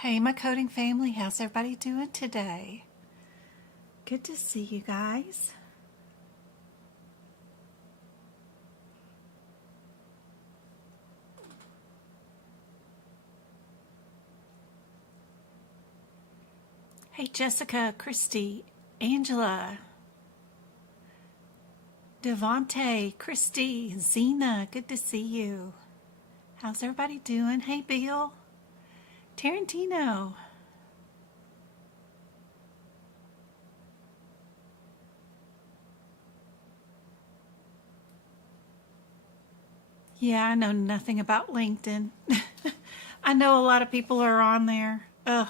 Hey, my coding family, how's everybody doing today? Good to see you guys. Hey, Jessica, Christy, Angela, Devontae, Christy, Zena, good to see you. How's everybody doing? Hey, Bill, Tarantino. Yeah, I know nothing about LinkedIn. I know a lot of people are on there. Ugh.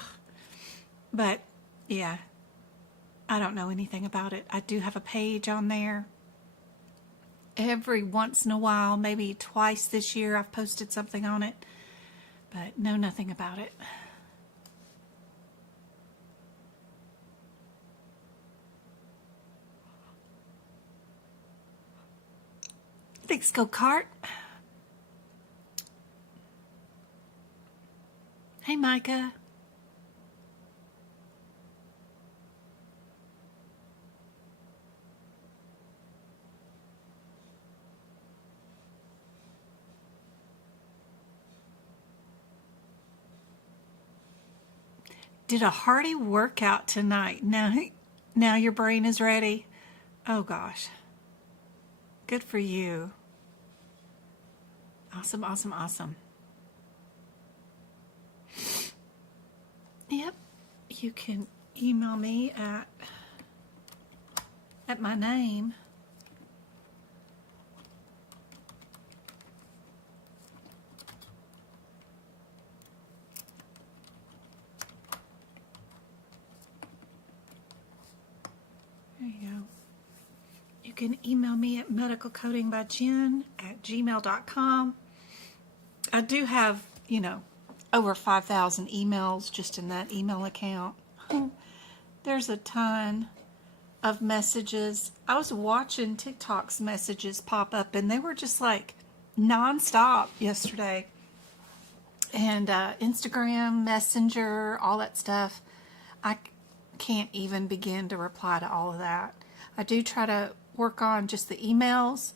But yeah, I don't know anything about it. I do have a page on there. Every once in a while, maybe twice this year, I've posted something on it, but know nothing about it. Thanks, Go Kart. Hey, Micah. Did a hearty workout tonight. Now your brain is ready. Oh gosh. Good for you. Awesome, awesome, awesome. Yep. You can email me at my name. There you go. You can email me at medicalcodingbyjen@gmail.com. I do have, over 5,000 emails just in that email account. There's a ton of messages. I was watching TikTok's messages pop up, and they were just like nonstop yesterday. And Instagram, Messenger, all that stuff. I can't even begin to reply to all of that. I do try to work on just the emails,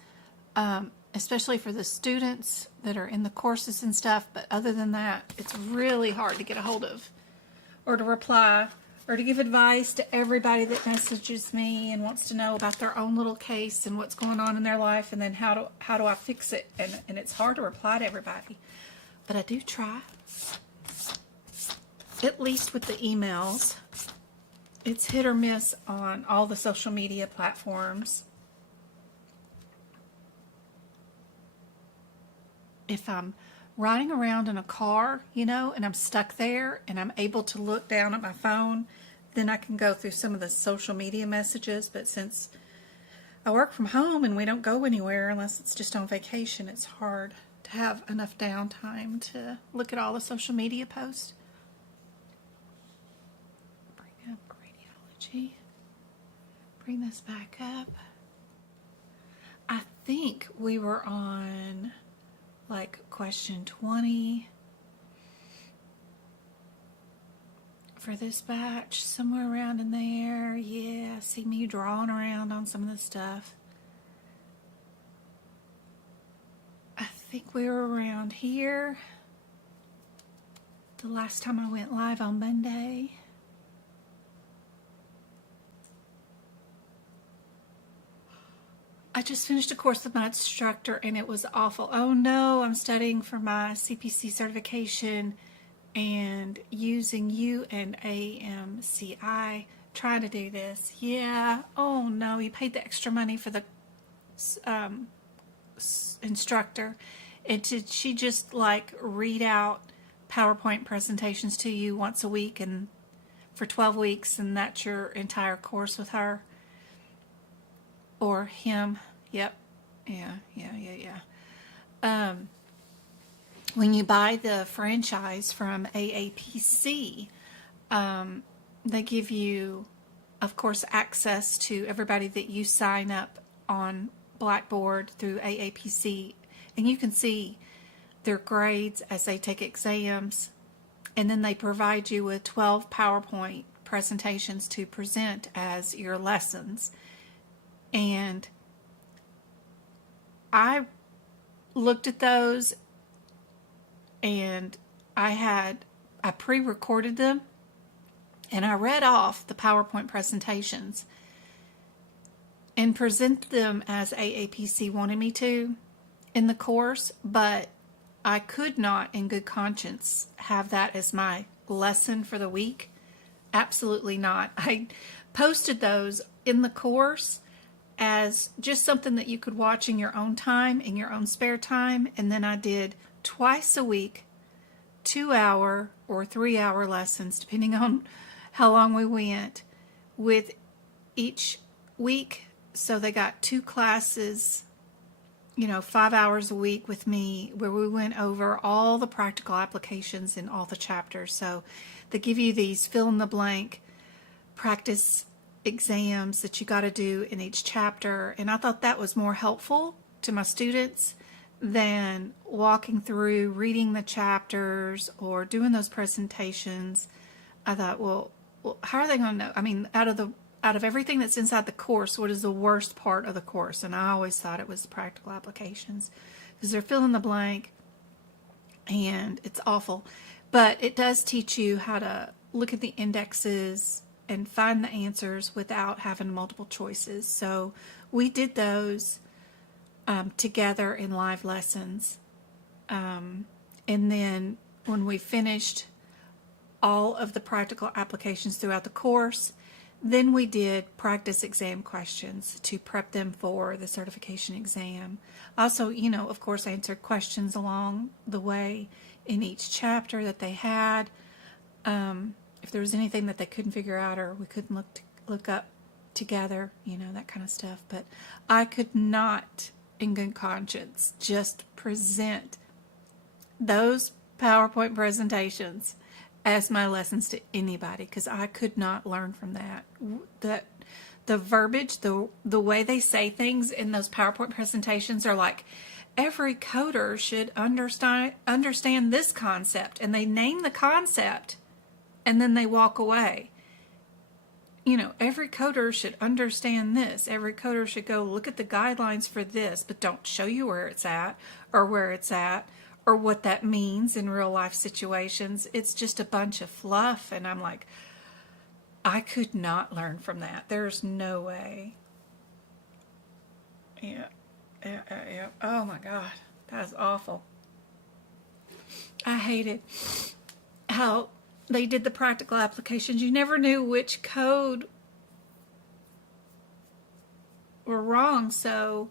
especially for the students that are in the courses and stuff. But other than that, it's really hard to get a hold of or to reply or to give advice to everybody that messages me and wants to know about their own little case and what's going on in their life, and then how do I fix it. And it's hard to reply to everybody. But I do try, at least with the emails. It's hit or miss on all the social media platforms. If I'm riding around in a car, and I'm stuck there and I'm able to look down at my phone, then I can go through some of the social media messages. But since I work from home and we don't go anywhere unless it's just on vacation, it's hard to have enough downtime to look at all the social media posts. Bring up Radiology. Bring this back up. I think we were on like question 20 for this batch, somewhere around in there. Yeah, see me drawing around on some of this stuff. I think we were around here the last time I went live on Monday. I just finished a course with my instructor and it was awful. Oh no, I'm studying for my CPC certification and using you and AMCI trying to do this. Yeah, oh no, you paid the extra money for the instructor. And did she just like read out PowerPoint presentations to you once a week and for 12 weeks, and that's your entire course with her? Or him. Yep. Yeah. When you buy the franchise from AAPC, they give you, of course, access to everybody that you sign up on Blackboard through AAPC, and you can see their grades as they take exams. And then they provide you with 12 PowerPoint presentations to present as your lessons. And I looked at those, and I pre-recorded them, and I read off the PowerPoint presentations and presented them as AAPC wanted me to in the course, but I could not in good conscience have that as my lesson for the week. Absolutely not. I posted those in the course as just something that you could watch in your own time, in your own spare time, and then I did twice a week, 2-hour or 3-hour lessons, depending on how long we went, with each week. So they got 2 classes, 5 hours a week with me, where we went over all the practical applications in all the chapters. So they give you these fill-in-the-blank practice exams that you got to do in each chapter, and I thought that was more helpful to my students than walking through, reading the chapters, or doing those presentations. I thought, well, how are they going to know? I mean, out of everything that's inside the course, what is the worst part of the course? And I always thought it was the practical applications, because they're fill in the blank, and it's awful. But it does teach you how to look at the indexes and find the answers without having multiple choices. So we did those together in live lessons. And then when we finished all of the practical applications throughout the course, then we did practice exam questions to prep them for the certification exam. Also, of course, I answered questions along the way in each chapter that they had. If there was anything that they couldn't figure out or we couldn't look up together, that kind of stuff. But I could not, in good conscience, just present those PowerPoint presentations as my lessons to anybody, because I could not learn from that. The verbiage, the way they say things in those PowerPoint presentations are like, every coder should understand this concept, and they name the concept and then they walk away. Every coder should understand this. Every coder should go look at the guidelines for this, but don't show you where it's at or what that means in real life situations. It's just a bunch of fluff, and I'm like, I could not learn from that. There's no way. Yeah. Oh my God, that is awful. I hated how they did the practical applications. You never knew which code were wrong, so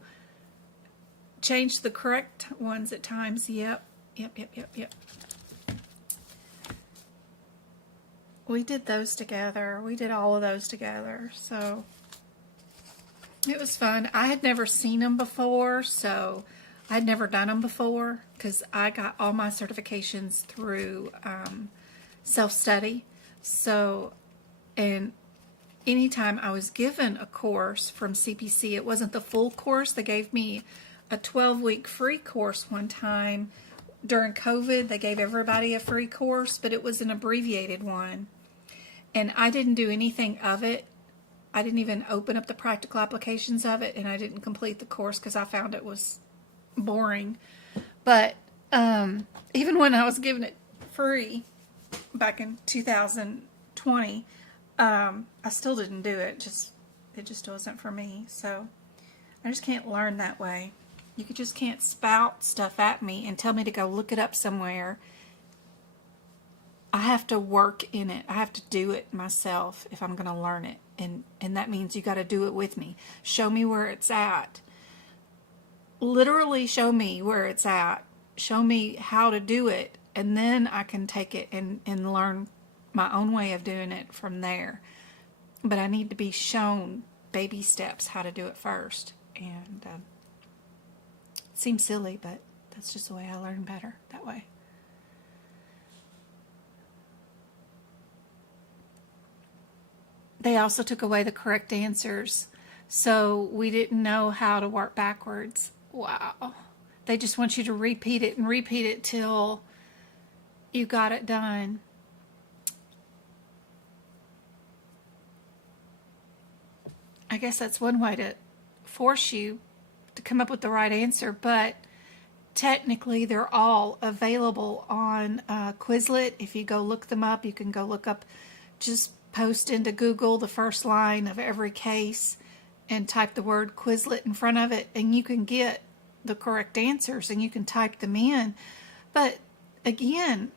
change the correct ones at times. Yep. We did those together. We did all of those together, so it was fun. I had never seen them before, so I had never done them before, because I got all my certifications through self-study. So, and anytime I was given a course from CPC, it wasn't the full course. They gave me a 12-week free course one time during COVID. They gave everybody a free course, but it was an abbreviated one. And I didn't do anything of it. I didn't even open up the practical applications of it, and I didn't complete the course because I found it was boring. But even when I was given it free back in 2020, I still didn't do it. It just wasn't for me. So I just can't learn that way. You just can't spout stuff at me and tell me to go look it up somewhere. I have to work in it. I have to do it myself if I'm going to learn it. And that means you got to do it with me. Show me where it's at. Literally show me where it's at. Show me how to do it. And then I can take it and learn my own way of doing it from there. But I need to be shown baby steps how to do it first. And it seems silly, but that's just the way I learn better that way. They also took away the correct answers, so we didn't know how to work backwards. Wow. They just want you to repeat it and repeat it till you got it done. I guess that's one way to force you to come up with the right answer, but technically they're all available on Quizlet. If you go look them up, you can go look up, just post into Google the first line of every case and type the word Quizlet in front of it, and you can get the correct answers and you can type them in. But again,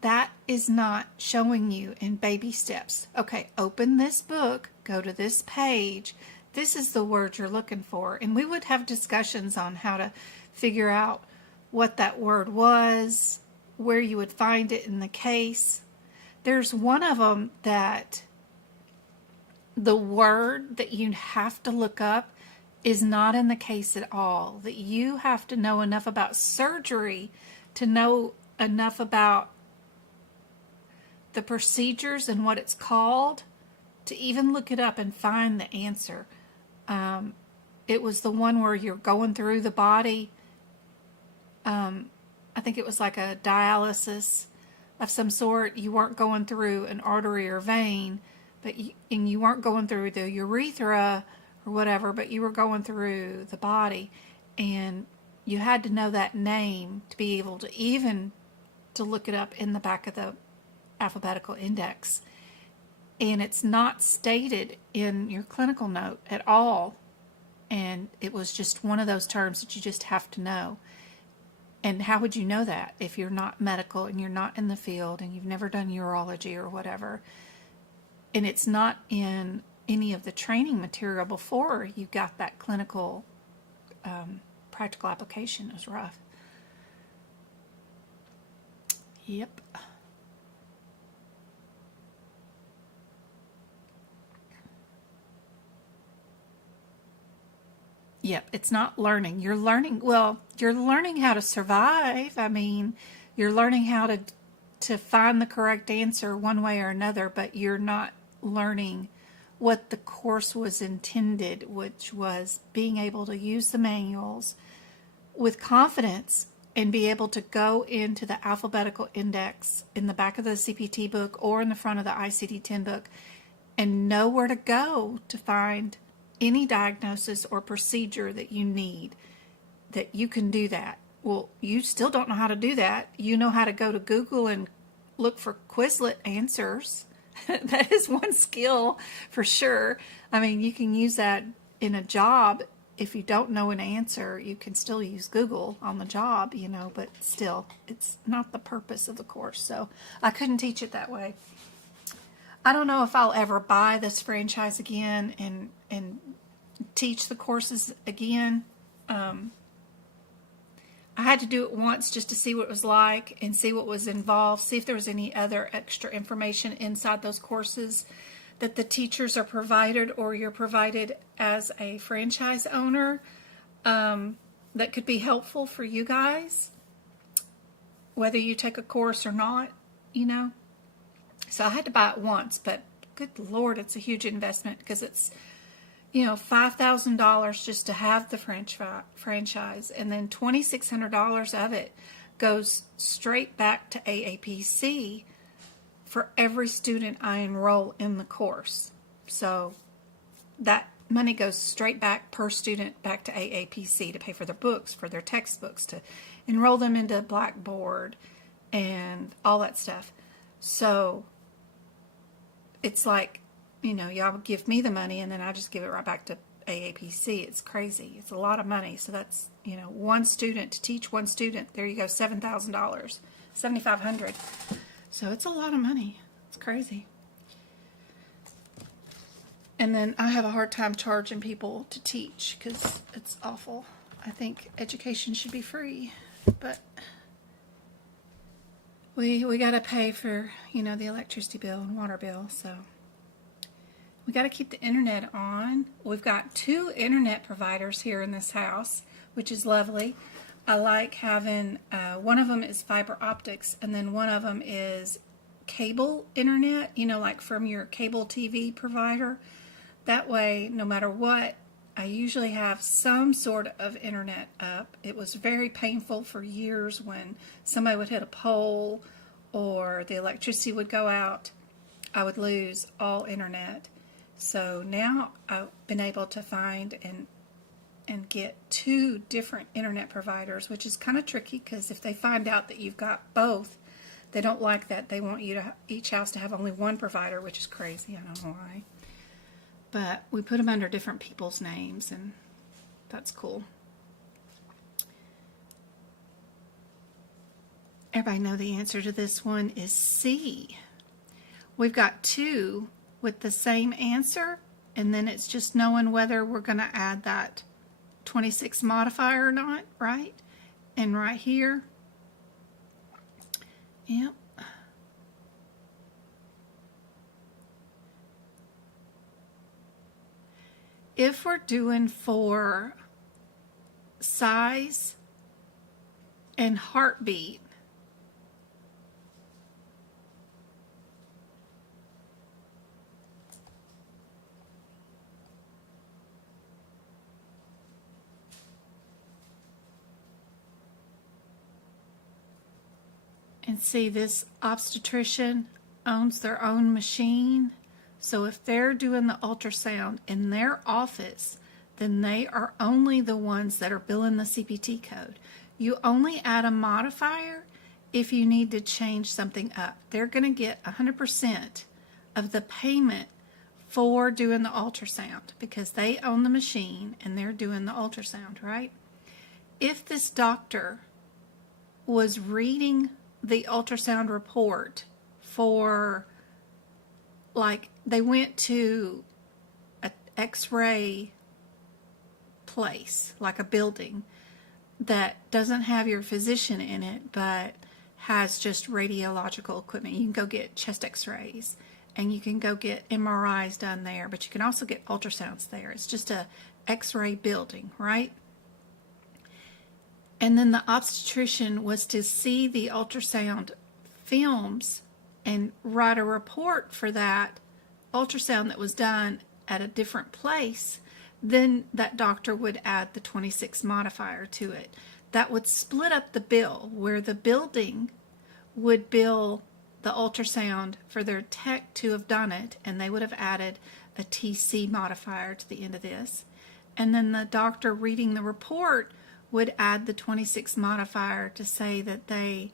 that is not showing you in baby steps. Okay, open this book, go to this page. This is the word you're looking for. And we would have discussions on how to figure out what that word was, where you would find it in the case. There's one of them that the word that you have to look up is not in the case at all. That you have to know enough about surgery to know enough about the procedures and what it's called to even look it up and find the answer. It was the one where you're going through the body. I think it was like a dialysis of some sort. You weren't going through an artery or vein, and you weren't going through the urethra or whatever, but you were going through the body, and you had to know that name to be able to even to look it up in the back of the alphabetical index. And it's not stated in your clinical note at all. And it was just one of those terms that you just have to know. And how would you know that if you're not medical and you're not in the field and you've never done urology or whatever? And it's not in any of the training material before you got that clinical practical application. It was rough. Yep. Yep, it's not learning. You're learning, well, you're learning how to survive. I mean, you're learning how to find the correct answer one way or another, but you're not learning what the course was intended, which was being able to use the manuals with confidence and be able to go into the alphabetical index in the back of the CPT book or in the front of the ICD-10 book and know where to go to find any diagnosis or procedure that you need, that you can do that. Well, you still don't know how to do that. You know how to go to Google and look for Quizlet answers. That is one skill for sure. I mean, you can use that in a job. If you don't know an answer, you can still use Google on the job, you know, but still, it's not the purpose of the course. So I couldn't teach it that way. I don't know if I'll ever buy this franchise again and teach the courses again. I had to do it once just to see what it was like and see what was involved, see if there was any other extra information inside those courses that the teachers are provided or you're provided as a franchise owner that could be helpful for you guys, whether you take a course or not, you know. So I had to buy it once, but good Lord, it's a huge investment because it's, you know, $5,000 just to have the franchise, and then $2,600 of it goes straight back to AAPC for every student I enroll in the course. So that money goes straight back per student back to AAPC to pay for their books, for their textbooks, to enroll them into Blackboard and all that stuff. So it's like, you know, y'all give me the money and then I just give it right back to AAPC. It's crazy. It's a lot of money. So that's, you know, one student to teach one student. There you go, $7,000, $7,500. So it's a lot of money. It's crazy. And then I have a hard time charging people to teach because it's awful. I think education should be free, but we got to pay for, you know, the electricity bill and water bill, so we got to keep the internet on. We've got 2 internet providers here in this house, which is lovely. I like having, one of them is fiber optics, and then one of them is cable internet, you know, like from your cable TV provider. That way, no matter what, I usually have some sort of internet up. It was very painful for years when somebody would hit a pole or the electricity would go out. I would lose all internet. So now I've been able to find and get 2 different internet providers, which is kind of tricky because if they find out that you've got both, they don't like that. They want you to each house to have only one provider, which is crazy. I don't know why. But we put them under different people's names, and that's cool. Everybody know the answer to this one is C. We've got 2 with the same answer, and then it's just knowing whether we're going to add that 26 modifier or not, right? And right here, yep. If we're doing for size and heartbeat, and see, this obstetrician owns their own machine. So if they're doing the ultrasound in their office, then they are only the ones that are billing the CPT code. You only add a modifier if you need to change something up. They're going to get 100% of the payment for doing the ultrasound because they own the machine and they're doing the ultrasound, right? If this doctor was reading the ultrasound report for, like, they went to an x-ray place, like a building that doesn't have your physician in it but has just radiological equipment. You can go get chest x-rays and you can go get MRIs done there, but you can also get ultrasounds there. It's just a x-ray building, right? And then the obstetrician was to see the ultrasound films and write a report for that ultrasound that was done at a different place. Then that doctor would add the 26 modifier to it. That would split up the bill, where the building would bill the ultrasound for their tech to have done it, and they would have added a TC modifier to the end of this. And then the doctor reading the report would add the 26 modifier to say that they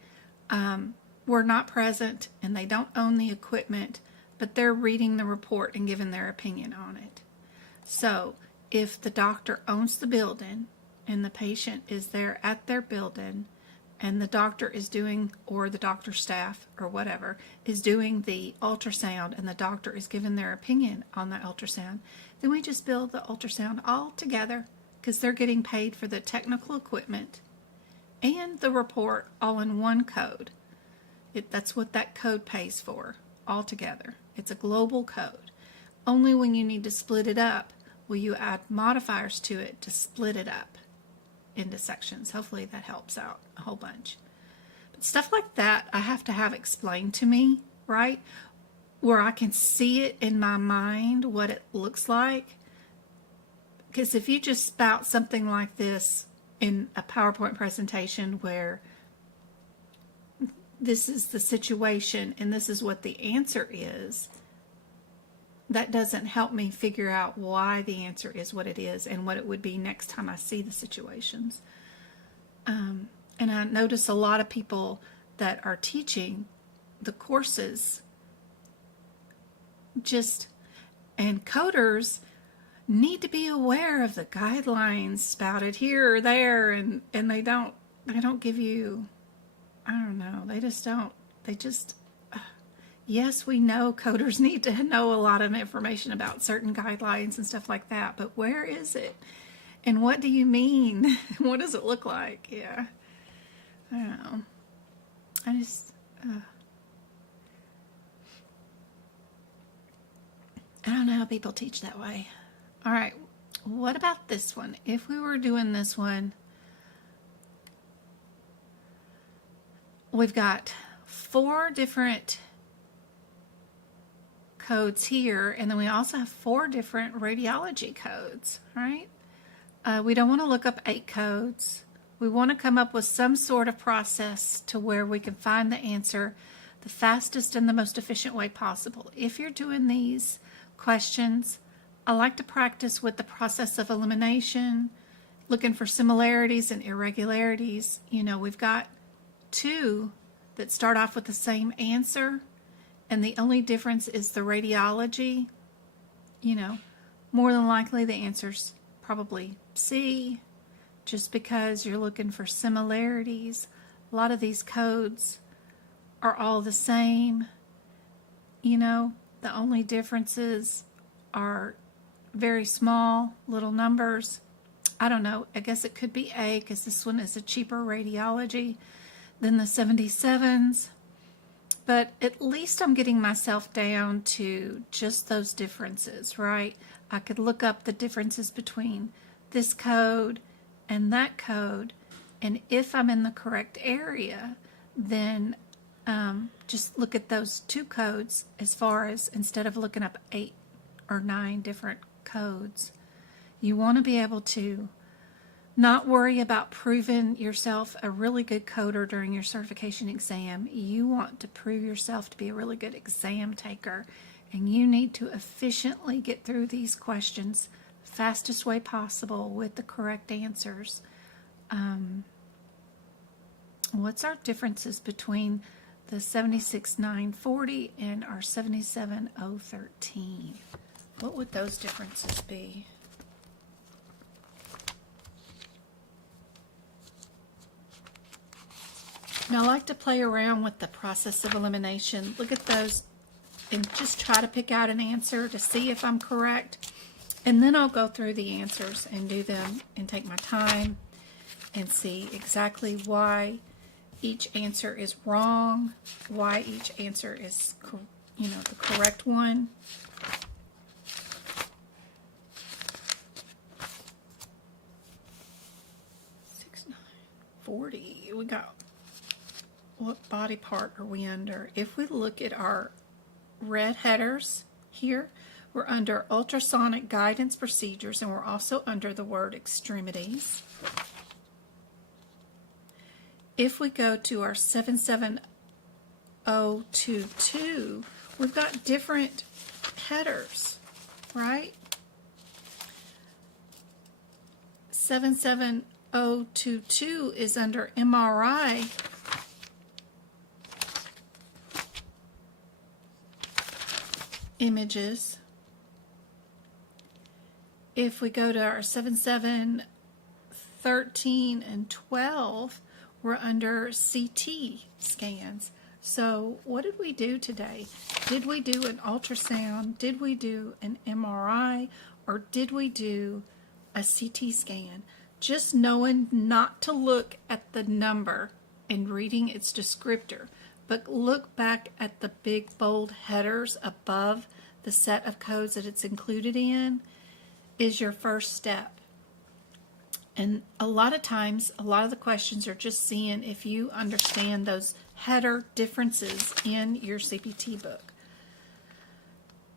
were not present and they don't own the equipment, but they're reading the report and giving their opinion on it. So if the doctor owns the building and the patient is there at their building and the doctor is doing, or the doctor's staff or whatever, is doing the ultrasound and the doctor is giving their opinion on the ultrasound, then we just bill the ultrasound all together because they're getting paid for the technical equipment and the report all in one code. That's what that code pays for all together. It's a global code. Only when you need to split it up will you add modifiers to it to split it up into sections. Hopefully that helps out a whole bunch. But stuff like that I have to have explained to me, right? Where I can see it in my mind what it looks like. Because if you just spout something like this in a PowerPoint presentation where this is the situation and this is what the answer is, that doesn't help me figure out why the answer is what it is and what it would be next time I see the situations. And I notice a lot of people that are teaching the courses and coders need to be aware of the guidelines spouted here or there, and they don't give you, I don't know, they just don't. Yes, we know coders need to know a lot of information about certain guidelines and stuff like that, but where is it? And what do you mean? What does it look like? Yeah. I don't know. I don't know how people teach that way. All right, what about this one? If we were doing this one, we've got 4 different codes here, and then we also have 4 different radiology codes, right? We don't want to look up 8 codes. We want to come up with some sort of process to where we can find the answer the fastest and the most efficient way possible. If you're doing these questions. I like to practice with the process of elimination, looking for similarities and irregularities. You know, we've got two that start off with the same answer, and the only difference is the radiology. You know, more than likely the answer's probably C, just because you're looking for similarities. A lot of these codes are all the same. You know, the only differences are very small little numbers. I don't know, I guess it could be A, because this one is a cheaper radiology than the 77s. But at least I'm getting myself down to just those differences, right? I could look up the differences between this code and that code, and if I'm in the correct area, then just look at those two codes, as far as instead of looking up 8 or 9 different codes. You want to be able to not worry about proving yourself a really good coder during your certification exam. You want to prove yourself to be a really good exam taker, and you need to efficiently get through these questions the fastest way possible with the correct answers. What's our differences between the 76940 and our 77013? What would those differences be? Now, I like to play around with the process of elimination. Look at those and just try to pick out an answer to see if I'm correct. And then I'll go through the answers and do them and take my time and see exactly why each answer is wrong, why each answer is, you know, the correct one. We got, what body part are we under? If we look at our red headers here, we're under ultrasonic guidance procedures, and we're also under the word extremities. If we go to our 77022, we've got different headers, right? 77022 is under MRI. Images. If we go to our 7713 and 12, we're under CT scans. So what did we do today? Did we do an ultrasound? Did we do an MRI? Or did we do a CT scan? Just knowing not to look at the number and reading its descriptor, but look back at the big bold headers above the set of codes that it's included in is your first step. And a lot of times, a lot of the questions are just seeing if you understand those header differences in your CPT book.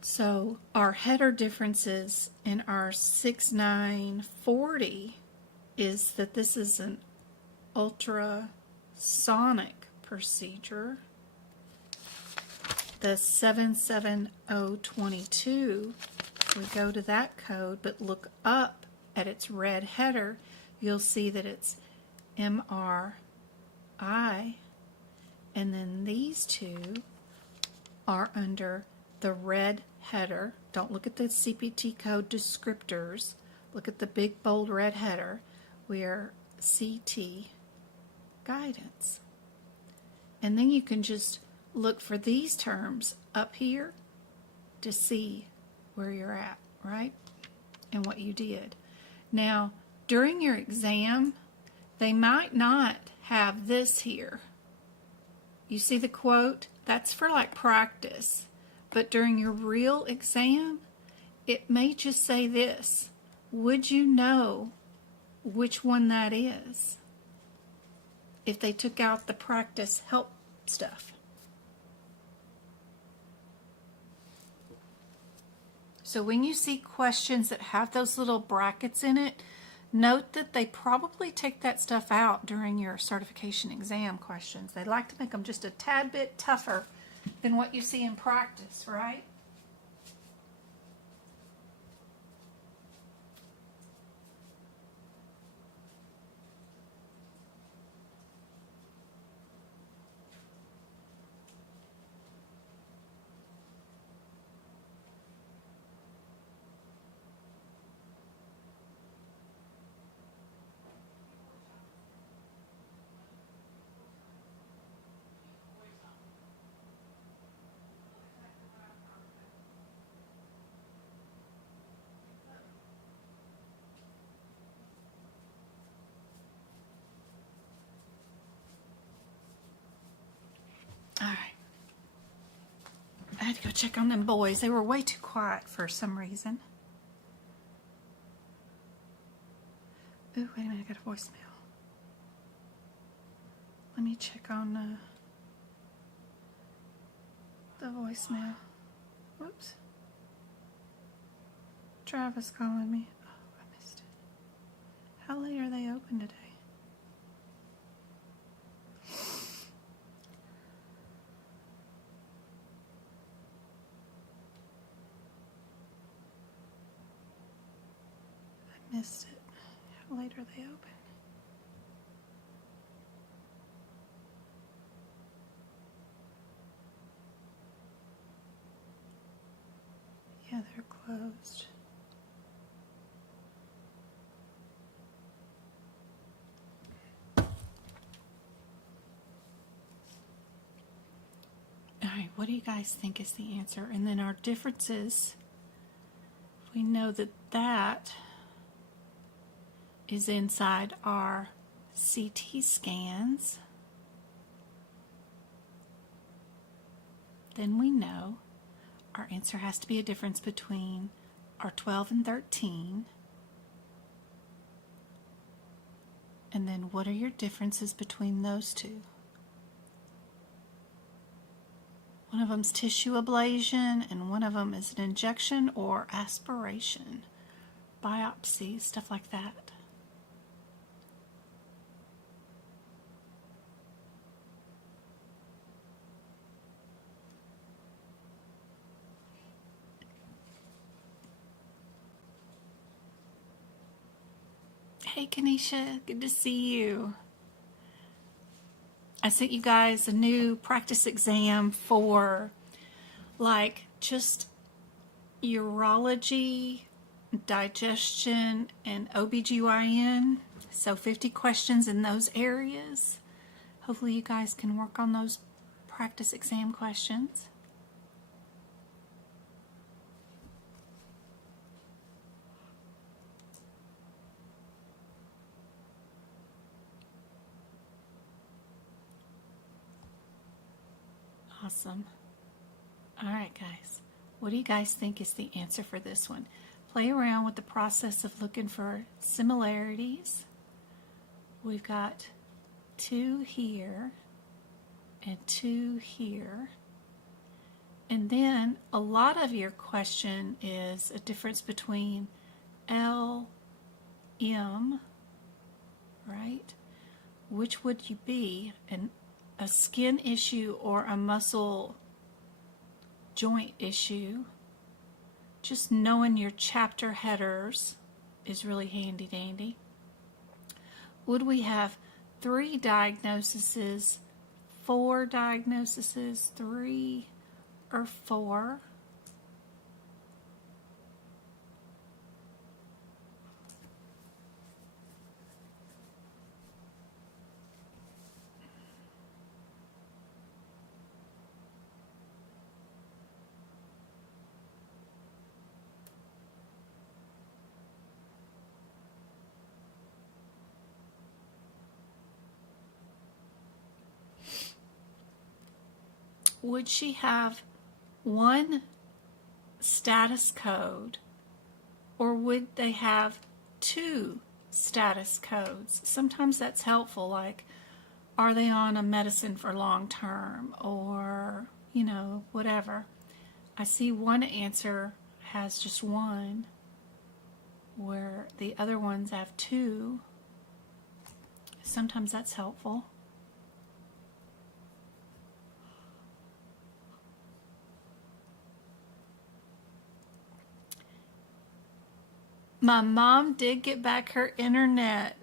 So our header differences in our 6940 is that this is an ultrasonic procedure. The 77022, we go to that code, but look up at its red header, you'll see that it's MRI, and then these two are under the red header. Don't look at the CPT code descriptors. Look at the big bold red header. We are CT guidance. And then you can just look for these terms up here to see where you're at, right? And what you did. Now, during your exam, they might not have this here. You see the quote? That's for like practice. But during your real exam, it may just say this. Would you know which one that is if they took out the practice help stuff? So when you see questions that have those little brackets in it, note that they probably take that stuff out during your certification exam questions. They like to make them just a tad bit tougher than what you see in practice, right? All right. I had to go check on them boys. They were way too quiet for some reason. Ooh, wait a minute. I got a voicemail. Let me check on the voicemail. Whoops. Travis calling me. Oh, I missed it. How late are they open today? I missed it. How late are they open? Yeah, they're closed. All right, what do you guys think is the answer? And then our differences, we know that that is inside our CT scans. Then we know our answer has to be a difference between our 12 and 13. And then what are your differences between those two? One of them's tissue ablation and one of them is an injection or aspiration, biopsy, stuff like that. Hey Kanisha, good to see you. I sent you guys a new practice exam for like just urology, digestion, and OBGYN. So 50 questions in those areas. Hopefully you guys can work on those practice exam questions. Awesome. All right, guys. What do you guys think is the answer for this one? Play around with the process of looking for similarities. We've got 2 here and 2 here. And then a lot of your question is a difference between L, M, right? Which would you be? And a skin issue or a muscle joint issue. Just knowing your chapter headers is really handy dandy. Would we have 3 diagnoses, 4 diagnoses, 3 or 4? Would she have 1 status code, or would they have 2 status codes? Sometimes that's helpful, like, are they on a medicine for long term, or, you know, whatever. I see one answer has just 1, where the other ones have 2. Sometimes that's helpful. My mom did get back her internet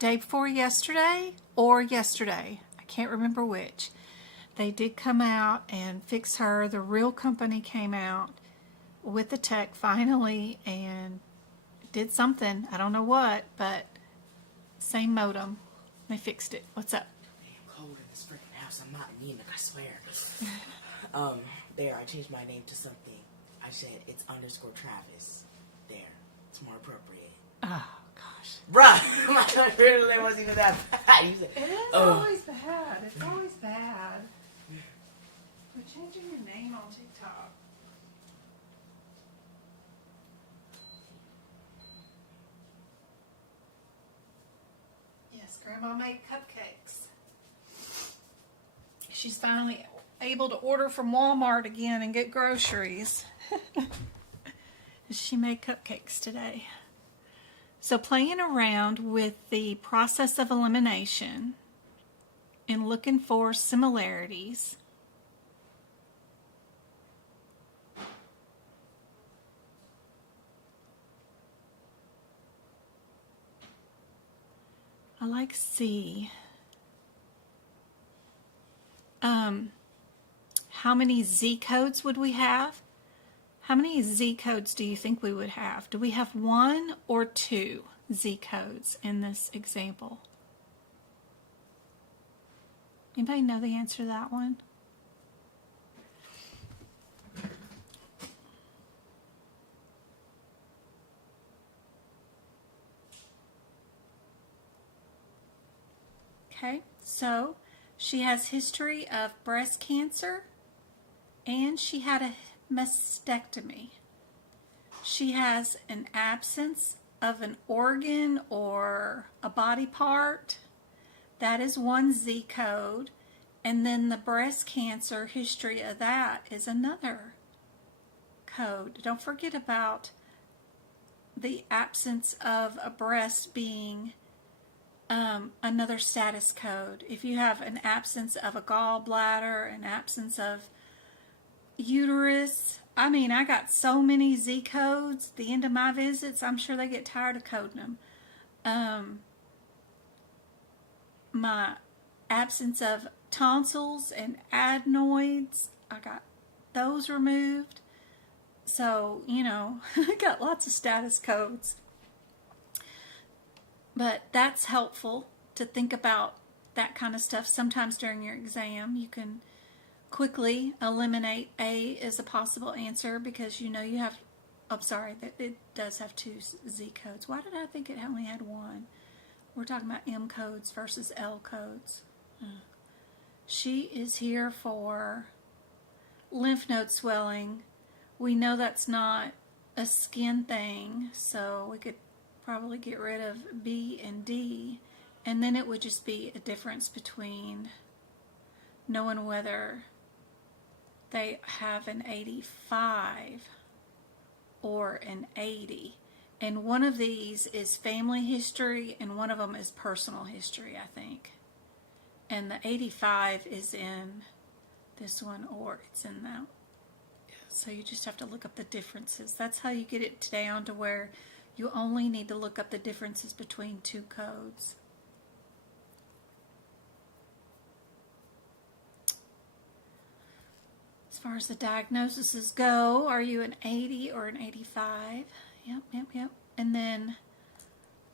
day before yesterday or yesterday. I can't remember which. They did come out and fix her. The real company came out with the tech finally and did something. I don't know what, but same modem. They fixed it. What's up? I'm cold in this freaking house. I'm not anemic, I swear. There, I changed my name to something. I said it's _Travis. There. It's more appropriate. Oh, gosh. Bruh, my middle name wasn't even that bad. You said, It is oh. always bad. It's always bad. We're changing your name on TikTok. Yes, Grandma made cupcakes. She's finally able to order from Walmart again and get groceries. She made cupcakes today. So playing around with the process of elimination and looking for similarities. I like C. How many Z codes would we have? How many Z codes do you think we would have? Do we have 1 or 2 Z codes in this example? Anybody know the answer to that one? Okay, so she has history of breast cancer and she had a mastectomy. She has an absence of an organ or a body part. That is one Z code. And then the breast cancer history of that is another code. Don't forget about the absence of a breast being another status code. If you have an absence of a gallbladder, an absence of uterus, I mean, I got so many Z codes at the end of my visits, I'm sure they get tired of coding them. My absence of tonsils and adenoids, I got those removed. So, you know, I got lots of status codes. But that's helpful to think about that kind of stuff. Sometimes during your exam, you can quickly eliminate A as a possible answer because you know you have, I'm sorry, that it does have 2 Z codes. Why did I think it only had 1? We're talking about M codes versus L codes. She is here for lymph node swelling. We know that's not a skin thing, so we could probably get rid of B and D, and then it would just be a difference between knowing whether they have an 85 or an 80. And one of these is family history and one of them is personal history, I think. And the 85 is in this one or it's in that. So you just have to look up the differences. That's how you get it down to where you only need to look up the differences between 2 codes. As far as the diagnoses go, are you an 80 or an 85? Yep. And then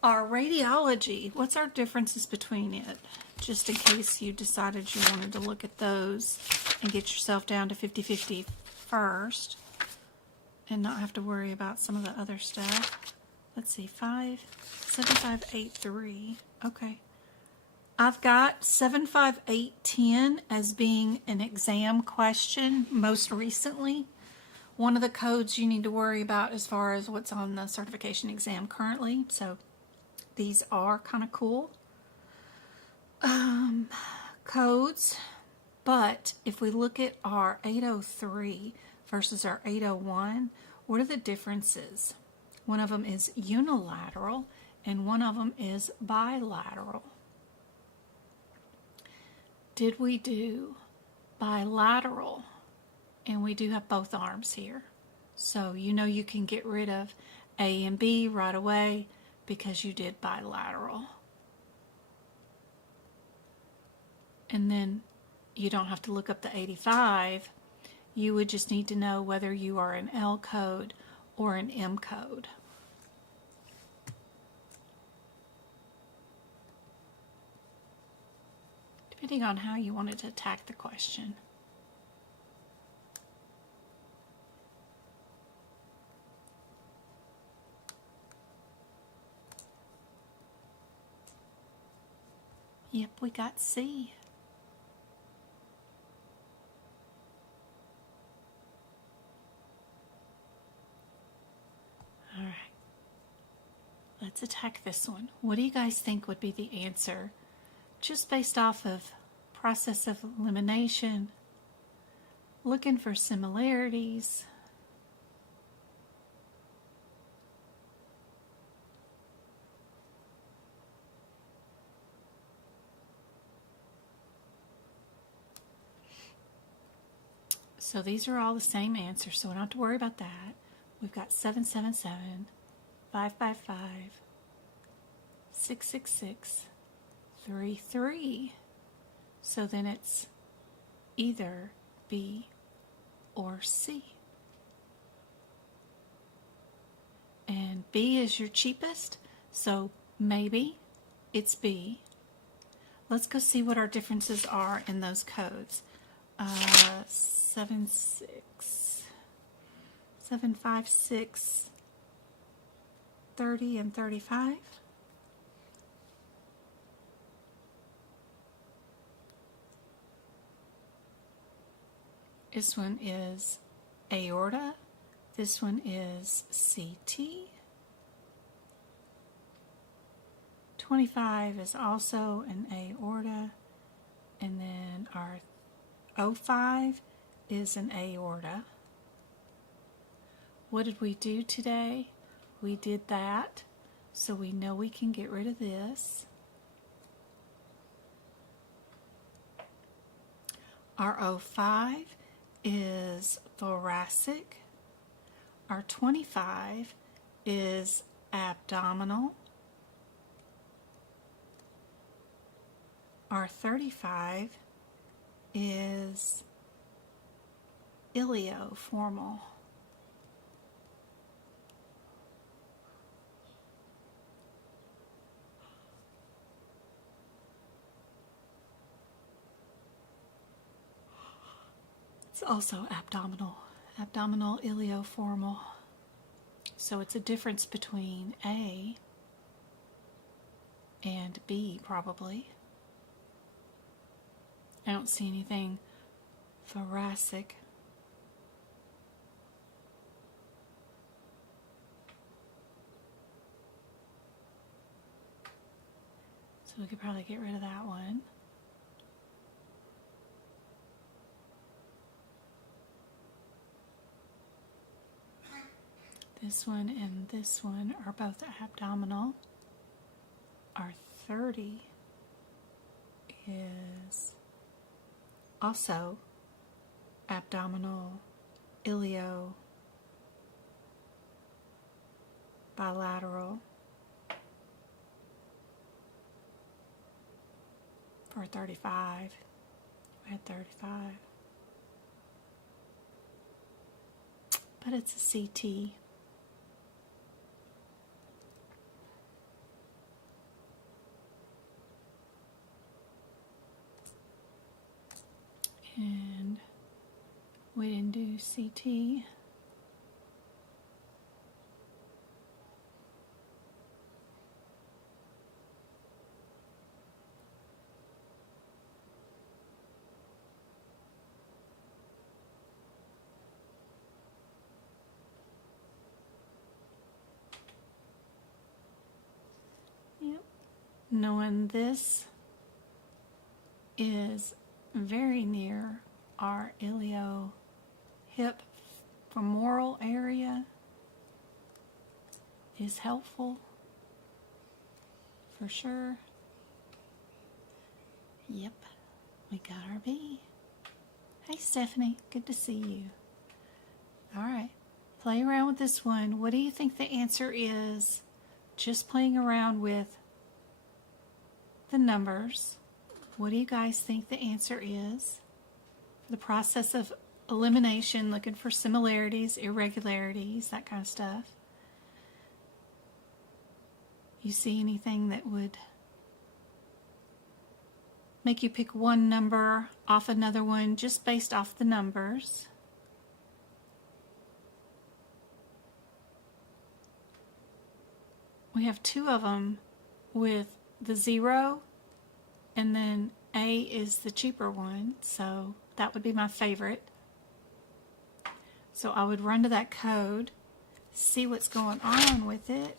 our radiology, what's our differences between it? Just in case you decided you wanted to look at those and get yourself down to 50-50 first and not have to worry about some of the other stuff. Let's see, 7583. Okay. I've got 75810 as being an exam question most recently. One of the codes you need to worry about as far as what's on the certification exam currently. So these are kind of cool codes. But if we look at our 803 versus our 801, what are the differences? One of them is unilateral and one of them is bilateral. Did we do bilateral? And we do have both arms here. So you know you can get rid of A and B right away because you did bilateral. And then you don't have to look up the 85. You would just need to know whether you are an L code or an M code. Depending on how you wanted to attack the question. Yep, we got C. All right. Let's attack this one. What do you guys think would be the answer? Just based off of process of elimination, looking for similarities. So these are all the same answer, so we don't have to worry about that. We've got 777, 555, 666, 33. So then it's either B or C. And B is your cheapest, so maybe it's B. Let's go see what our differences are in those codes. 756, 30 and 35. This one is aorta. This one is CT. 25 is also an aorta. And then our 05 is an aorta. What did we do today? We did that, so we know we can get rid of this. Our 05 is thoracic. Our 25 is abdominal. Our 35 is ilioformal. It's also abdominal, abdominal ilioformal. So it's a difference between A and B, probably. I don't see anything thoracic. So we could probably get rid of that one. This one and this one are both abdominal. Our 30 is also abdominal, ilio, bilateral. For 35, we had 35. But it's a CT. And we didn't do CT. Yep. Knowing this is very near our ilio hip femoral area is helpful for sure. Yep, we got our B. Hey Stephanie, good to see you. All right, play around with this one. What do you think the answer is? Just playing around with the numbers. What do you guys think the answer is? The process of elimination, looking for similarities, irregularities, that kind of stuff. You see anything that would make you pick one number off another one just based off the numbers? We have two of them with the 0 And then A is the cheaper one, so that would be my favorite. So I would run to that code, see what's going on with it.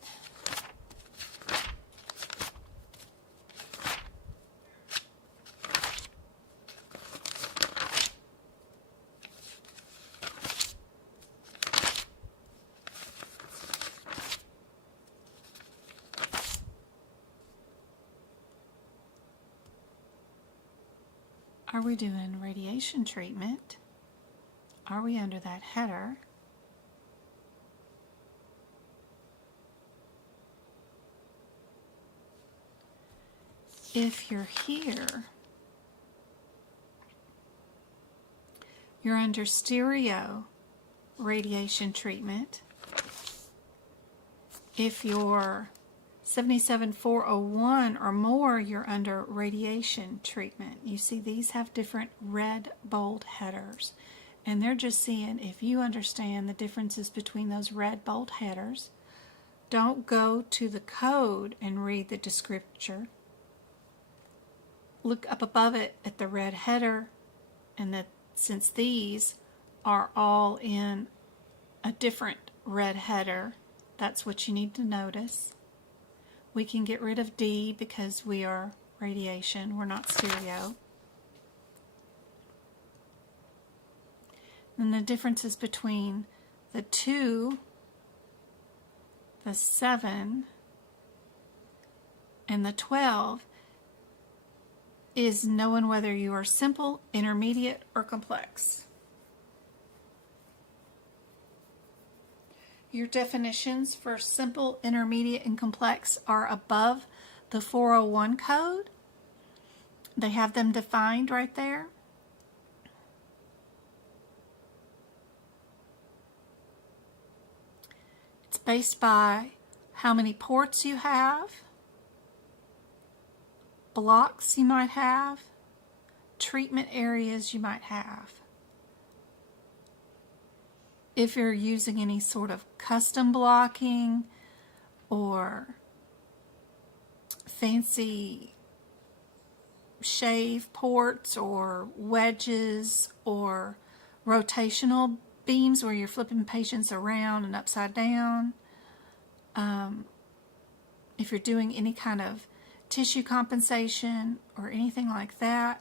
Are we doing radiation treatment? Are we under that header? If you're here, you're under stereo radiation treatment. If you're 77401 or more, you're under radiation treatment. You see these have different red bold headers, and they're just seeing if you understand the differences between those red bold headers. Don't go to the code and read the descriptor. Look up above it at the red header, and that since these are all in a different red header, that's what you need to notice. We can get rid of D because we are radiation, we're not stereo. And the differences between the 2, the 7, and the 12 is knowing whether you are simple, intermediate, or complex. Your definitions for simple, intermediate, and complex are above the 401 code. They have them defined right there. It's based by how many ports you have, blocks you might have, treatment areas you might have. If you're using any sort of custom blocking or fancy shave ports or wedges or rotational beams where you're flipping patients around and upside down, if you're doing any kind of tissue compensation or anything like that,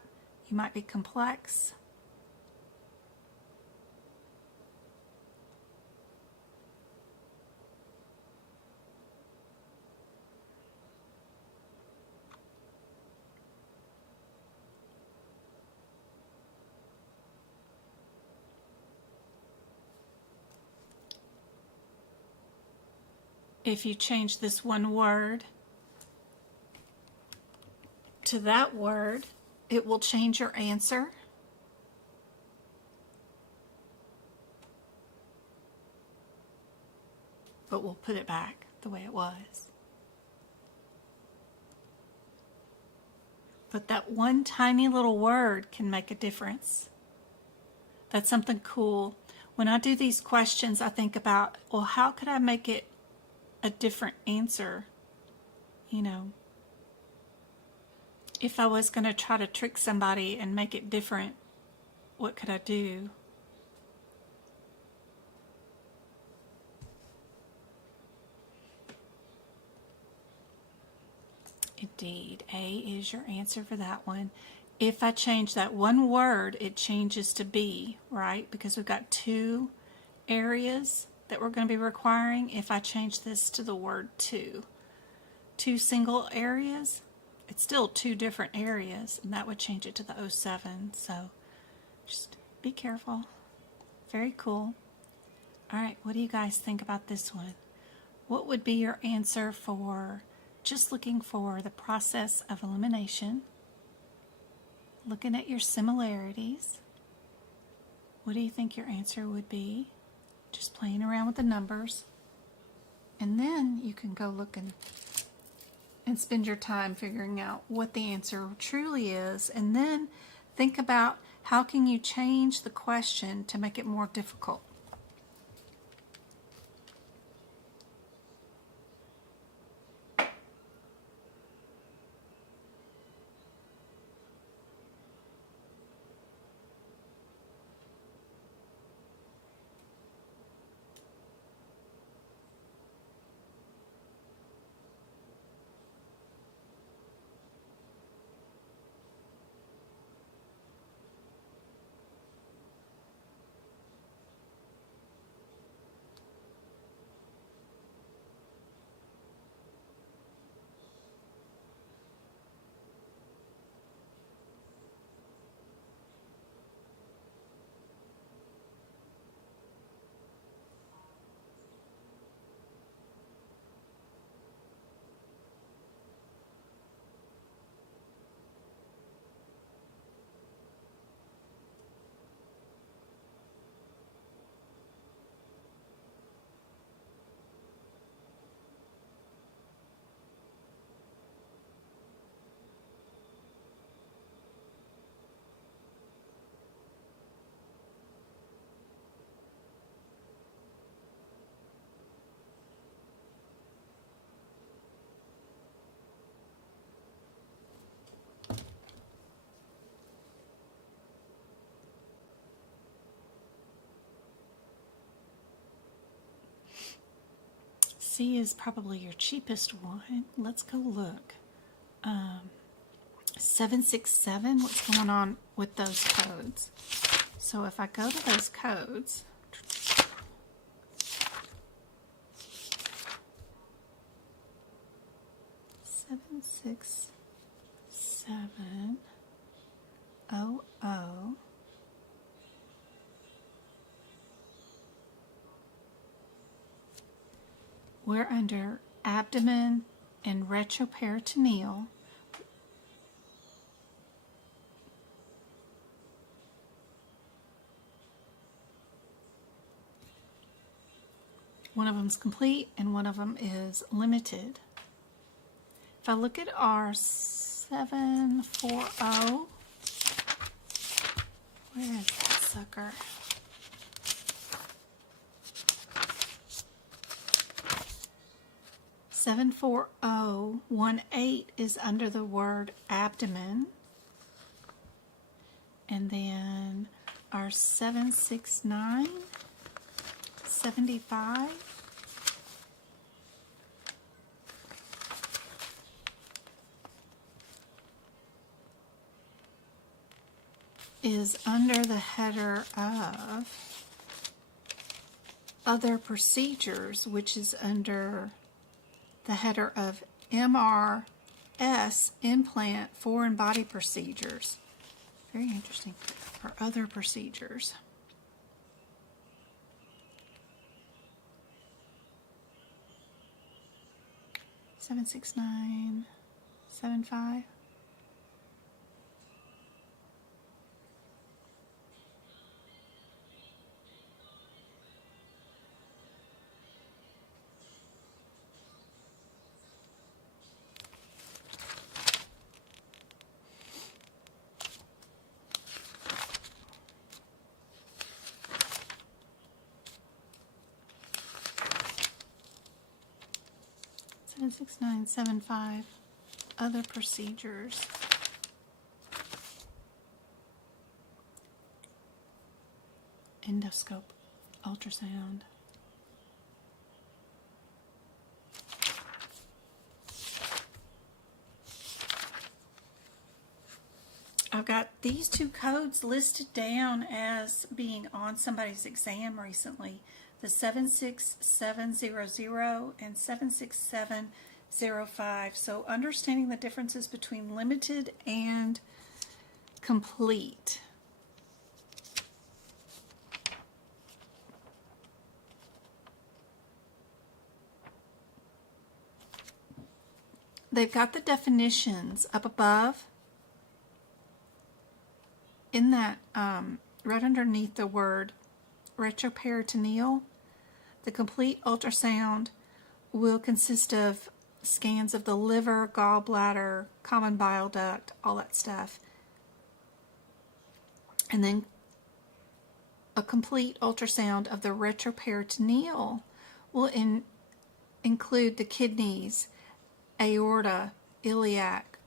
you might be complex. If you change this one word to that word, it will change your answer. But we'll put it back the way it was. But that one tiny little word can make a difference. That's something cool. When I do these questions, I think about, well, how could I make it a different answer? You know, if I was going to try to trick somebody and make it different, what could I do? Indeed, A is your answer for that one. If I change that one word, it changes to B, right? Because we've got 2 areas that we're going to be requiring. If I change this to the word 2 single areas, it's still 2 different areas, and that would change it to the 07. So just be careful. Very cool. All right, what do you guys think about this one? What would be your answer for just looking for the process of elimination, looking at your similarities? What do you think your answer would be? Just playing around with the numbers. And then you can go look and spend your time figuring out what the answer truly is, and then think about how can you change the question to make it more difficult. C is probably your cheapest one. Let's go look. 767, what's going on with those codes? So if I go to those codes, seven six seven oh oh. We're under abdomen and retroperitoneal. One of them's complete and one of them is limited. If I look at our 740, where is that sucker? Seven 4018 is under the word abdomen, and then our 76975 is under the header of other procedures, which is under the header of MRS, implant, foreign body procedures. Very interesting. Or other procedures. Seven 76975. Seven 6975. Other procedures. Endoscope, ultrasound. I've got these two codes listed down as being on somebody's exam recently. The 76700 and 76705. So understanding the differences between limited and complete. They've got the definitions up above in that right underneath the word retroperitoneal. The complete ultrasound will consist of scans of the liver, gallbladder, common bile duct, all that stuff. And then a complete ultrasound of the retroperitoneal will include the kidneys, aorta, iliac,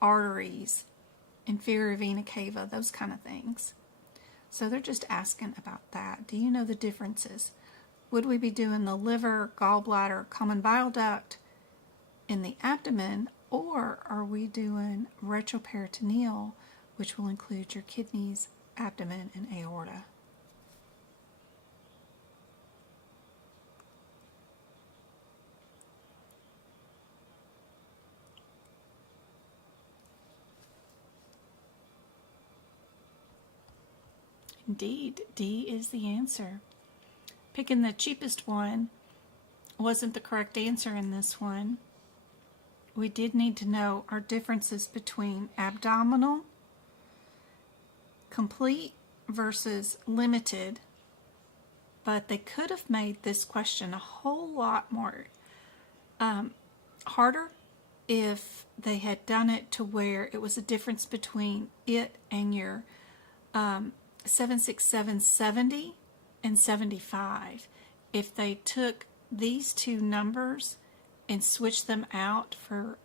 arteries, inferior vena cava, those kind of things. So they're just asking about that. Do you know the differences? Would we be doing the liver, gallbladder, common bile duct in the abdomen, or are we doing retroperitoneal, which will include your kidneys, abdomen, and aorta? Indeed, D is the answer. Picking the cheapest one wasn't the correct answer in this one. We did need to know our differences between abdominal, complete versus limited, but they could have made this question a whole lot more harder if they had done it to where it was a difference between it and your 76770 and 75. If they took these two numbers and switched them out for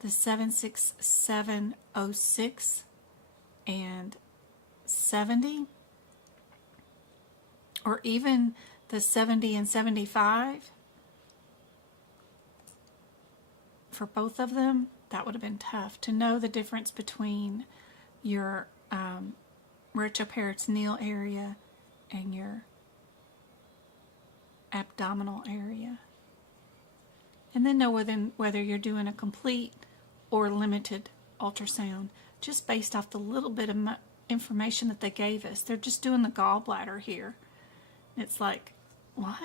the 76706 and 70, or even the 70 and 75, for both of them, that would have been tough to know the difference between your retroperitoneal area and your abdominal area. And then know whether you're doing a complete or limited ultrasound, just based off the little bit of information that they gave us. They're just doing the gallbladder here. It's like, what?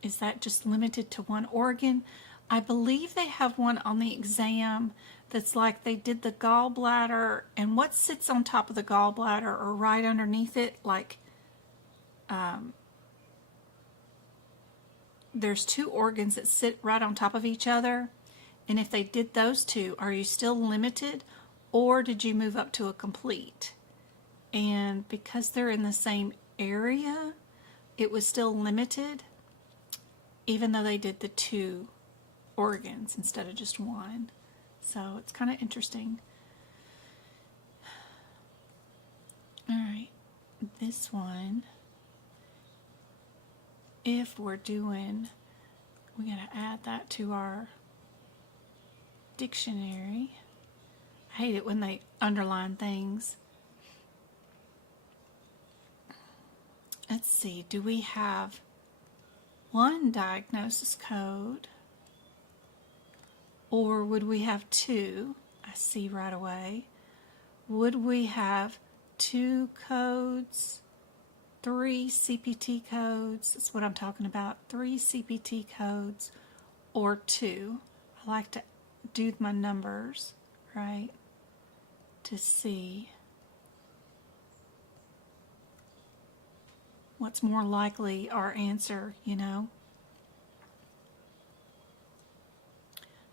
Is that just limited to one organ? I believe they have one on the exam that's like they did the gallbladder, and what sits on top of the gallbladder or right underneath it, like there's two organs that sit right on top of each other, and if they did those two, are you still limited, or did you move up to a complete? And because they're in the same area, it was still limited, even though they did the two organs instead of just one. So it's kind of interesting. All right, this one, if we're doing, we got to add that to our dictionary. I hate it when they underline things. Let's see, do we have one diagnosis code, or would we have two? I see right away. Would we have two codes, three CPT codes? That's what I'm talking about. 3 CPT codes or two. I like to do my numbers, right, to see what's more likely our answer, you know.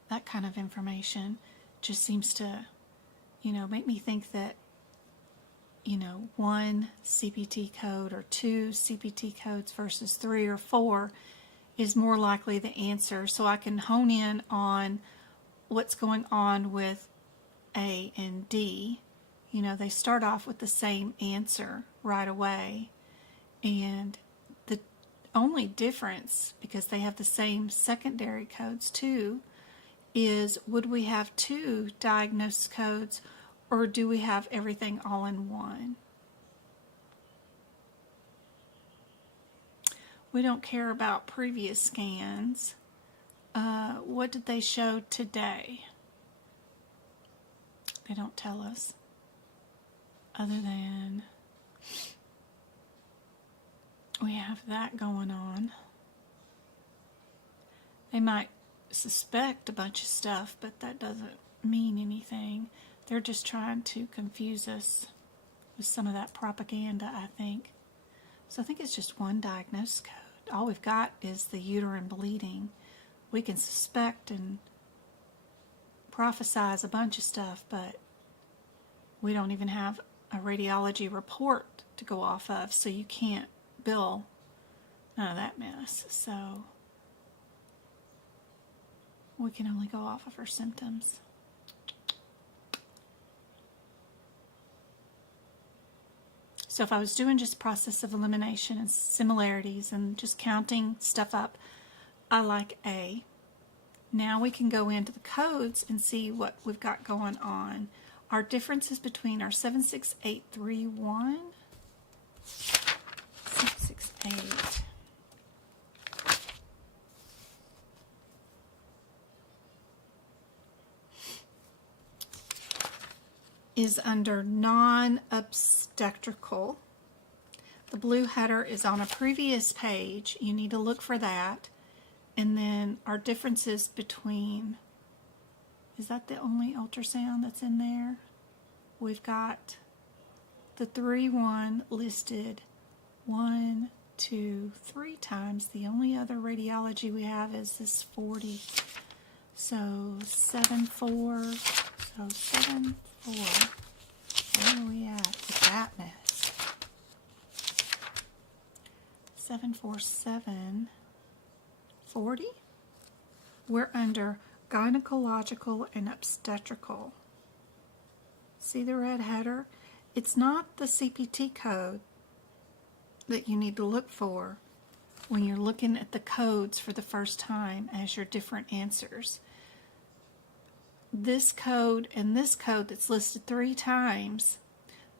That kind of information just seems to, you know, make me think that, you know, 1 CPT code or 2 CPT codes versus 3 or 4 is more likely the answer, so I can hone in on what's going on with A and D. You know, they start off with the same answer right away, and the only difference, because they have the same secondary codes too, is would we have 2 diagnosis codes, or do we have everything all in one? We don't care about previous scans. What did they show today? They don't tell us, other than we have that going on. They might suspect a bunch of stuff, but that doesn't mean anything. They're just trying to confuse us with some of that propaganda, I think. So I think it's just 1 diagnosis code. All we've got is the uterine bleeding. We can suspect and prophesize a bunch of stuff, but we don't even have a radiology report to go off of, so you can't bill none of that mess. So we can only go off of our symptoms. So if I was doing just process of elimination and similarities and just counting stuff up, I like A. Now we can go into the codes and see what we've got going on. Our differences between our 76831, 768, is under non-obstetrical. The blue header is on a previous page. You need to look for that. And then our differences between, is that the only ultrasound that's in there? We've got the 3-1 listed 1, 2, 3 times. The only other radiology we have is this 40. So 7-4. So 7-4. Where are we at with that mess? 747. 40. We're under gynecological and obstetrical. See the red header? It's not the CPT code that you need to look for. when you're looking at the codes for the first time as your different answers. This code and this code that's listed 3 times,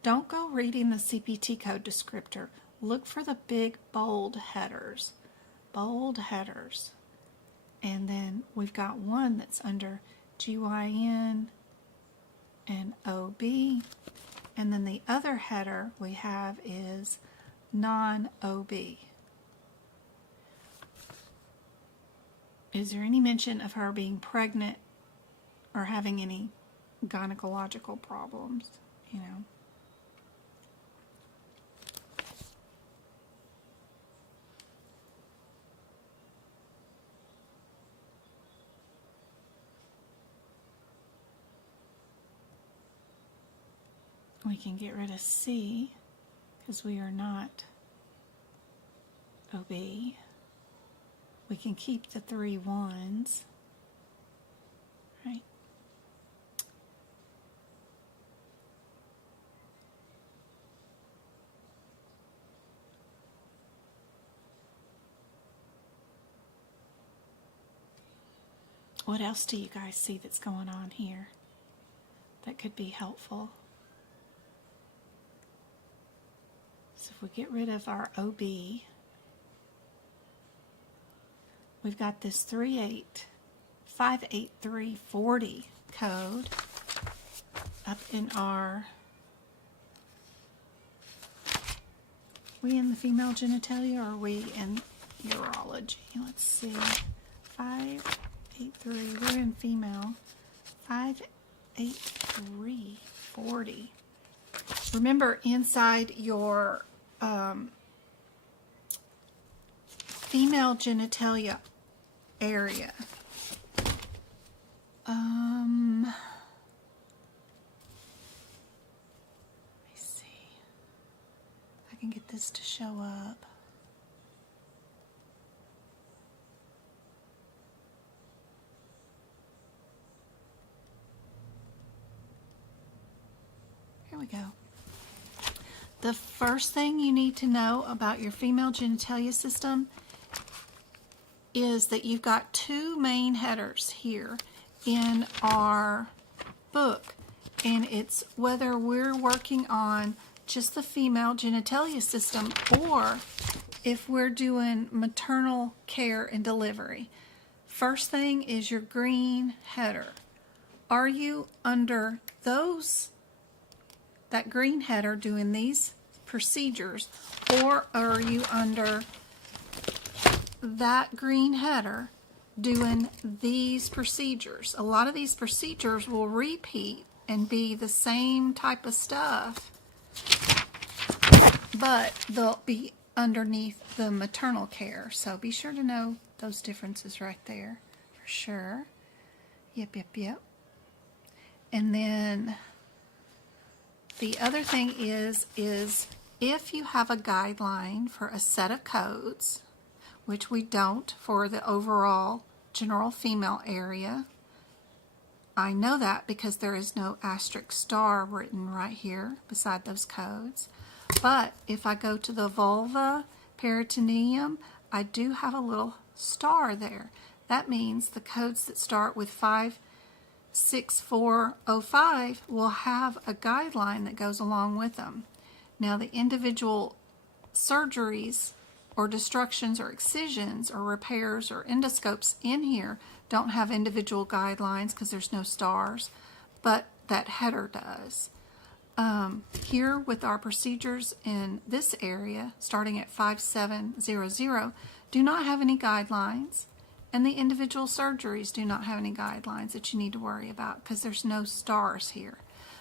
don't go reading the CPT code descriptor. Look for the big bold headers. Bold headers. And then we've got one that's under GYN and OB. And then the other header we have is non-OB. Is there any mention of her being pregnant or having any gynecological problems, you know? We can get rid of C because we are not OB. We can keep the 3 1s, right? What else do you guys see that's going on here that could be helpful? So if we get rid of our OB, we've got this 58340 code up in our, we in the female genitalia or are we in urology? Let's see. 583, we're in female. 58340. Remember, inside your female genitalia area, let me see if I can get this to show up. Here we go. The first thing you need to know about your female genitalia system is that you've got 2 main headers here in our book, and it's whether we're working on just the female genitalia system or if we're doing maternal care and delivery. First thing is your green header. Are you under that green header doing these procedures, or are you under that green header doing these procedures? A lot of these procedures will repeat and be the same type of stuff, but they'll be underneath the maternal care. So be sure to know those differences right there for sure. Yep. And then the other thing is if you have a guideline for a set of codes, which we don't for the overall general female area. I know that because there is no asterisk star written right here beside those codes. But if I go to the vulva, peritoneum, I do have a little star there. That means the codes that start with 56405 will have a guideline that goes along with them. Now the individual surgeries or destructions or excisions or repairs or endoscopes in here don't have individual guidelines because there's no stars, but that header does. Here with our procedures in this area, starting at 5700, do not have any guidelines, and the individual surgeries do not have any guidelines that you need to worry about because there's no stars here.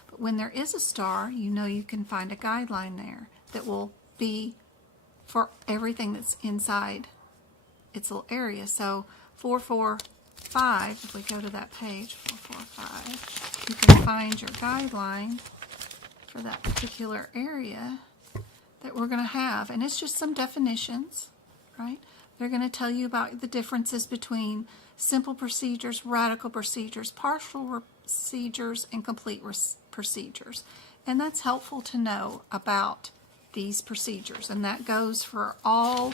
But when there is a star, you know you can find a guideline there that will be for everything that's inside its little area. So 445, if we go to that page, 445, you can find your guideline for that particular area that we're going to have. And it's just some definitions, right? They're going to tell you about the differences between simple procedures, radical procedures, partial procedures, and complete procedures. And that's helpful to know about these procedures, and that goes for all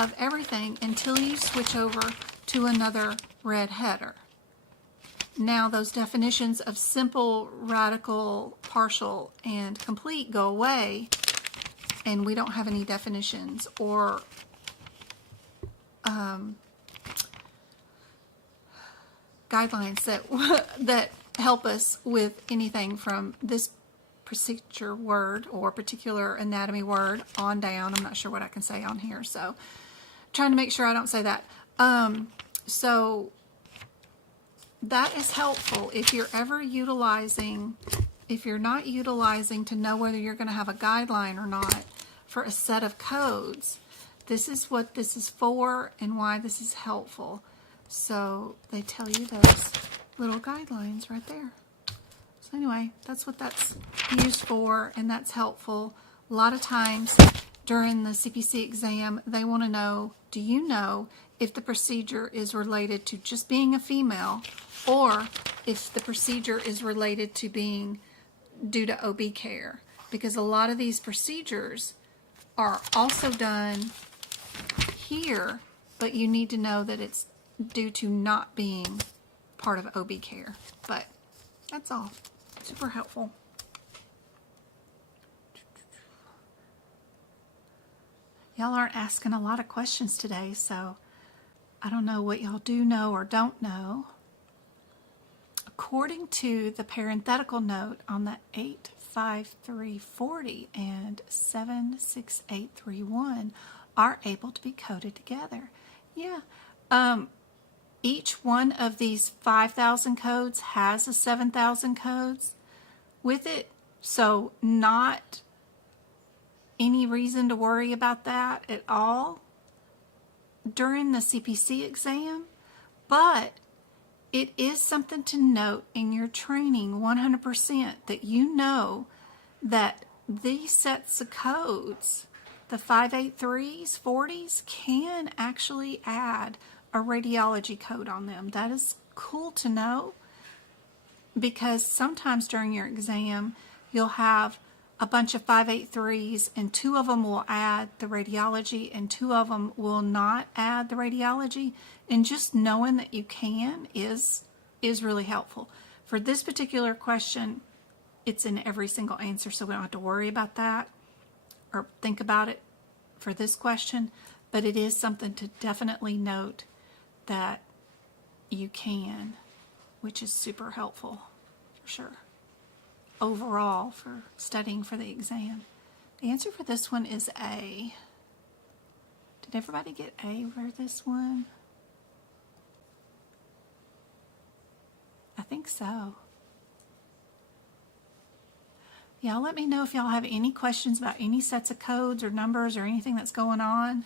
of everything until you switch over to another red header. Now those definitions of simple, radical, partial, and complete go away, and we don't have any definitions or guidelines that help us with anything from this procedure word or particular anatomy word on down. I'm not sure what I can say on here, so trying to make sure I don't say that. So that is helpful if you're ever utilizing, if you're not utilizing to know whether you're going to have a guideline or not for a set of codes. This is what this is for and why this is helpful. So they tell you those little guidelines right there. So anyway, that's what that's used for, and that's helpful. A lot of times during the CPC exam, they want to know, do you know if the procedure is related to just being a female, or if the procedure is related to being due to OB care? Because a lot of these procedures are also done here, but you need to know that it's due to not being part of OB care. But that's all. Super helpful. Y'all aren't asking a lot of questions today, so I don't know what y'all do know or don't know. According to the parenthetical note on the 85340 and 76831 are able to be coded together. Yeah. Each one of these 5,000 codes has a 7,000 codes with it, so not any reason to worry about that at all during the CPC exam, but it is something to note in your training 100% that you know that these sets of codes, the 583s, 40s, can actually add a radiology code on them. That is cool to know, because sometimes during your exam you'll have a bunch of 583s and 2 of them will add the radiology and 2 of them will not add the radiology, and just knowing that you can is really helpful. For this particular question, it's in every single answer, so we don't have to worry about that or think about it for this question, but it is something to definitely note that you can, which is super helpful for sure overall for studying for the exam. The answer for this one is A. Did everybody get A for this one? I think so. Y'all let me know if y'all have any questions about any sets of codes or numbers or anything that's going on.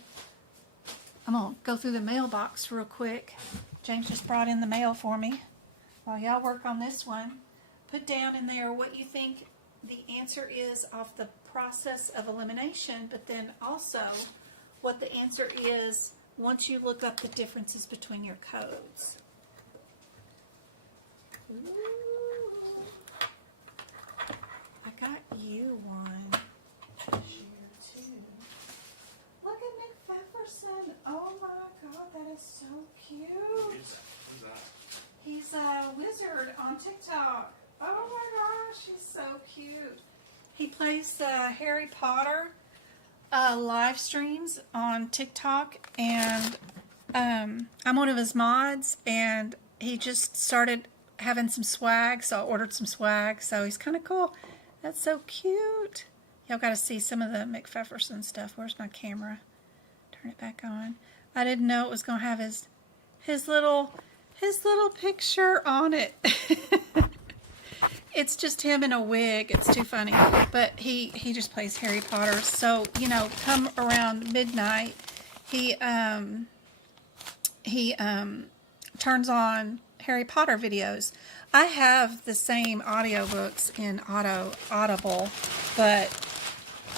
I'm going to go through the mailbox real quick. James just brought in the mail for me. While y'all work on this one, put down in there what you think the answer is off the process of elimination, but then also what the answer is once you look up the differences between your codes. Ooh. I got you one. You too. Look at Nick Pfefferson. Oh my God, that is so cute. Who's that? He's a wizard on TikTok. Oh my gosh, he's so cute. He plays Harry Potter live streams on TikTok, and I'm one of his mods, and he just started having some swag, so I ordered some swag, so he's kind of cool. That's so cute. Y'all got to see some of the McPherson stuff. Where's my camera? Turn it back on. I didn't know it was going to have his little picture on it. It's just him in a wig. It's too funny. But he just plays Harry Potter. So, you know, come around midnight, he turns on Harry Potter videos. I have the same audiobooks in Audible, but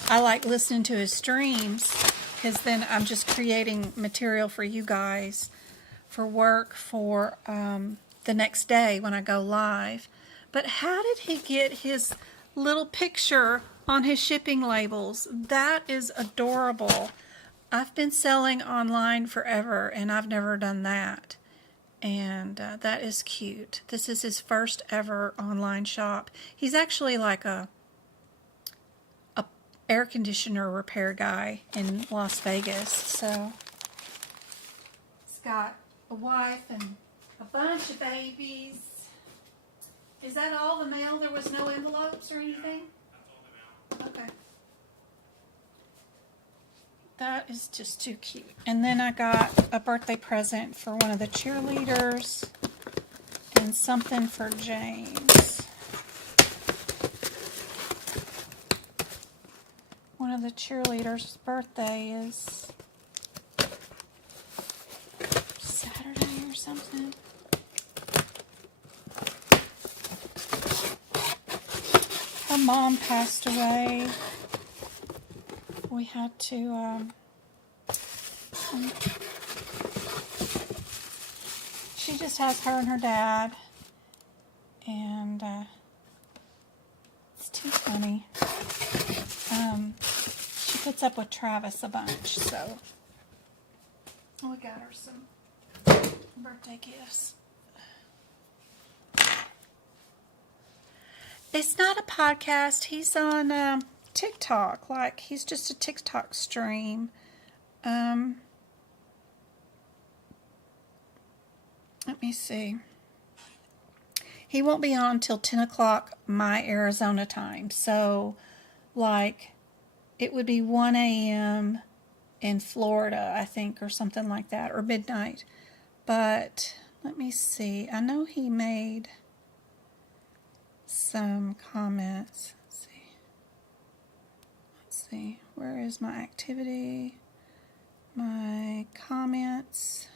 I like listening to his streams because then I'm just creating material for you guys for work for the next day when I go live. But how did he get his little picture on his shipping labels? That is adorable. I've been selling online forever, and I've never done that. And that is cute. This is his first ever online shop. He's actually like a air conditioner repair guy in Las Vegas. So he's got a wife and a bunch of babies. Is that all the mail? There was no envelopes or anything? Okay. That is just too cute. And then I got a birthday present for one of the cheerleaders and something for James. One of the cheerleaders' birthday is Saturday or something. Her mom passed away. We had to, she just has her and her dad, and it's too funny. She puts up with Travis a bunch, so we got her some birthday gifts. It's not a podcast. He's on TikTok. Like, he's just a TikTok stream. Let me see. He won't be on till 10 o'clock my Arizona time. So, like, it would be 1 a.m. in Florida, I think, or something like that, or midnight. But, let me see. I know he made some comments. Let's see. Where is my activity? My comments.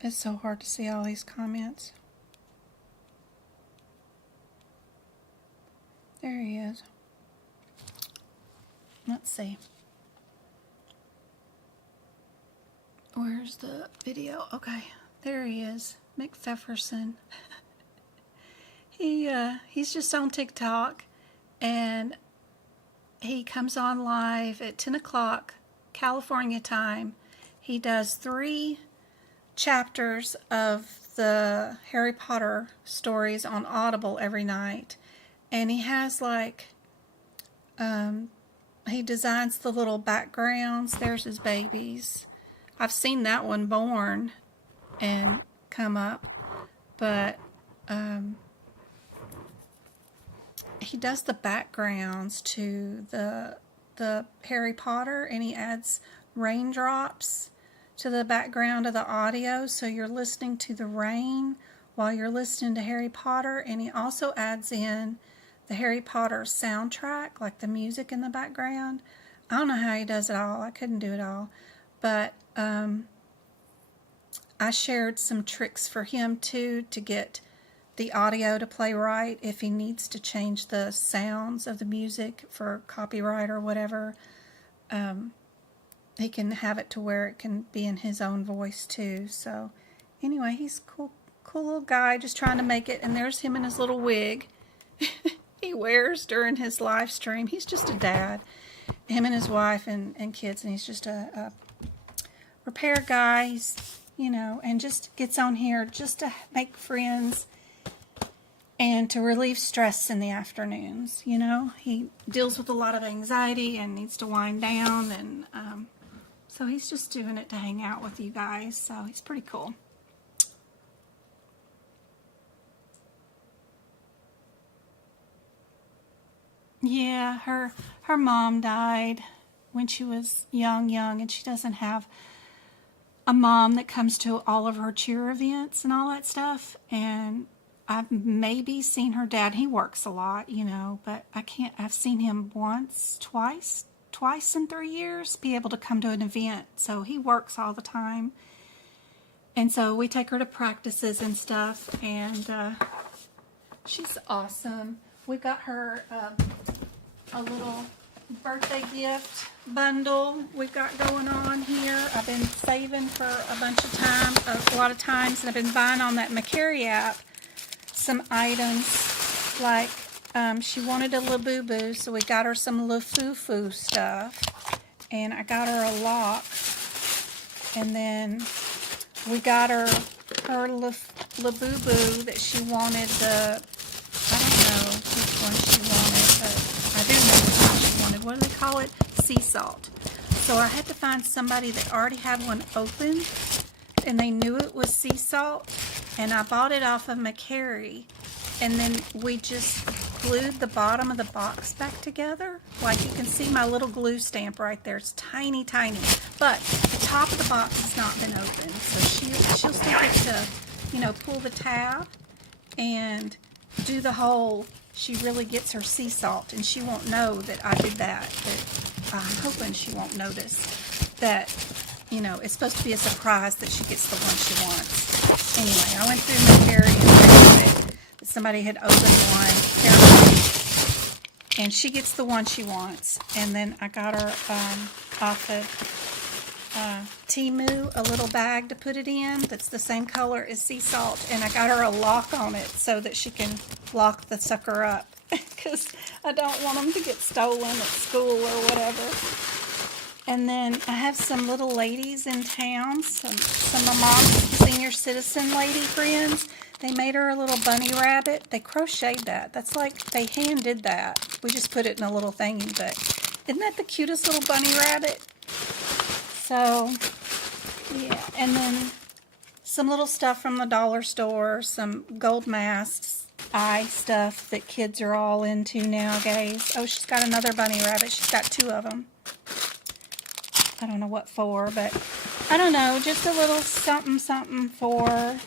It's so hard to see all these comments. There he is. Let's see. Where's the video? Okay, there he is. McPherson. He's just on TikTok, and he comes on live at 10 o'clock California time. He does 3 chapters of the Harry Potter stories on Audible every night, and he has like he designs the little backgrounds. There's his babies. I've seen that one born and come up, but he does the backgrounds to the Harry Potter, and he adds raindrops to the background of the audio, so you're listening to the rain while you're listening to Harry Potter. And he also adds in the Harry Potter soundtrack, like the music in the background. I don't know how he does it all. I couldn't do it all, but I shared some tricks for him too, to get the audio to play right if he needs to change the sounds of the music for copyright or whatever. He can have it to where it can be in his own voice too. So anyway, he's cool little guy, just trying to make it. And there's him in his little wig he wears during his live stream. He's just a dad, him and his wife and kids, and he's just a repair guy. He's, you know, and just gets on here just to make friends and to relieve stress in the afternoons. You know, he deals with a lot of anxiety and needs to wind down, and so he's just doing it to hang out with you guys. So he's pretty cool. Yeah, her mom died when she was young, and she doesn't have a mom that comes to all of her cheer events and all that stuff. And I've maybe seen her dad. He works a lot, you know, but I've seen him twice in 3 years be able to come to an event. So he works all the time. And so we take her to practices and stuff, and she's awesome. We got her a little birthday gift bundle we've got going on here. I've been saving for a lot of times, and I've been buying on that McCary app some items like she wanted a Labubu, so we got her some Lafufu stuff. And I got her a lock. And then we got her Labubu that she wanted the, I don't know which one she wanted, but I do know which one she wanted. What do they call it? Sea salt. So I had to find somebody that already had one open, and they knew it was sea salt, and I bought it off of McCary, and then we just glued the bottom of the box back together. Like you can see my little glue stamp right there. It's tiny, tiny, but the top of the box has not been opened, so she'll still get to, you know, pull the tab and do the whole. She really gets her sea salt, and she won't know that I did that. But I'm hoping she won't notice that, you know, it's supposed to be a surprise that she gets the one she wants. Anyway, I went through McCary and found that somebody had opened one carefully, and she gets the one she wants. And then I got her off of Temu a little bag to put it in that's the same color as sea salt, and I got her a lock on it so that she can lock the sucker up, because I don't want them to get stolen at school or whatever. And then I have some little ladies in town, some of my mom's senior citizen lady friends. They made her a little bunny rabbit. They crocheted that. That's like they hand did that. We just put it in a little thingy, but isn't that the cutest little bunny rabbit? So, yeah, and then some little stuff from the dollar store, some gold masks, eye stuff that kids are all into nowadays. Oh, she's got another bunny rabbit. She's got 2 of them. I don't know what for, but I don't know, just a little something, something for,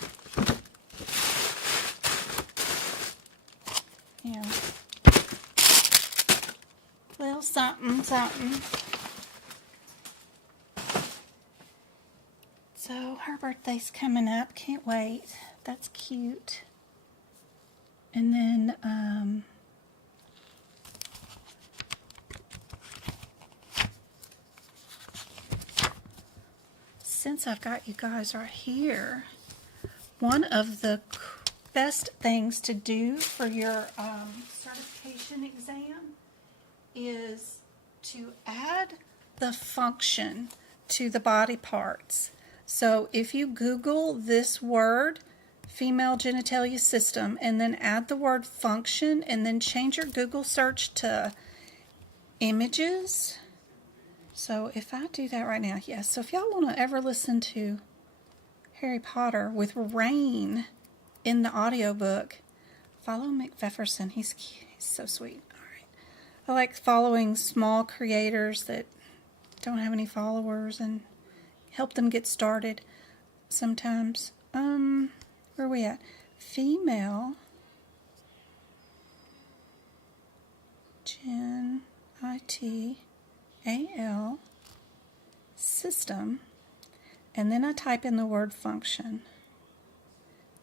you know, little something, something. So her birthday's coming up. Can't wait. That's cute. And then, since I've got you guys right here, one of the best things to do for your certification exam is to add the function to the body parts. So if you Google this word, female genitalia system, and then add the word function, and then change your Google search to images. So if I do that right now, yes. So if y'all want to ever listen to Harry Potter with rain in the audiobook, follow McPherson. He's so sweet. All right. I like following small creators that don't have any followers and help them get started sometimes. Where are we at? Female Gen ITAL system, and then I type in the word function,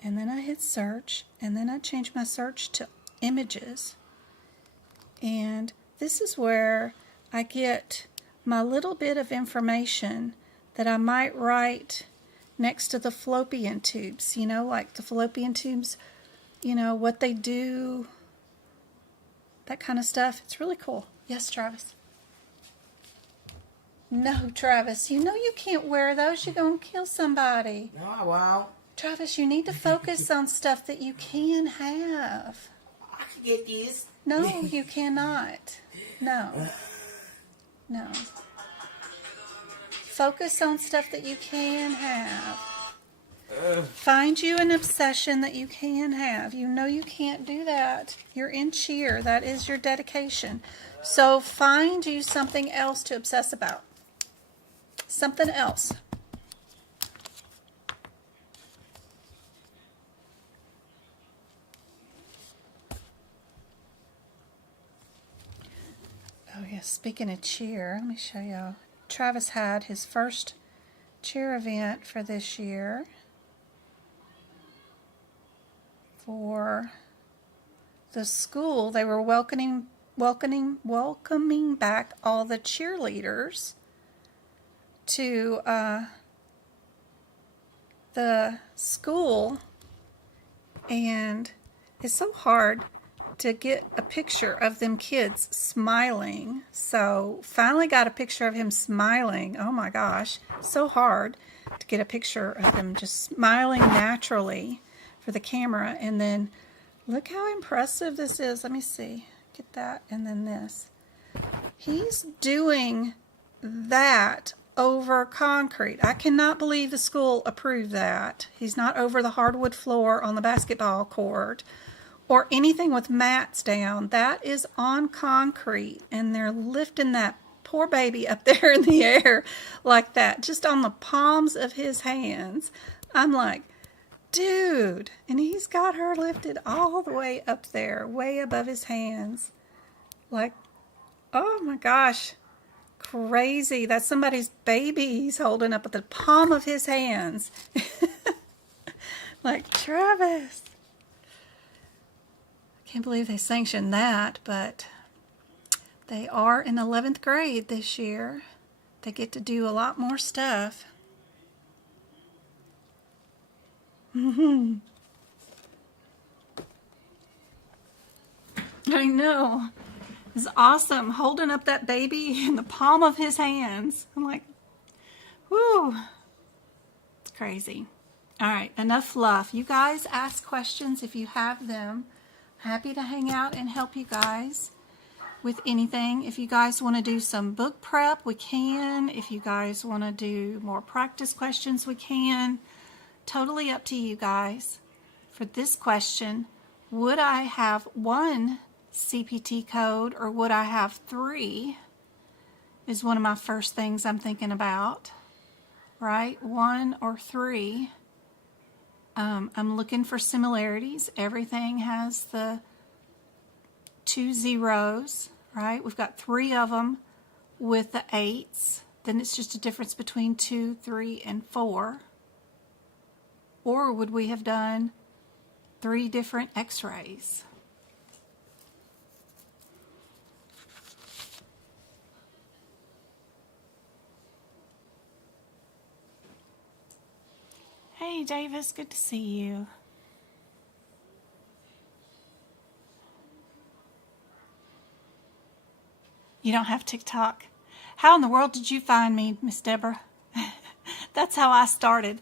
and then I hit search, and then I change my search to images, and this is where I get my little bit of information that I might write next to the fallopian tubes, you know, like the fallopian tubes, you know, what they do, that kind of stuff. It's really cool. Yes, Travis? No, Travis, you know you can't wear those. You're going to kill somebody. No, I won't. Travis, you need to focus on stuff that you can have. I can get these. No, you cannot. No. No. Focus on stuff that you can have. Find you an obsession that you can have. You know you can't do that. You're in cheer. That is your dedication. So find you something else to obsess about. Something else. Oh yeah, speaking of cheer, let me show y'all. Travis had his first cheer event for this year for the school. They were welcoming back all the cheerleaders to the school, and it's so hard to get a picture of them kids smiling. So finally got a picture of him smiling. Oh my gosh, so hard to get a picture of them just smiling naturally for the camera. And then look how impressive this is. Let me see. Get that and then this. He's doing that over concrete. I cannot believe the school approved that. He's not over the hardwood floor on the basketball court or anything with mats down. That is on concrete, and they're lifting that poor baby up there in the air like that, just on the palms of his hands. I'm like, dude, and he's got her lifted all the way up there, way above his hands. Like, oh my gosh, crazy. That's somebody's baby he's holding up with the palm of his hands. Like, Travis. Can't believe they sanctioned that, but they are in 11th grade this year. They get to do a lot more stuff. I know. It's awesome, holding up that baby in the palm of his hands. I'm like, whoo. It's crazy. All right, enough fluff. You guys ask questions if you have them. Happy to hang out and help you guys with anything. If you guys want to do some book prep, we can. If you guys want to do more practice questions, we can. Totally up to you guys. For this question, would I have one CPT code or would I have 3? Is one of my first things I'm thinking about. Right? 1 or 3. I'm looking for similarities. Everything has the 2 zeros, right? We've got 3 of them with the 8s. Then it's just a difference between 2, 3, and 4. Or would we have done 3 different x-rays? Hey, Davis, good to see you. You don't have TikTok? How in the world did you find me, Miss Deborah? That's how I started.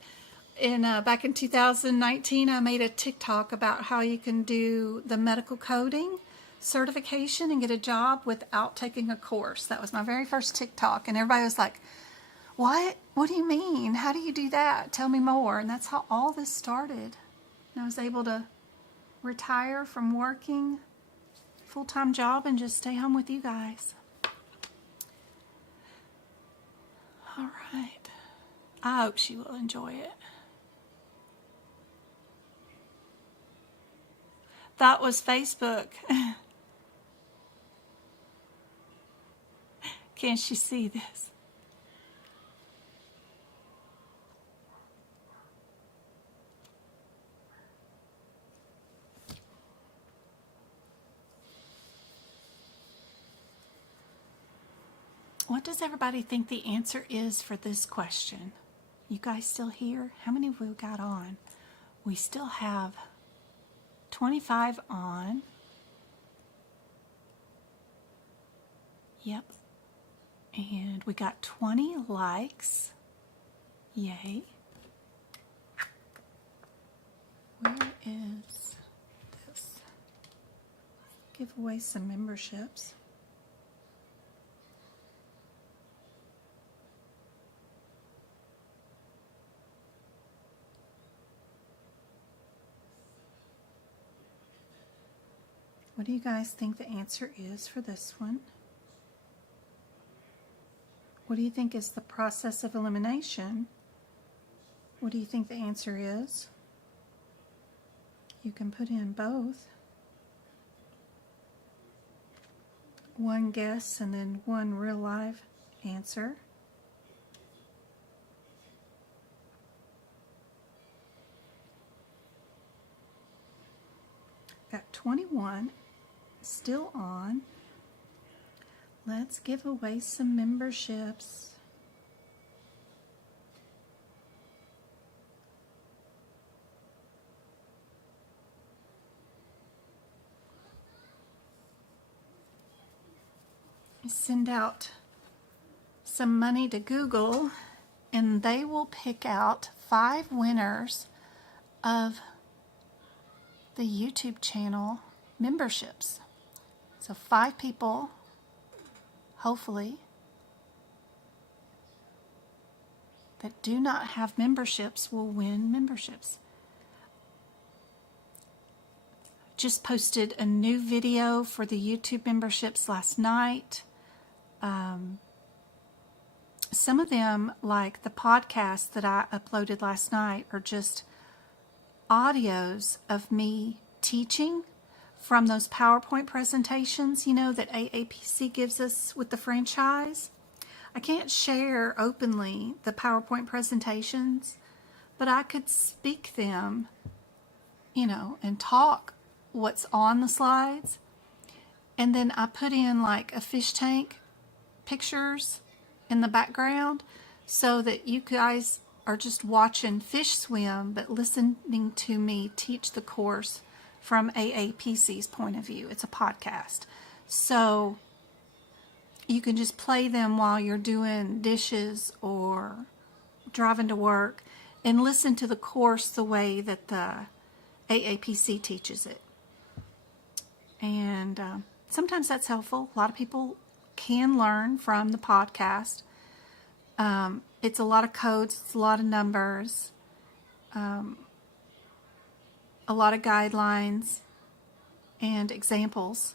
Back in 2019, I made a TikTok about how you can do the medical coding certification and get a job without taking a course. That was my very first TikTok, and everybody was like, what? What do you mean? How do you do that? Tell me more. And that's how all this started. And I was able to retire from working full-time job and just stay home with you guys. All right. I hope she will enjoy it. That was Facebook. Can she see this? What does everybody think the answer is for this question? You guys still here? How many have we got on? We still have 25 on. Yep. And we got 20 likes. Yay. Where is this? Give away some memberships. What do you guys think the answer is for this one? What do you think is the process of elimination? What do you think the answer is? You can put in both. One guess and then one real live answer. Got 21 still on. Let's give away some memberships. send out some money to Google, and they will pick out 5 winners of the YouTube channel memberships. So 5 people, hopefully, that do not have memberships will win memberships. Just posted a new video for the YouTube memberships last night. Some of them, like the podcast that I uploaded last night, are just audios of me teaching from those PowerPoint presentations, you know, that AAPC gives us with the franchise. I can't share openly the PowerPoint presentations, but I could speak them, you know, and talk what's on the slides. And then I put in like a fish tank pictures in the background so that you guys are just watching fish swim but listening to me teach the course from AAPC's point of view. It's a podcast. So you can just play them while you're doing dishes or driving to work and listen to the course the way that the AAPC teaches it. And sometimes that's helpful. A lot of people can learn from the podcast. It's a lot of codes, it's a lot of numbers, a lot of guidelines and examples.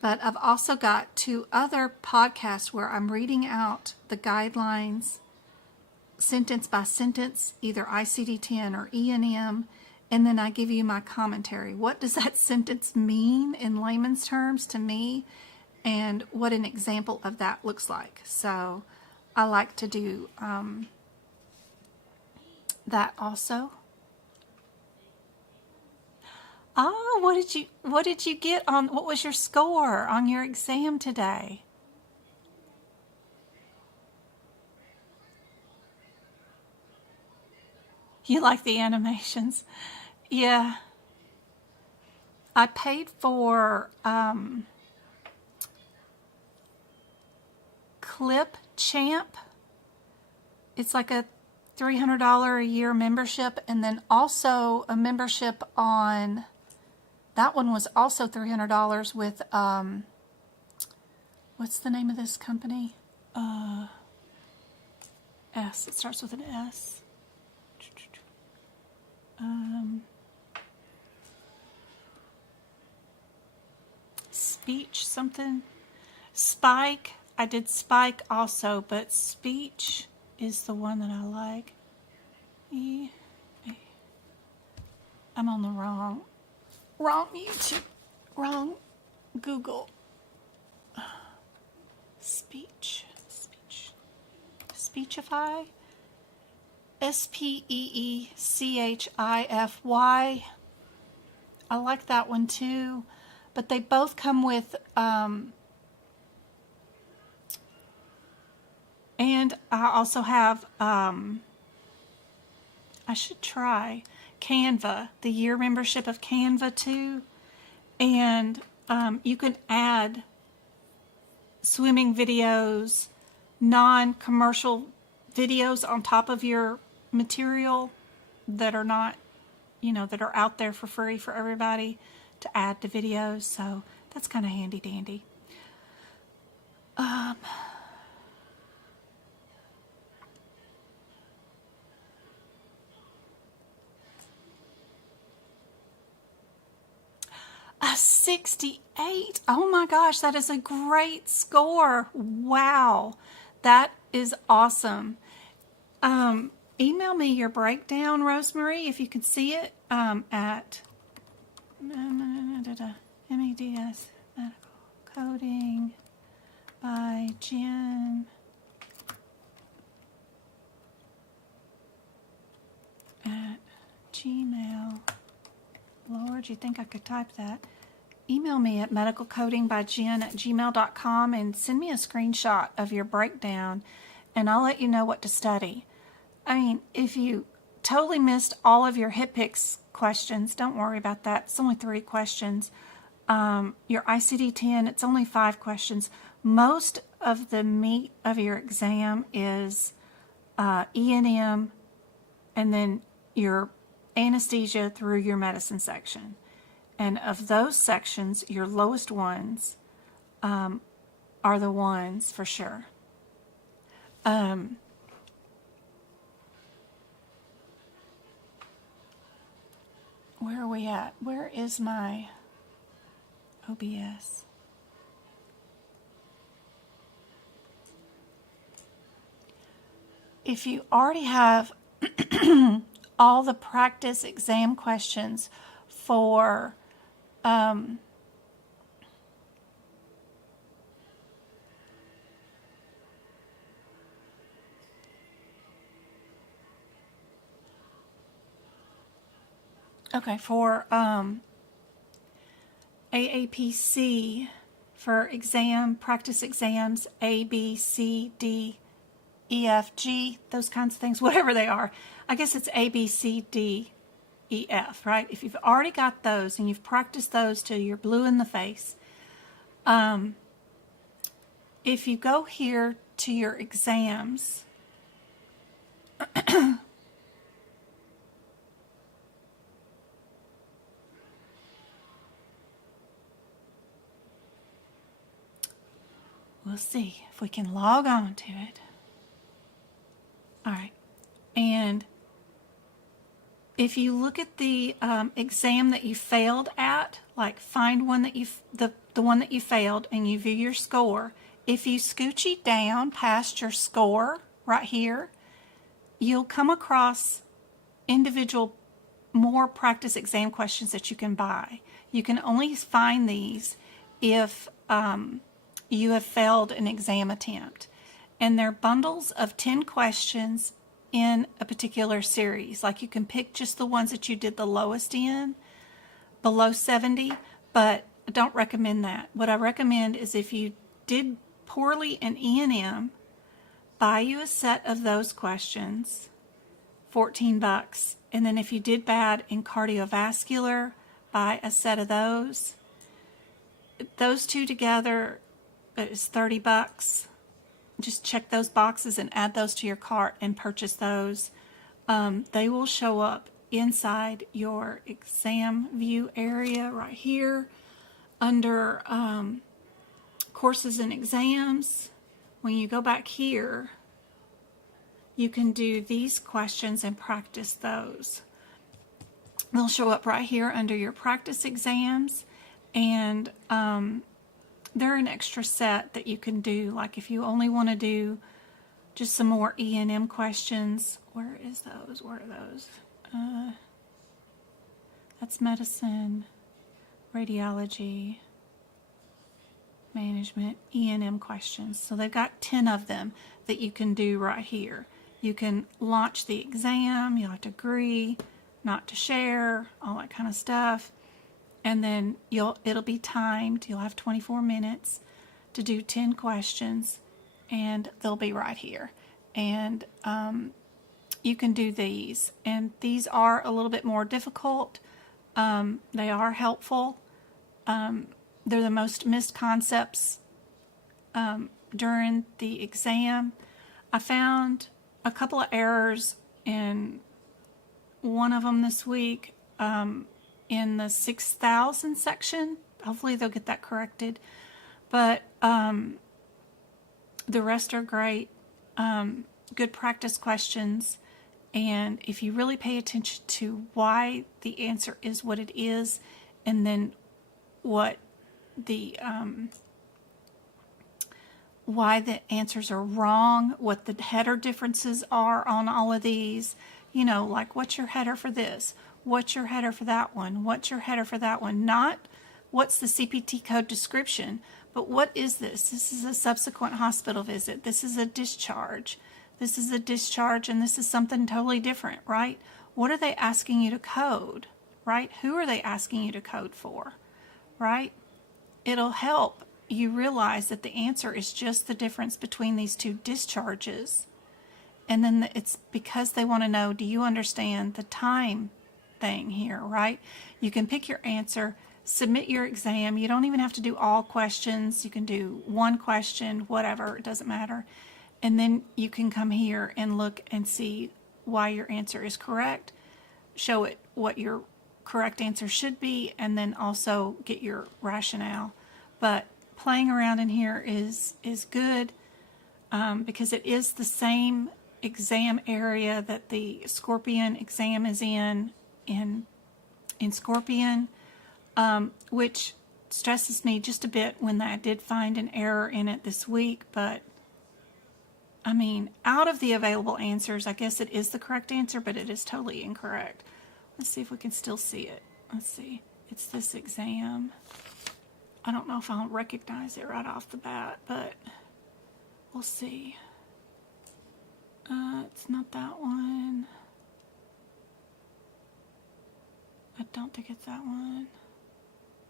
But I've also got 2 other podcasts where I'm reading out the guidelines sentence by sentence, either ICD-10 or E&M, and then I give you my commentary. What does that sentence mean in layman's terms to me, and what an example of that looks like? So I like to do that also. Oh, what did you get on, what was your score on your exam today? You like the animations? Yeah. I paid for Clip Champ. It's like a $300 a year membership, and then also a membership on, that one was also $300 with, what's the name of this company? S. It starts with an S. Speech something. Spike. I did Spike also, but Speech is the one that I like. I'm on the wrong YouTube, wrong Google. Speechify. SPEECHIFY. I like that one too, but they both come with, and I also have, I should try Canva, the year membership of Canva too, and you can add swimming videos, non-commercial videos on top of your material that are not, you know, that are out there for free for everybody to add to videos. So that's kind of handy dandy. A 68. Oh my gosh, that is a great score. Wow. That is awesome. Email me your breakdown, Rosemary, if you can see it, at MEDS Medical Coding by Jen at Gmail. Lord, you think I could type that? Email me at medicalcodingbyjen@gmail.com and send me a screenshot of your breakdown, and I'll let you know what to study. I mean, if you totally missed all of your HitPix questions, don't worry about that. It's only 3 questions. your ICD-10, it's only 5 questions. Most of the meat of your exam is E&M and then your anesthesia through your medicine section. And of those sections, your lowest ones are the ones for sure. Where are we at? Where is my OBS? If you already have all the practice exam questions for for AAPC, for exam, practice exams, A, B, C, D, E, F, G, those kinds of things, whatever they are. I guess it's A, B, C, D, E, F, right? If you've already got those and you've practiced those till you're blue in the face, if you go here to your exams, we'll see if we can log on to it. All right. And if you look at the exam that you failed at, like find one that the one that you failed and you view your score, if you scoochie down past your score right here, you'll come across individual more practice exam questions that you can buy. You can only find these if you have failed an exam attempt. And they're bundles of 10 questions in a particular series. Like you can pick just the ones that you did the lowest in, below 70, but I don't recommend that. What I recommend is if you did poorly in E&M, buy you a set of those questions, $14. And then if you did bad in cardiovascular, buy a set of those. Those two together is $30. Just check those boxes and add those to your cart and purchase those. They will show up inside your exam view area right here under courses and exams. When you go back here, you can do these questions and practice those. They'll show up right here under your practice exams, and they're an extra set that you can do. Like if you only want to do just some more E&M questions. Where is those? Where are those? That's medicine, radiology, management, E&M questions. So they've got 10 of them that you can do right here. You can launch the exam. You'll have to agree not to share, all that kind of stuff. And then it'll be timed. You'll have 24 minutes to do 10 questions, and they'll be right here. And you can do these. And these are a little bit more difficult. They are helpful. They're the most missed concepts during the exam. I found a couple of errors in one of them this week. In the 6,000 section. Hopefully they'll get that corrected. But the rest are great. Good practice questions. And if you really pay attention to why the answer is what it is, and then what the why the answers are wrong, what the header differences are on all of these, you know, like what's your header for this? What's your header for that one? What's your header for that one? Not what's the CPT code description, but what is this? This is a subsequent hospital visit. This is a discharge. This is a discharge, and this is something totally different, right? What are they asking you to code, right? Who are they asking you to code for, right? It'll help you realize that the answer is just the difference between these two discharges. And then it's because they want to know, do you understand the time thing here, right? You can pick your answer submit your exam. You don't even have to do all questions. You can do one question, whatever, it doesn't matter. And then you can come here and look and see why your answer is correct, show it what your correct answer should be, and then also get your rationale. But playing around in here is good because it is the same exam area that the Scorpion exam is in Scorpion, which stresses me just a bit when I did find an error in it this week. But I mean, out of the available answers, I guess it is the correct answer, but it is totally incorrect. Let's see if we can still see it. Let's see. It's this exam. I don't know if I'll recognize it right off the bat, but we'll see. It's not that one. I don't think it's that one.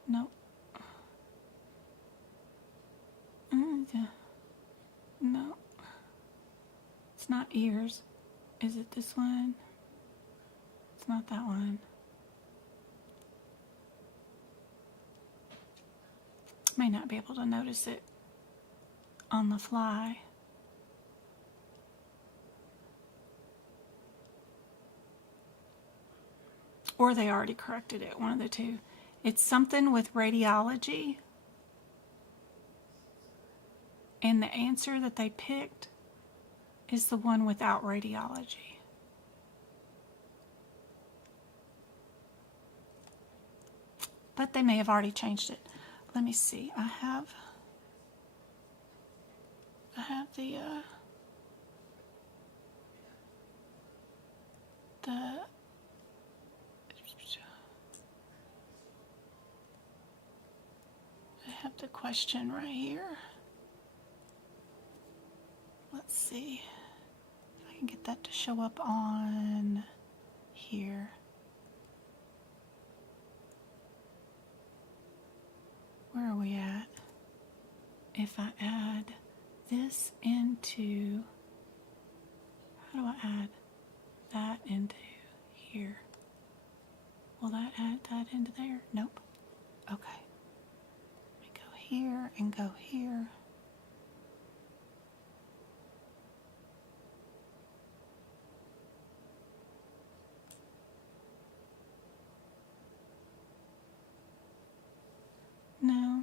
Nope. No. It's not ears. Is it this one? It's not that one. May not be able to notice it on the fly. Or they already corrected it, one of the two. It's something with radiology. And the answer that they picked is the one without radiology. But they may have already changed it. Let me see. I have the I have the question right here. Let's see if I can get that to show up on here. Where are we at? If I add this into, how do I add that into here? Will that add that into there? Nope. Okay. Let me go here and go here. No,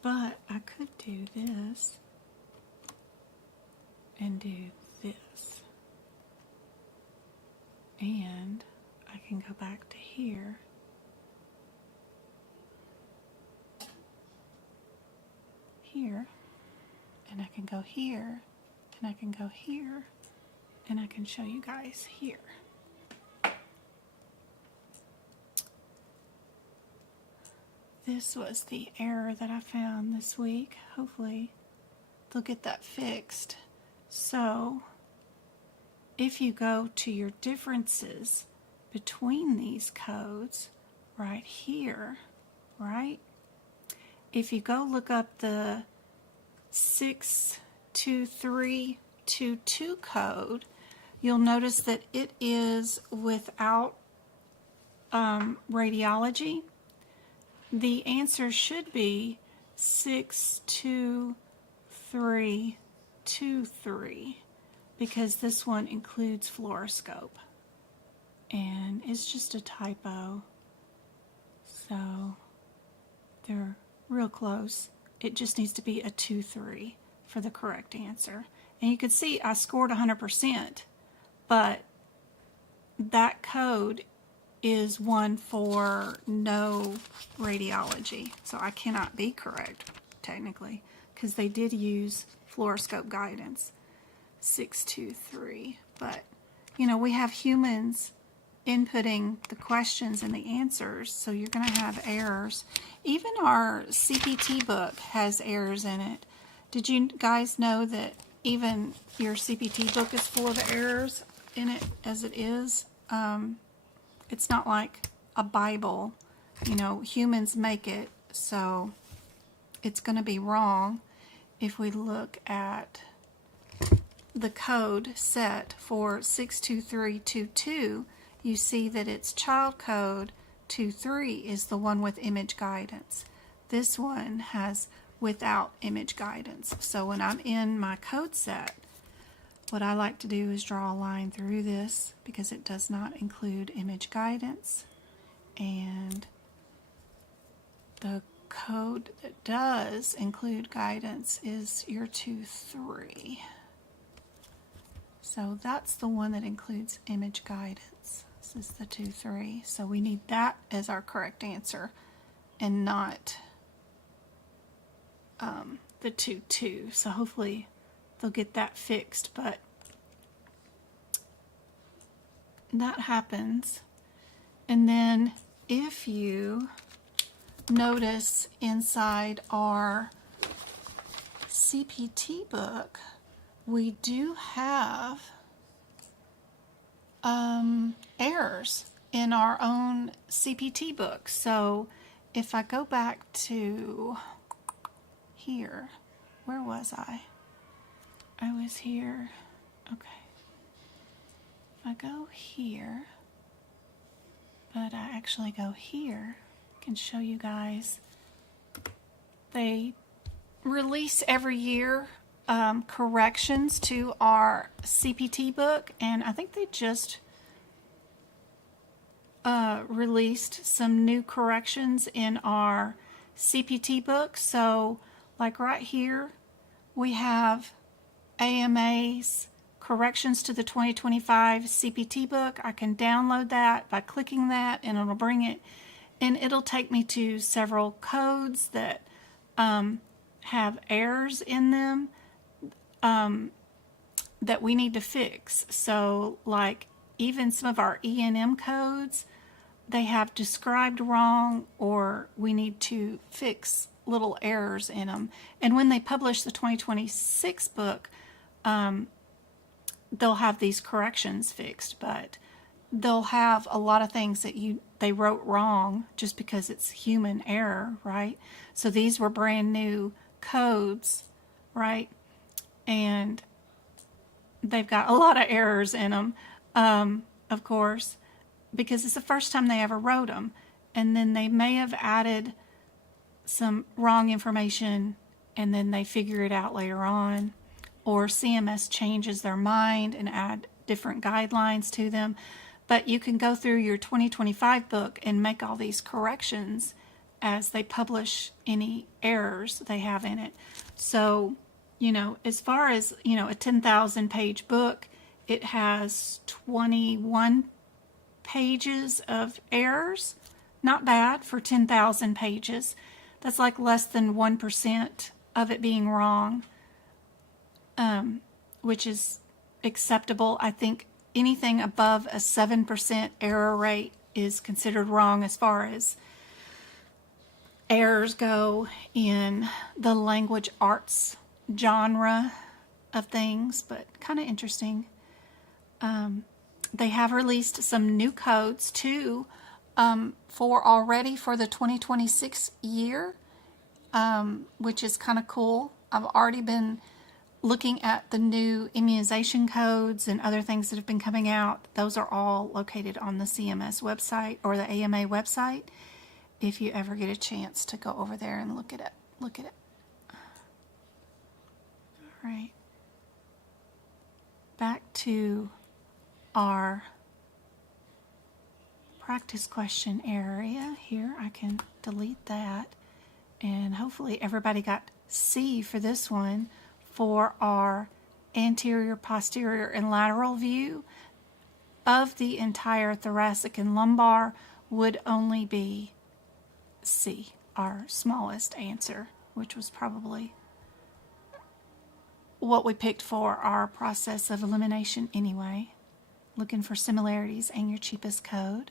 but I could do this and do this. And I can go back to here. Here. And I can go here. And I can go here. And I can show you guys here. This was the error that I found this week. Hopefully they'll get that fixed. So if you go to your differences between these codes right here, right? If you go look up the 62322 code, you'll notice that it is without radiology. The answer should be 62323 because this one includes fluoroscope. And it's just a typo. So they're real close. It just needs to be a 2-3 for the correct answer. And you can see I scored 100%, but that code is one for no radiology. So I cannot be correct, technically, because they did use fluoroscope guidance, 623. But, you know, we have humans inputting the questions and the answers, so you're going to have errors. Even our CPT book has errors in it. Did you guys know that even your CPT book is full of errors in it as it is? It's not like a Bible, you know, humans make it, so it's going to be wrong. If we look at the code set for 62322, you see that it's child code 2-3 is the one with image guidance. This one has without image guidance. So when I'm in my code set, what I like to do is draw a line through this because it does not include image guidance. And the code that does include guidance is your 2-3. So that's the one that includes image guidance. This is the 2-3. So we need that as our correct answer and not the 2-2. So hopefully they'll get that fixed, but that happens. And then if you notice inside our CPT book, we do have errors in our own CPT book. So if I go back to here, where was I? I was here. Okay. If I go here, but I actually go here, I can show you guys. They release every year corrections to our CPT book, and I think they just released some new corrections in our CPT book. So like right here we have AMA's corrections to the 2025 CPT book. I can download that by clicking that, and it'll bring it, and it'll take me to several codes that have errors in them that we need to fix. So like even some of our E&M codes, they have described wrong, or we need to fix little errors in them. And when they publish the 2026 book, they'll have these corrections fixed, but they'll have a lot of things that they wrote wrong just because it's human error, right? So these were brand new codes, right? And they've got a lot of errors in them, of course, because it's the first time they ever wrote them. And then they may have added some wrong information and then they figure it out later on, or CMS changes their mind and add different guidelines to them. But you can go through your 2025 book and make all these corrections as they publish any errors they have in it. So, as far as, a 10,000 page book, it has 21 pages of errors. Not bad for 10,000 pages. That's like less than 1% of it being wrong, which is acceptable. I think anything above a 7% error rate is considered wrong as far as errors go in the language arts genre of things, but kind of interesting. They have released some new codes too for the 2026 year, which is kind of cool. I've already been looking at the new immunization codes and other things that have been coming out. Those are all located on the CMS website or the AMA website, if you ever get a chance to go over there and look at it. All right. Back to our practice question area here. I can delete that, and hopefully everybody got C for this one. For our anterior, posterior, and lateral view of the entire thoracic and lumbar would only be C, our smallest answer, which was probably what we picked for our process of elimination anyway. Looking for similarities and your cheapest code.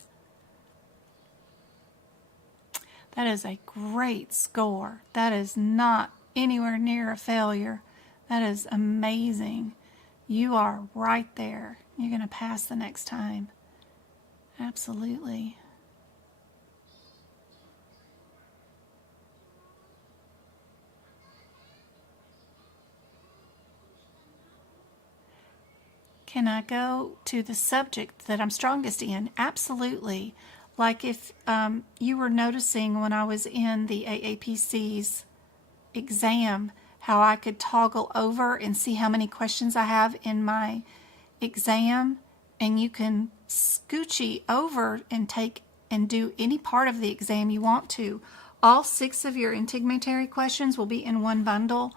That is a great score. That is not anywhere near a failure. That is amazing. You are right there. You're going to pass the next time. Absolutely. Can I go to the subject that I'm strongest in? Absolutely. Like if you were noticing when I was in the AAPC's exam, how I could toggle over and see how many questions I have in my exam, and you can scoochie over and take and do any part of the exam you want to. All 6 of your integumentary questions will be in one bundle.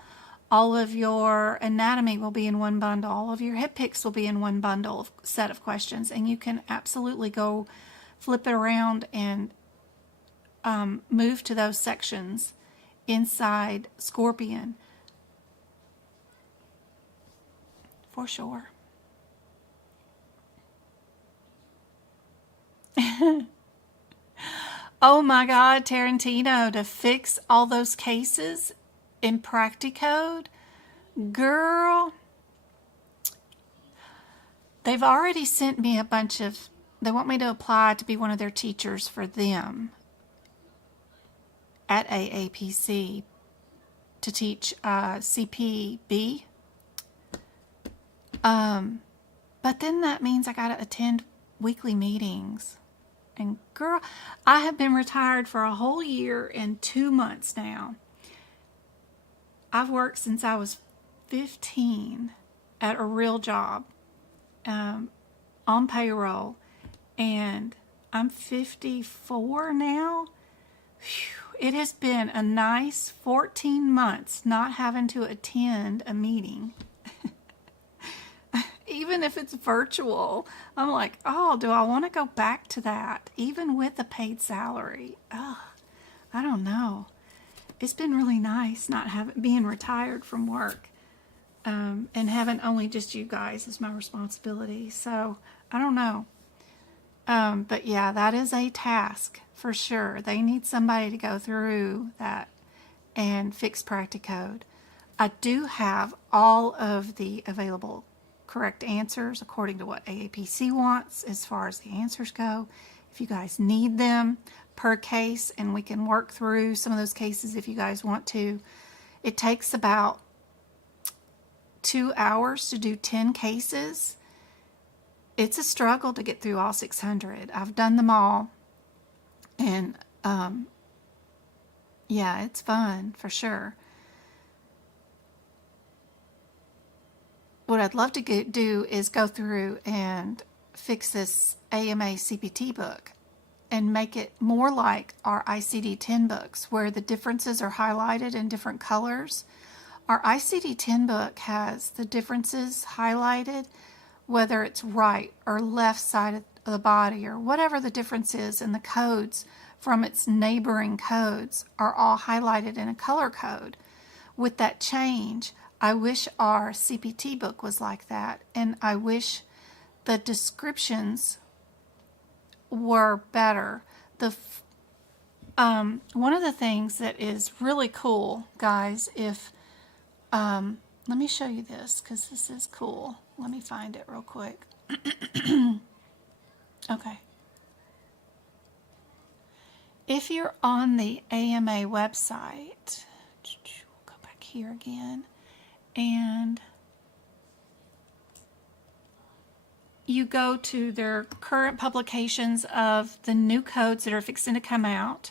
All of your anatomy will be in one bundle. All of your hip picks will be in one bundle set of questions, and you can absolutely go flip it around and move to those sections inside Scorpion for sure. Oh my God, Tarantino, to fix all those cases in Practicode, girl, they've already sent me a bunch of, they want me to apply to be one of their teachers for them at AAPC to teach CPB. But then that means I got to attend weekly meetings. And girl, I have been retired for a whole year and 2 months now. I've worked since I was 15 at a real job, on payroll, and I'm 54 now. Whew. It has been a nice 14 months not having to attend a meeting. Even if it's virtual, I'm like, oh, do I want to go back to that, even with a paid salary? Oh, I don't know. It's been really nice not being retired from work, and having only just you guys as my responsibility. So I don't know. But yeah, that is a task for sure. They need somebody to go through that and fix Practicode. I do have all of the available correct answers according to what AAPC wants as far as the answers go. If you guys need them per case, and we can work through some of those cases if you guys want to. It takes about 2 hours to do 10 cases. It's a struggle to get through all 600. I've done them all, and yeah, it's fun for sure. What I'd love to do is go through and fix this AMA CPT book and make it more like our ICD-10 books, where the differences are highlighted in different colors. Our ICD-10 book has the differences highlighted, whether it's right or left side of the body or whatever the difference is, and the codes from its neighboring codes are all highlighted in a color code. With that change, I wish our CPT book was like that, and I wish the descriptions were better. One of the things that is really cool, guys, if let me show you this, because this is cool. Let me find it real quick. Okay. If you're on the AMA website, we'll go back here again, and you go to their current publications of the new codes that are fixing to come out.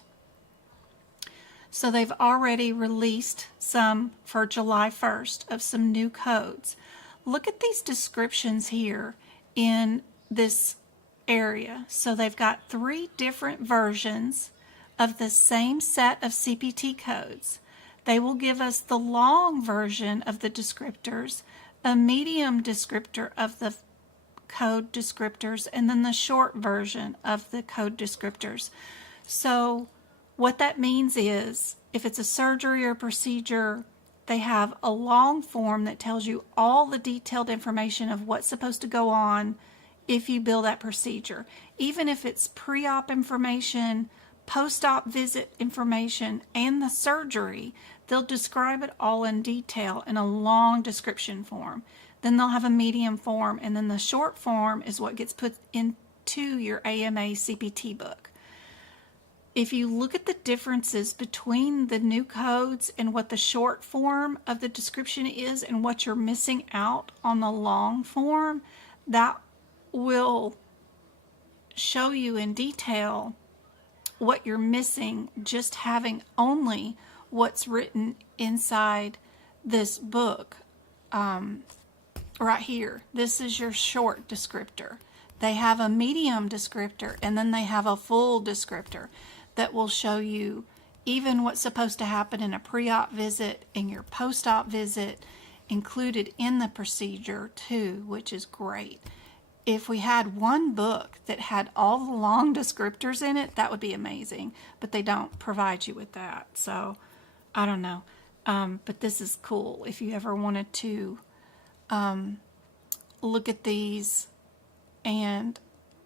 So they've already released some for July 1st of some new codes. Look at these descriptions here in this area. So they've got 3 different versions of the same set of CPT codes. They will give us the long version of the descriptors, a medium descriptor of the code descriptors, and then the short version of the code descriptors. So what that means is, if it's a surgery or procedure, they have a long form that tells you all the detailed information of what's supposed to go on if you bill that procedure. Even if it's pre-op information, post-op visit information, and the surgery, they'll describe it all in detail in a long description form. Then they'll have a medium form, and then the short form is what gets put into your AMA CPT book. If you look at the differences between the new codes and what the short form of the description is and what you're missing out on the long form, that will show you in detail what you're missing just having only what's written inside this book. Right here, this is your short descriptor. They have a medium descriptor, and then they have a full descriptor that will show you even what's supposed to happen in a pre-op visit and your post-op visit included in the procedure too, which is great. If we had one book that had all the long descriptors in it, that would be amazing, but they don't provide you with that, so I don't know. But this is cool if you ever wanted to look at these and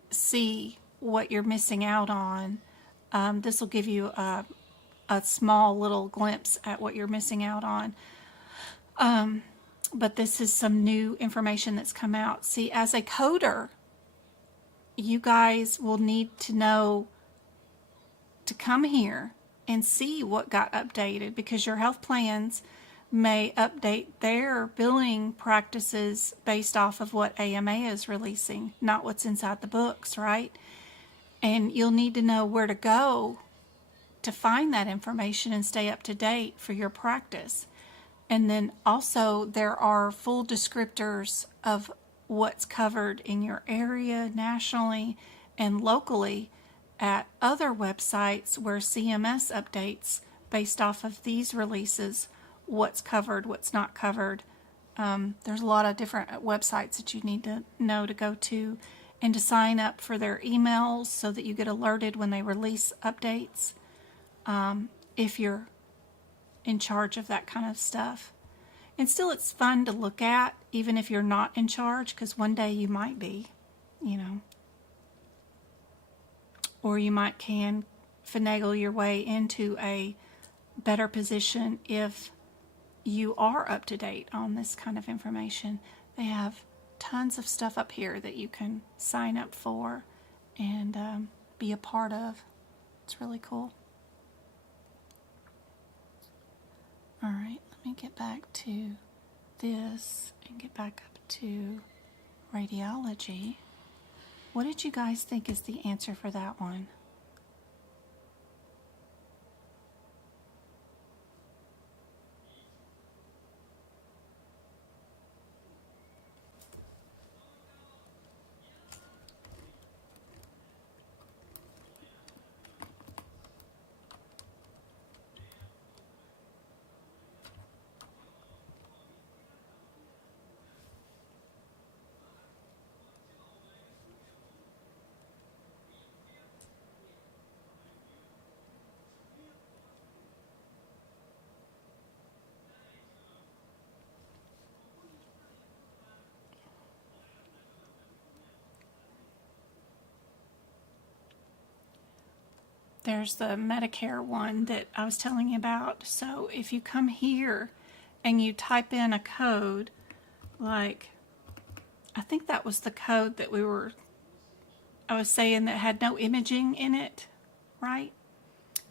see what you're missing out on. This will give you a small little glimpse at what you're missing out on. But this is some new information that's come out. See, as a coder, you guys will need to know to come here and see what got updated, because your health plans may update their billing practices based off of what AMA is releasing, not what's inside the books, right? And you'll need to know where to go to find that information and stay up to date for your practice. And then also there are full descriptors of what's covered in your area nationally and locally at other websites where CMS updates based off of these releases what's covered, what's not covered. There's a lot of different websites that you need to know to go to and to sign up for their emails so that you get alerted when they release updates, if you're in charge of that kind of stuff. And still, it's fun to look at, even if you're not in charge, because one day you might be, you know. Or you might can finagle your way into a better position if you are up to date on this kind of information. They have tons of stuff up here that you can sign up for and be a part of. It's really cool. All right, let me get back to this and get back up to radiology. What did you guys think is the answer for that one? There's the Medicare one that I was telling you about. So if you come here and you type in a code, like, I think that was the code that I was saying that had no imaging in it, right?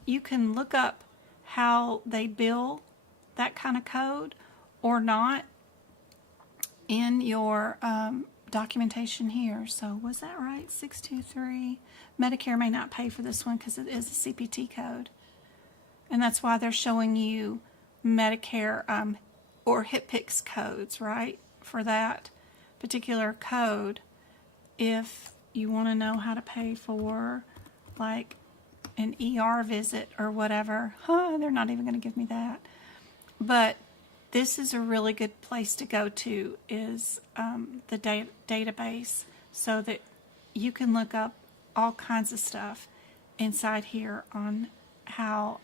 You can look up how they bill that kind of code or not in your documentation here. So was that right? 623. Medicare may not pay for this one because it is a CPT code. And that's why they're showing you Medicare or HIPPICS codes, right? For that particular code, if you want to know how to pay for like an ER visit or whatever. They're not even going to give me that. But this is a really good place to go to, is the database, so that you can look up all kinds of stuff inside here on how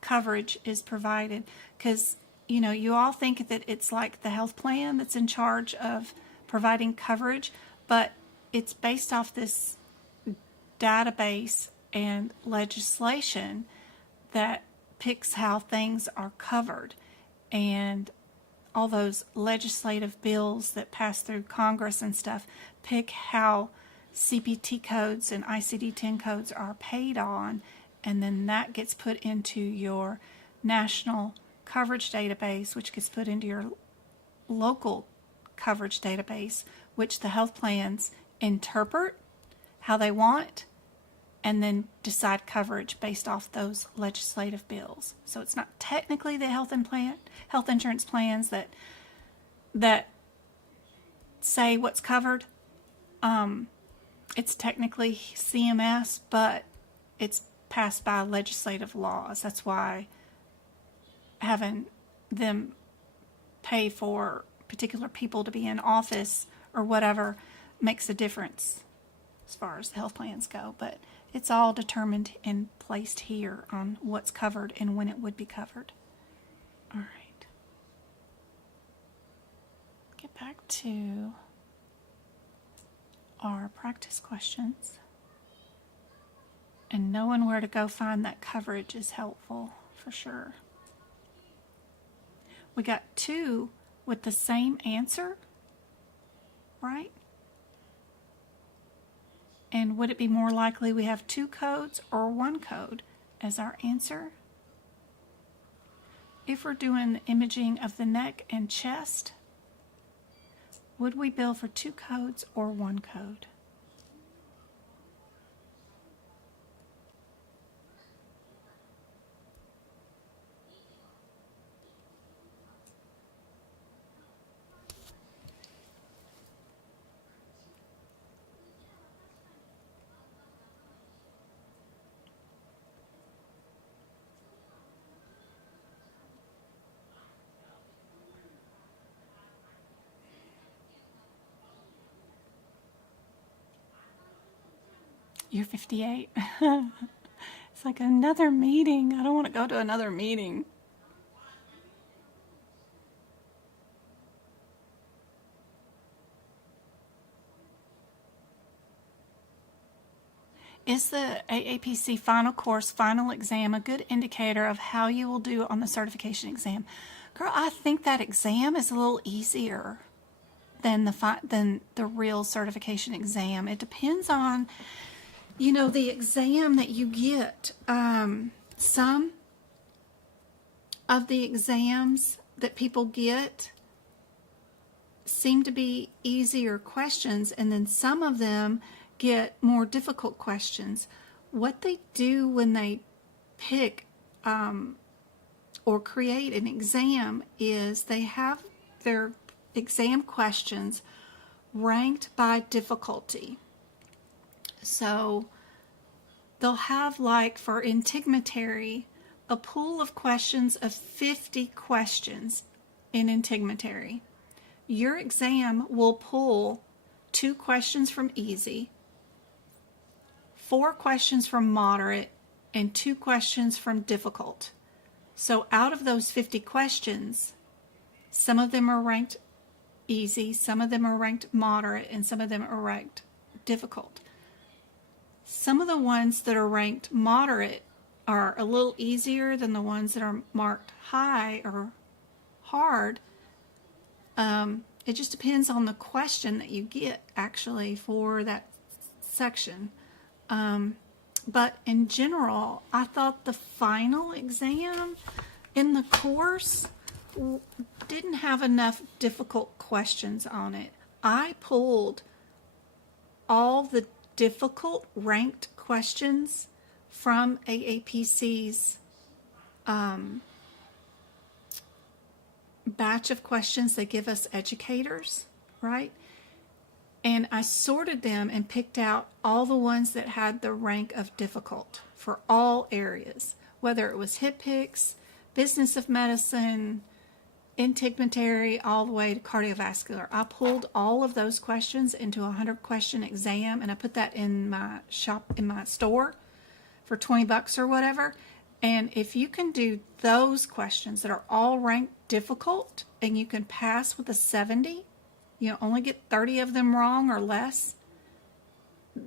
coverage is provided. Because, you know, you all think that it's like the health plan that's in charge of providing coverage, but it's based off this database and legislation that picks how things are covered, and all those legislative bills that pass through Congress and stuff pick how CPT codes and ICD-10 codes are paid on, and then that gets put into your national coverage database, which gets put into your local coverage database, which the health plans interpret how they want and then decide coverage based off those legislative bills. So it's not technically the health insurance plans that say what's covered. It's technically CMS, but it's passed by legislative laws. That's why having them pay for particular people to be in office or whatever makes a difference as far as the health plans go. But it's all determined and placed here on what's covered and when it would be covered. All right. Get back to our practice questions. And knowing where to go find that coverage is helpful for sure. We got 2 with the same answer, right? And would it be more likely we have 2 codes or 1 code as our answer? If we're doing imaging of the neck and chest, would we bill for 2 codes or 1 code? You're 58. It's like another meeting. I don't want to go to another meeting. Is the AAPC final course, final exam, a good indicator of how you will do on the certification exam? Girl, I think that exam is a little easier than the real certification exam. It depends on, the exam that you get. Some of the exams that people get seem to be easier questions, and then some of them get more difficult questions. What they do when they pick or create an exam is they have their exam questions ranked by difficulty. So they'll have, like for integumentary, a pool of questions of 50 questions in integumentary. Your exam will pull 2 questions from easy, 4 questions from moderate, and 2 questions from difficult. So out of those 50 questions, some of them are ranked easy, some of them are ranked moderate, and some of them are ranked difficult. Some of the ones that are ranked moderate are a little easier than the ones that are marked high or hard. It just depends on the question that you get actually for that section. But in general, I thought the final exam in the course didn't have enough difficult questions on it. I pulled all the difficult ranked questions from AAPC's batch of questions they give us educators, right? And I sorted them and picked out all the ones that had the rank of difficult for all areas, whether it was HIPICS, business of medicine, integumentary, all the way to cardiovascular. I pulled all of those questions into a 100-question exam, and I put that in my store for $20 or whatever. And if you can do those questions that are all ranked difficult and you can pass with a 70, only get 30 of them wrong or less,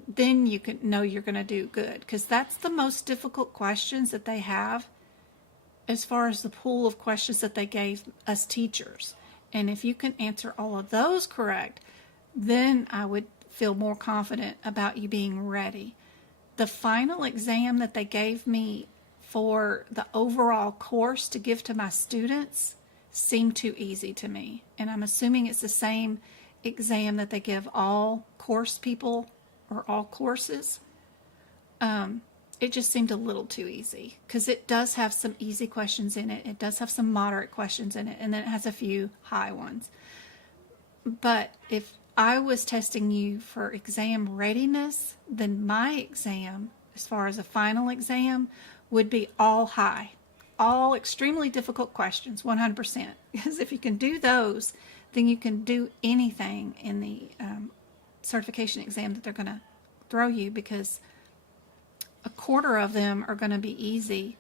then you can know you're going to do good, because that's the most difficult questions that they have as far as the pool of questions that they gave us teachers. And if you can answer all of those correct, then I would feel more confident about you being ready. The final exam that they gave me for the overall course to give to my students seemed too easy to me. And I'm assuming it's the same exam that they give all course people or all courses, it just seemed a little too easy, because it does have some easy questions in it. It does have some moderate questions in it, and then it has a few high ones. But if I was testing you for exam readiness, then my exam, as far as a final exam, would be all high, all extremely difficult questions, 100%. Because if you can do those, then you can do anything in the certification exam that they're going to throw you, because a quarter of them are going to be easy,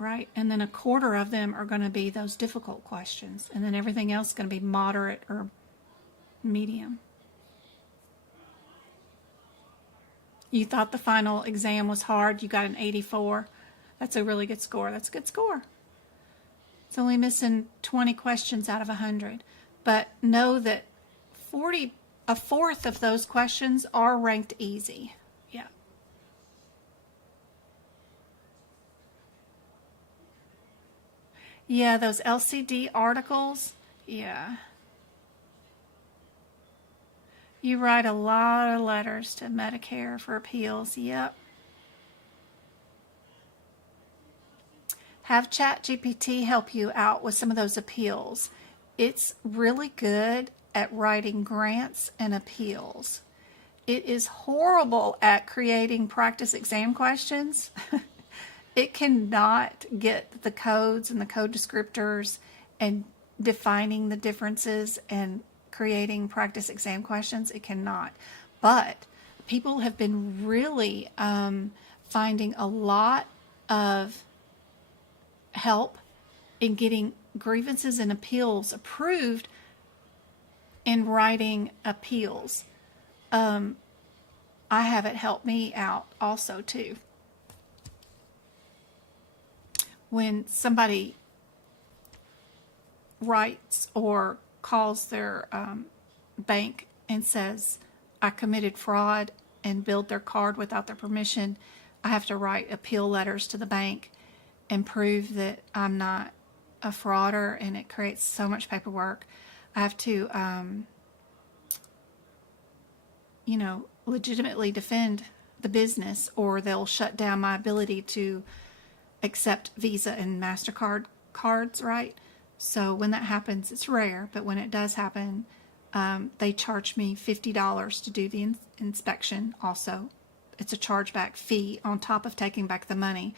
right? And then a quarter of them are going to be those difficult questions. And then everything else is going to be moderate or medium. You thought the final exam was hard. You got an 84. That's a really good score. That's a good score. It's only missing 20 questions out of 100. But know that a fourth of those questions are ranked easy. Yeah. Yeah, those LCD articles. Yeah. You write a lot of letters to Medicare for appeals. Yep. Have ChatGPT help you out with some of those appeals. It's really good at writing grants and appeals. It is horrible at creating practice exam questions. It cannot get the codes and the code descriptors and defining the differences and creating practice exam questions. It cannot. But people have been really finding a lot of help in getting grievances and appeals approved in writing appeals. I have it help me out also too. When somebody writes or calls their bank and says, I committed fraud and billed their card without their permission, I have to write appeal letters to the bank and prove that I'm not a frauder, and it creates so much paperwork. I have to, legitimately defend the business, or they'll shut down my ability to accept Visa and MasterCard cards, right? So when that happens, it's rare, but when it does happen, they charge me $50 to do the inspection also. It's a chargeback fee on top of taking back the money.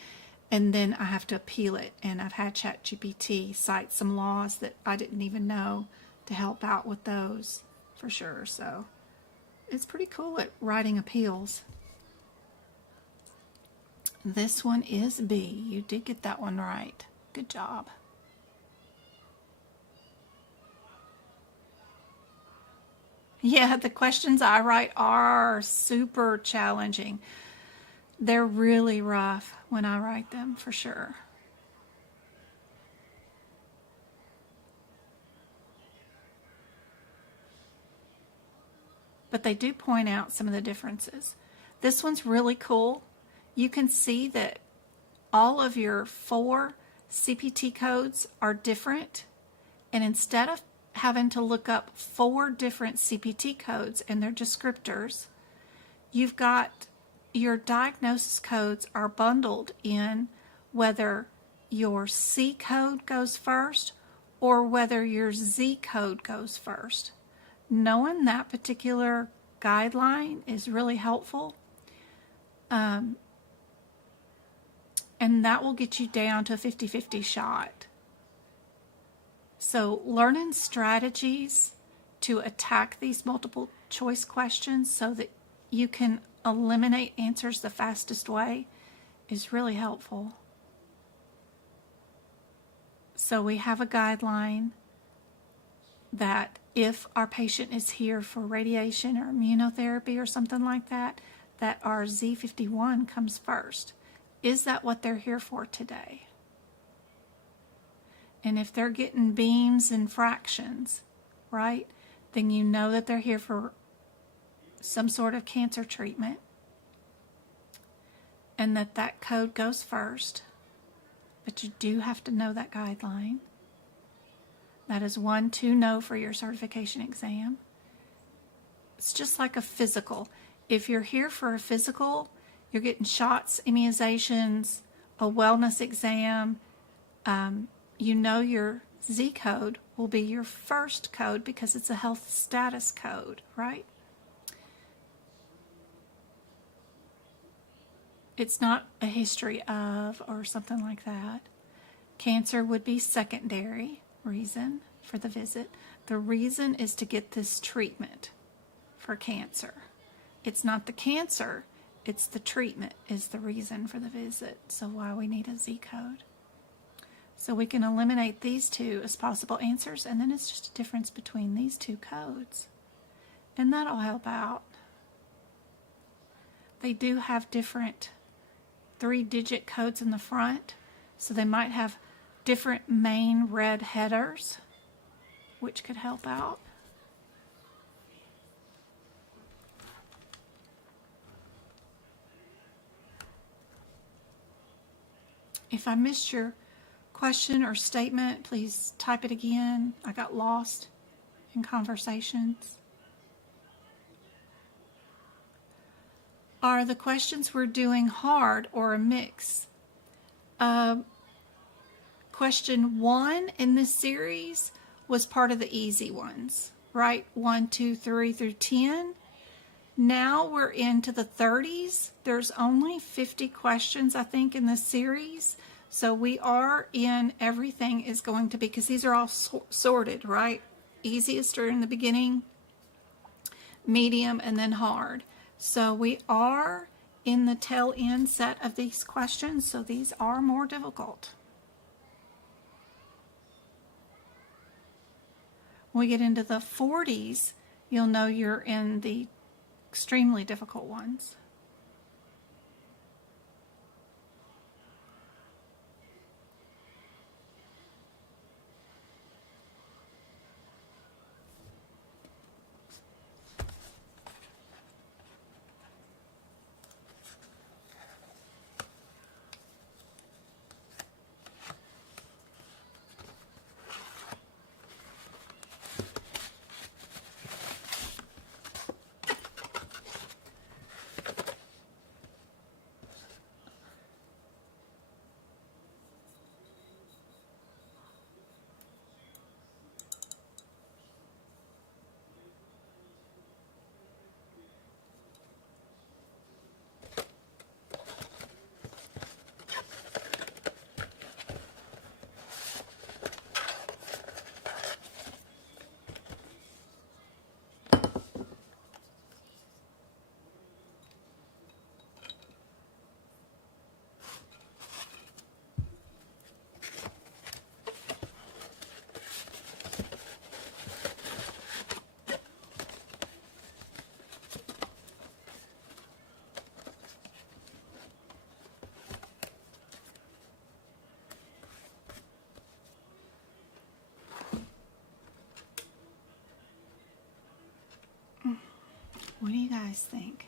And then I have to appeal it. And I've had ChatGPT cite some laws that I didn't even know to help out with those for sure. So it's pretty cool at writing appeals. This one is B. You did get that one right. Good job. Yeah, the questions I write are super challenging. They're really rough when I write them, for sure. But they do point out some of the differences. This one's really cool. You can see that all of your 4 CPT codes are different. And instead of having to look up 4 different CPT codes and their descriptors, you've got your diagnosis codes are bundled in whether your C code goes first or whether your Z code goes first. Knowing that particular guideline is really helpful. And that will get you down to a 50-50 shot. So learning strategies to attack these multiple choice questions so that you can eliminate answers the fastest way is really helpful. So we have a guideline that if our patient is here for radiation or immunotherapy or something like that, that our Z51 comes first. Is that what they're here for today? And if they're getting beams and fractions, right, then you know that they're here for some sort of cancer treatment, and that code goes first. But you do have to know that guideline. That is 1, 2 no for your certification exam. It's just like a physical. If you're here for a physical, you're getting shots, immunizations, a wellness exam. You know your Z code will be your first code because it's a health status code, right? It's not a history of or something like that. Cancer would be secondary reason for the visit. The reason is to get this treatment for cancer. It's not the cancer, it's the treatment is the reason for the visit. So why we need a Z code. So we can eliminate these two as possible answers, and then it's just a difference between these two codes. And that'll help out. They do have different 3-digit codes in the front, so they might have different main red headers, which could help out. If I missed your question or statement, please type it again. I got lost in conversations. Are the questions we're doing hard or a mix? Question 1 in this series was part of the easy ones, right? 1, 2, 3 through 10. Now we're into the 30s. There's only 50 questions, I think, in this series. So we are in everything is going to be, because these are all sorted, right? Easiest are in the beginning, medium, and then hard. So we are in the tail end set of these questions, so these are more difficult. When we get into the 40s, you'll know you're in the extremely difficult ones. What do you guys think?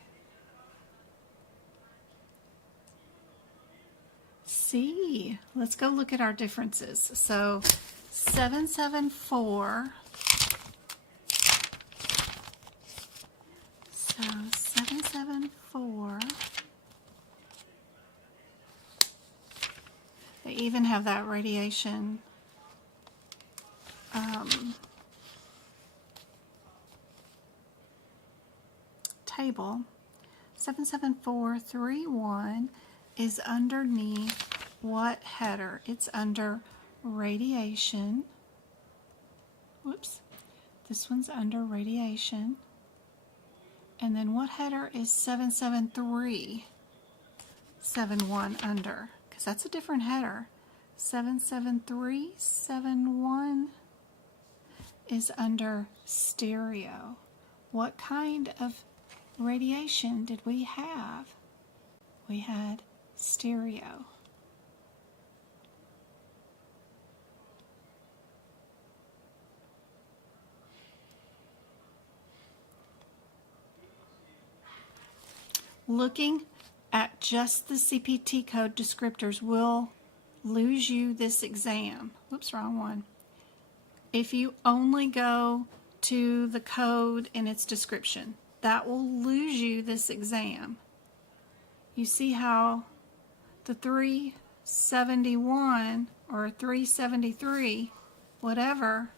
See, let's go look at our differences. So 774. So 774. They even have that radiation table. 77431 is underneath what header? It's under radiation. Whoops. This one's under radiation. And then what header is 77371 under? Because that's a different header. 77371 is under stereo. What kind of radiation did we have? We had stereo. Looking at just the CPT code descriptors will lose you this exam. Whoops, wrong one. if you only go to the code and its description. That will lose you this exam. You see how the 371 or 373, whatever,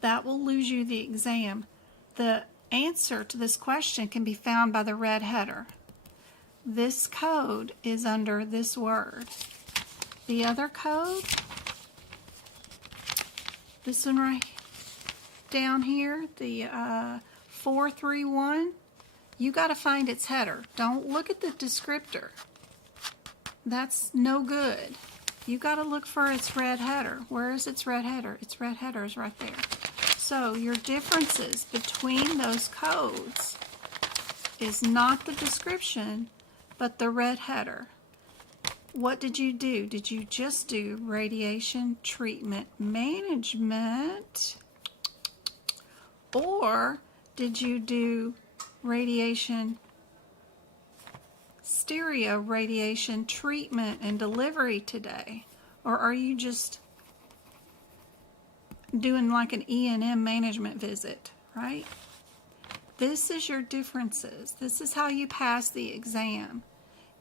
that will lose you the exam. The answer to this question can be found by the red header. This code is under this word. The other code, this one right down here, the 431, you got to find its header. Don't look at the descriptor. That's no good. You got to look for its red header. Where is its red header? Its red header is right there. So your differences between those codes is not the description, but the red header. What did you do? Did you just do radiation treatment management? Or did you do stereo radiation treatment and delivery today? Or are you just doing like an E&M management visit, right? This is your differences. This is how you pass the exam,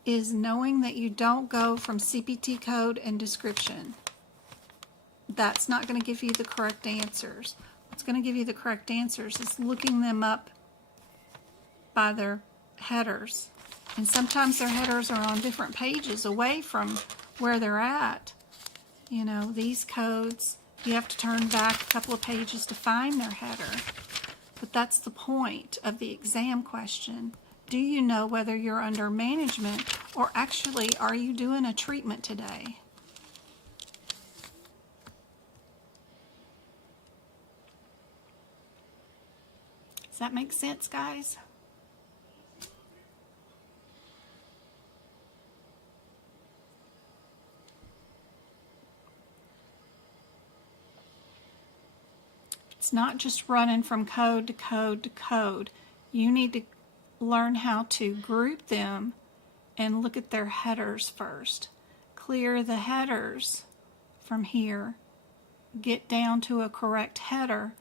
is knowing that you don't go from CPT code and description. That's not going to give you the correct answers. What's going to give you the correct answers is looking them up by their headers. And sometimes their headers are on different pages away from where they're at. You know, these codes, you have to turn back a couple of pages to find their header. But that's the point of the exam question. Do you know whether you're under management or actually are you doing a treatment today? Does that make sense, guys? It's not just running from code to code to code. You need to learn how to group them and look at their headers first. Clear the headers from here, get down to a correct header,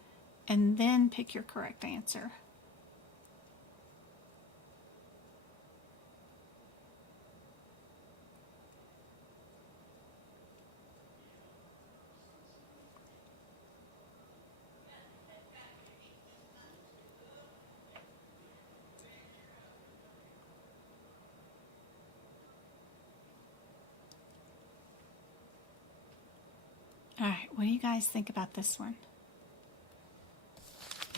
and then pick your correct answer. All right, what do you guys think about this one?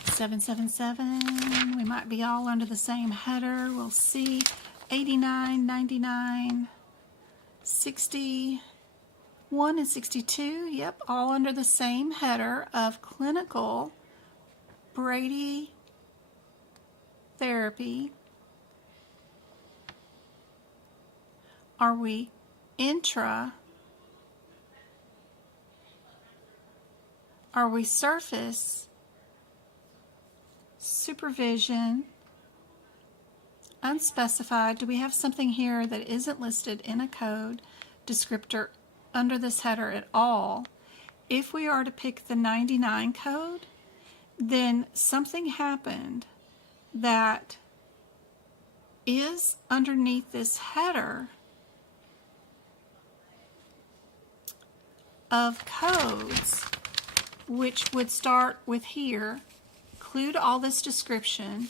777, we might be all under the same header. We'll see. 89, 99, 61 and 62, yep, all under the same header of clinical brady therapy. Are we intra? Are we surface? Supervision? Unspecified? Do we have something here that isn't listed in a code descriptor under this header at all? If we are to pick the 99 code, then something happened that is underneath this header of codes, which would start with here, include all this description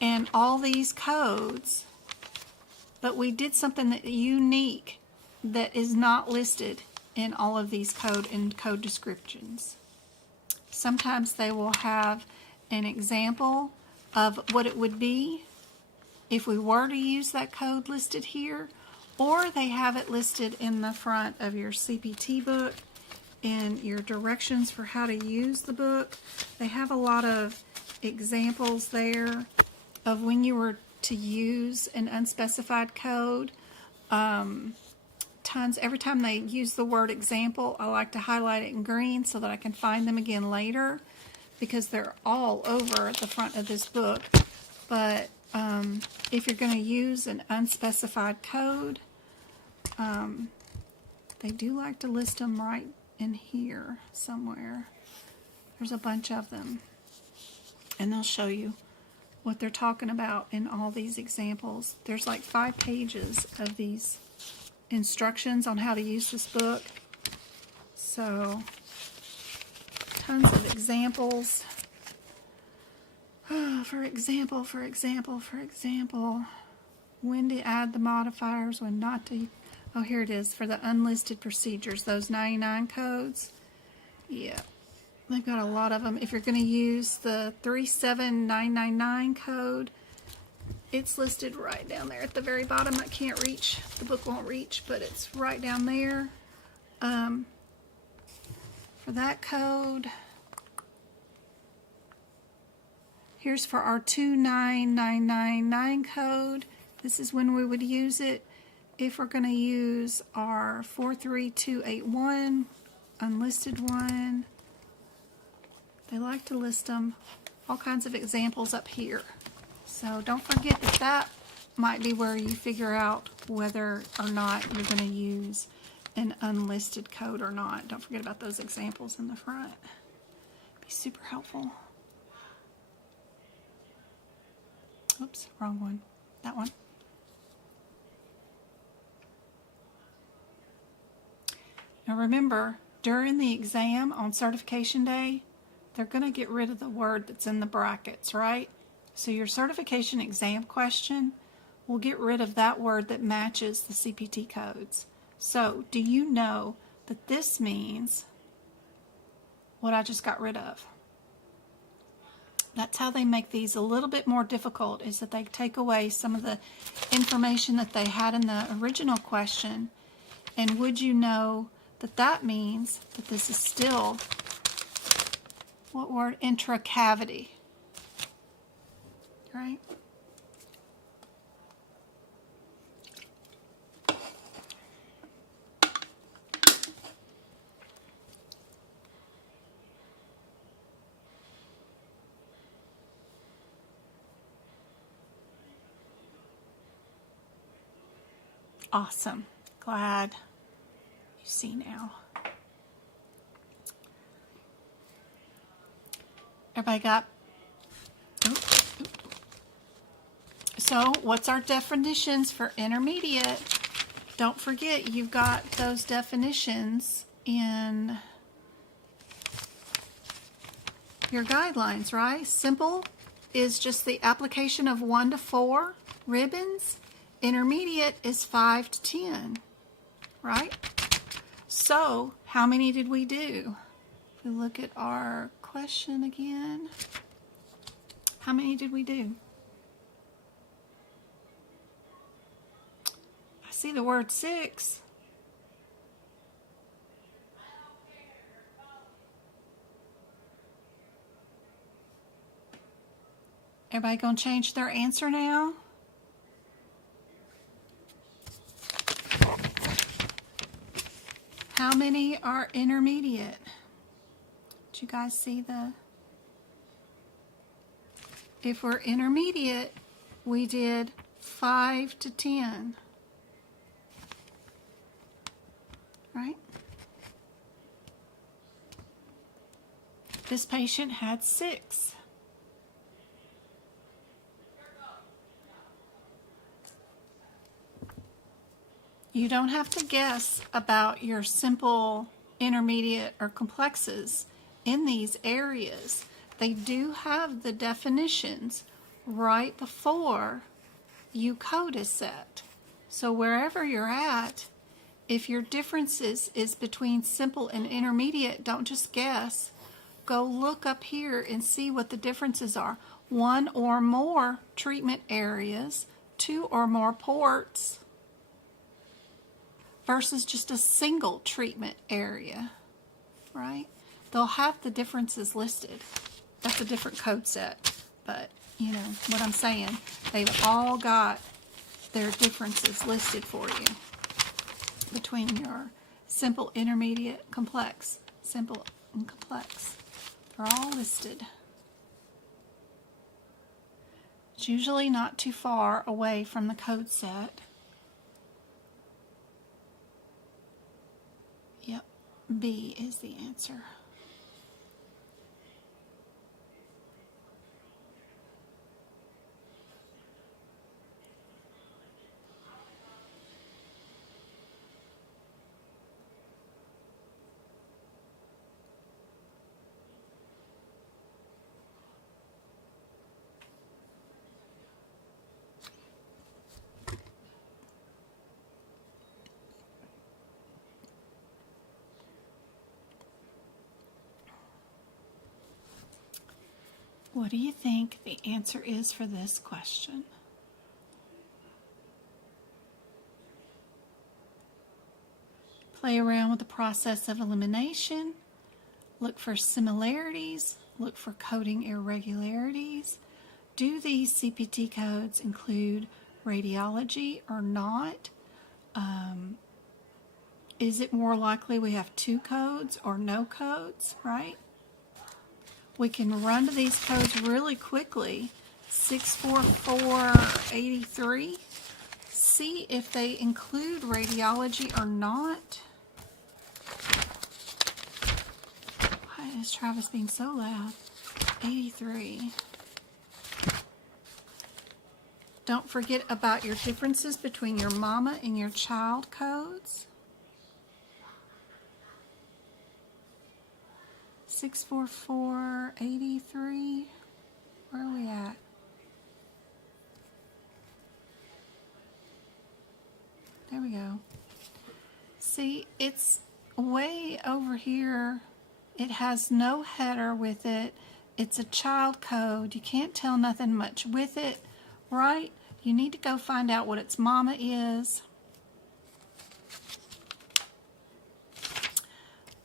and all these codes, but we did something that unique that is not listed in all of these code and code descriptions. Sometimes they will have an example of what it would be if we were to use that code listed here, or they have it listed in the front of your CPT book and your directions for how to use the book. They have a lot of examples there of when you were to use an unspecified code. Every time they use the word example, I like to highlight it in green so that I can find them again later, because they're all over the front of this book. But if you're going to use an unspecified code, They do like to list them right in here somewhere. There's a bunch of them. And they'll show you what they're talking about in all these examples. There's like 5 pages of these instructions on how to use this book. So, tons of examples. For example, when to add the modifiers, when not to. Oh, here it is, for the unlisted procedures, those 99 codes. Yeah, they've got a lot of them. If you're going to use the 37999 code, it's listed right down there at the very bottom. I can't reach, the book won't reach, but it's right down there. For that code, here's for our 29999 code. This is when we would use it. If we're going to use our 43281 unlisted one, they like to list them, all kinds of examples up here. So don't forget that that might be where you figure out whether or not you're going to use an unlisted code or not. Don't forget about those examples in the front. Be super helpful. Oops, wrong one. That one. Now remember, during the exam on certification day, they're going to get rid of the word that's in the brackets, right? So your certification exam question will get rid of that word that matches the CPT codes. So do you know that this means what I just got rid of? That's how they make these a little bit more difficult, is that they take away some of the information that they had in the original question. And would you know that that means that this is still, what word? Intracavity, right? Awesome. Glad you see now. Everybody got? So, what's our definitions for intermediate? Don't forget, you've got those definitions in your guidelines, right? Simple is just the application of 1 to 4 ribbons. Intermediate is 5 to 10, right? So, how many did we do? If we look at our question again, how many did we do? I see the word 6. Everybody gonna change their answer now? How many are intermediate? Did you guys see the? If we're intermediate, we did 5 to 10. Right? This patient had 6. You don't have to guess about your simple, intermediate, or complexes in these areas. They do have the definitions right before you code is set. So wherever you're at, if your differences is between simple and intermediate, don't just guess. Go look up here and see what the differences are. 1 or more treatment areas, 2 or more ports, versus just a single treatment area, right? They'll have the differences listed. That's a different code set, but you know what I'm saying. They've all got their differences listed for you between your simple, intermediate, complex, simple, and complex. They're all listed. It's usually not too far away from the code set. B is the answer. What do you think the answer is for this question? Play around with the process of elimination. Look for similarities. Look for coding irregularities. Do these CPT codes include radiology or not? Is it more likely we have 2 codes or no codes, right? We can run to these codes really quickly. 64483. See if they include radiology or not. Why is Travis being so loud? 83. Don't forget about your differences between your mama and your child codes. 64483. Where are we at? There we go. See, it's way over here. It has no header with it. It's a child code. You can't tell nothing much with it, right? You need to go find out what its mama is.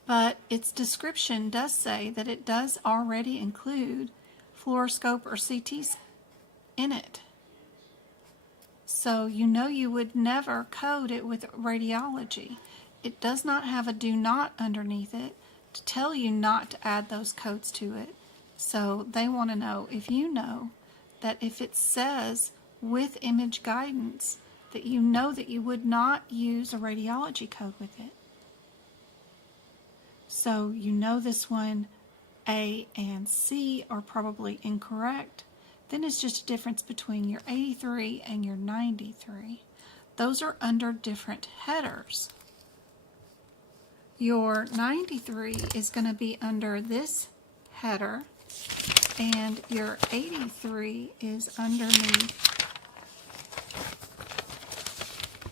But its description does say that it does already include fluoroscope or CTs in it. So you know you would never code it with radiology. It does not have a do not underneath it to tell you not to add those codes to it. So they want to know if you know that if it says with image guidance that you know that you would not use a radiology code with it. So you know this one, A and C, are probably incorrect. Then it's just a difference between your 83 and your 93. Those are under different headers. Your 93 is going to be under this header, and your 83 is underneath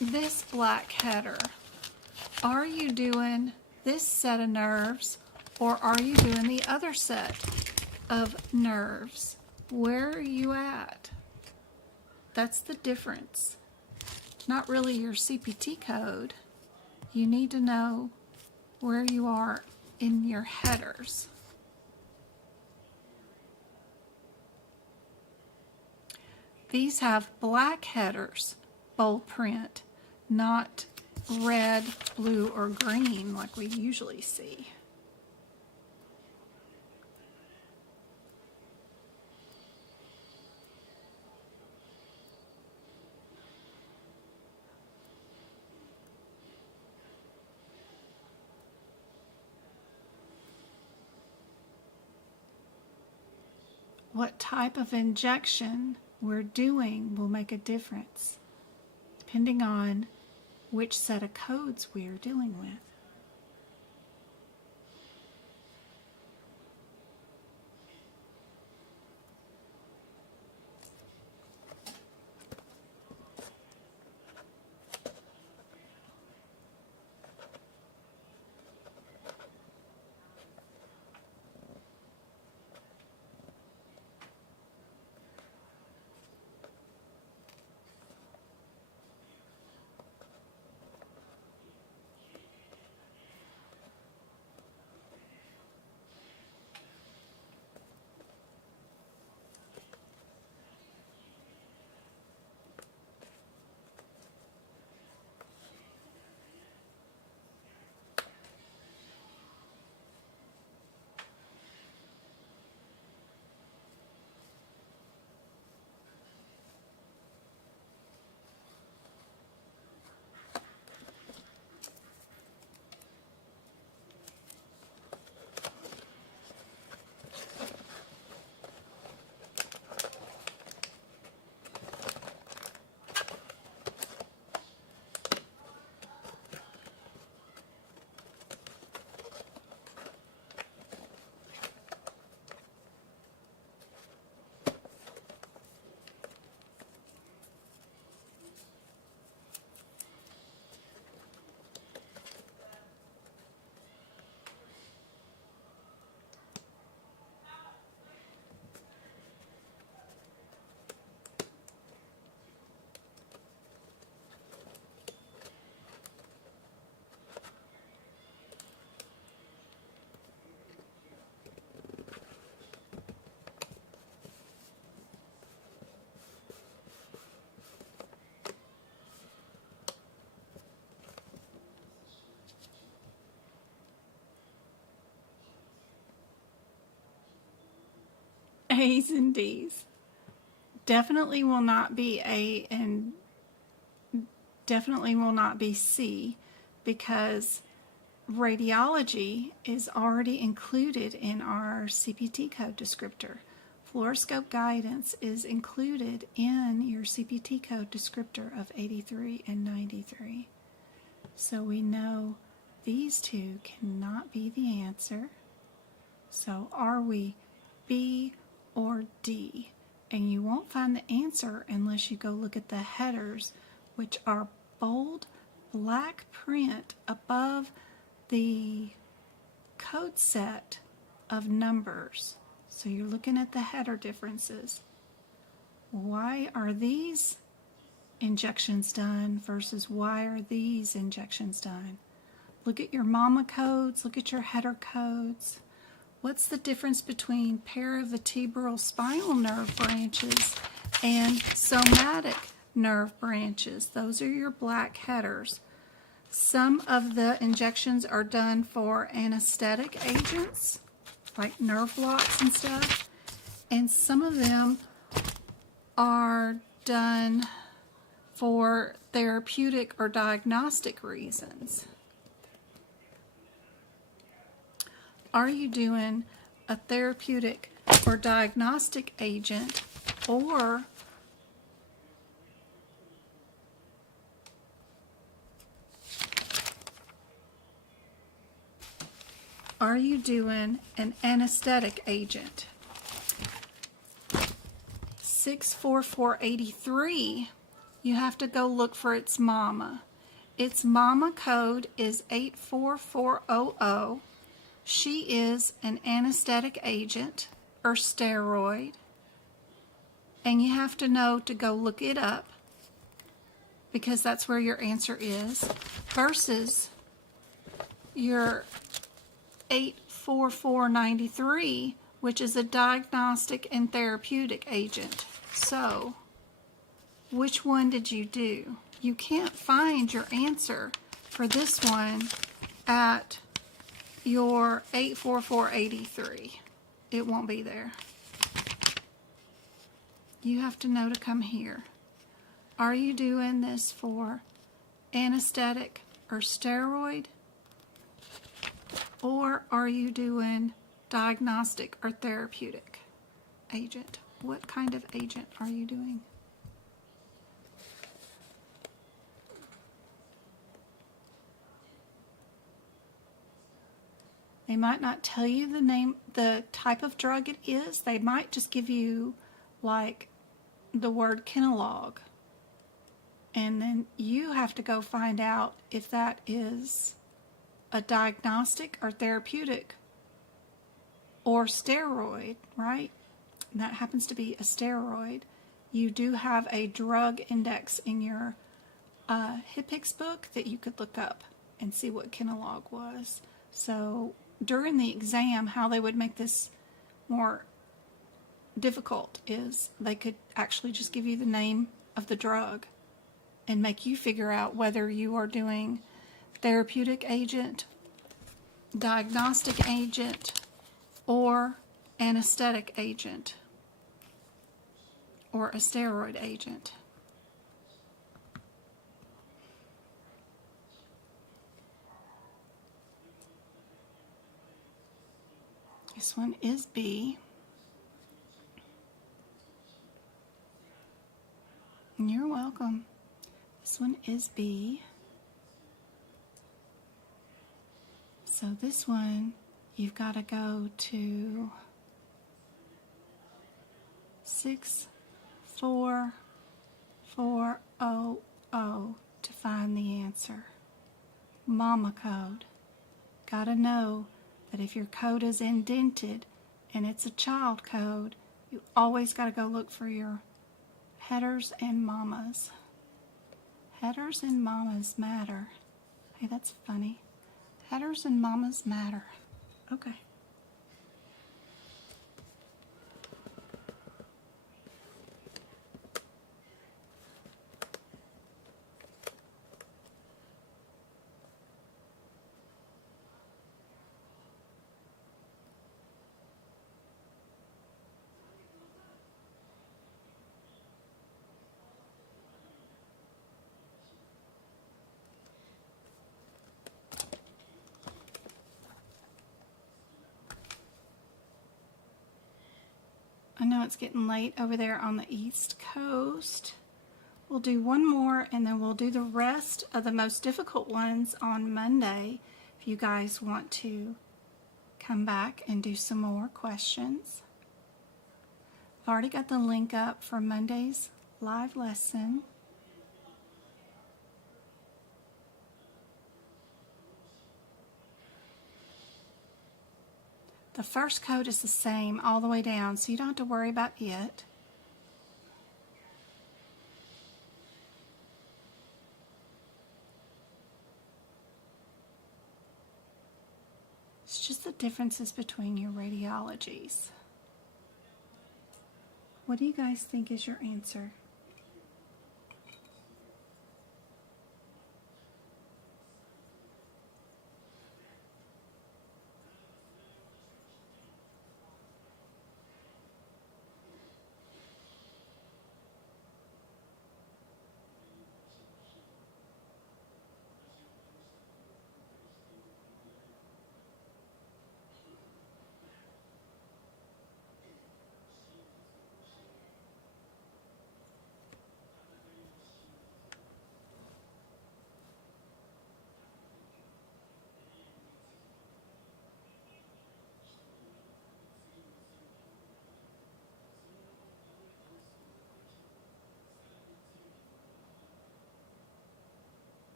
this black header. Are you doing this set of nerves, or are you doing the other set of nerves? Where are you at? That's the difference. It's not really your CPT code. You need to know where you are in your headers. These have black headers, bold print, not red, blue, or green like we usually see. What type of injection we're doing will make a difference, depending on which set of codes we are dealing with. A's and D's. Definitely will not be A and definitely will not be C, because radiology is already included in our CPT code descriptor. Fluoroscope guidance is included in your CPT code descriptor of 83 and 93. So we know these two cannot be the answer. So are we B or D? And you won't find the answer unless you go look at the headers, which are bold black print above the code set of numbers. So you're looking at the header differences. Why are these injections done versus why are these injections done? Look at your mama codes, look at your header codes. What's the difference between paravertebral spinal nerve branches and somatic nerve branches? Those are your black headers. Some of the injections are done for anesthetic agents, like nerve blocks and stuff, and some of them are done for therapeutic or diagnostic reasons. Are you doing a therapeutic or diagnostic agent, or are you doing an anesthetic agent? 64483, you have to go look for its mama. Its mama code is 84400. She is an anesthetic agent or steroid, and you have to know to go look it up because that's where your answer is, versus your 84493, which is a diagnostic and therapeutic agent. So, which one did you do? You can't find your answer for this one at your 84483. It won't be there. You have to know to come here. Are you doing this for anesthetic or steroid? Or are you doing diagnostic or therapeutic agent? What kind of agent are you doing? They might not tell you the name, the type of drug it is. They might just give you like the word kinolog. And then you have to go find out if that is a diagnostic or therapeutic or steroid, right? And that happens to be a steroid. You do have a drug index in your HIPICS book that you could look up and see what kinolog was. So during the exam, how they would make this more difficult is they could actually just give you the name of the drug and make you figure out whether you are doing therapeutic agent, diagnostic agent, or anesthetic agent, or a steroid agent. This one is B. You're welcome. This one is B. So this one, you've got to go to 64400 to find the answer. Mama code. Got to know that if your code is indented and it's a child code, you always got to go look for your headers and mamas. Headers and mamas matter. Hey, that's funny. Headers and mamas matter. Okay. I know it's getting late over there on the East Coast. We'll do one more and then we'll do the rest of the most difficult ones on Monday if you guys want to come back and do some more questions. I've already got the link up for Monday's live lesson. The first code is the same all the way down, so you don't have to worry about it. It's just the differences between your radiologies. What do you guys think is your answer?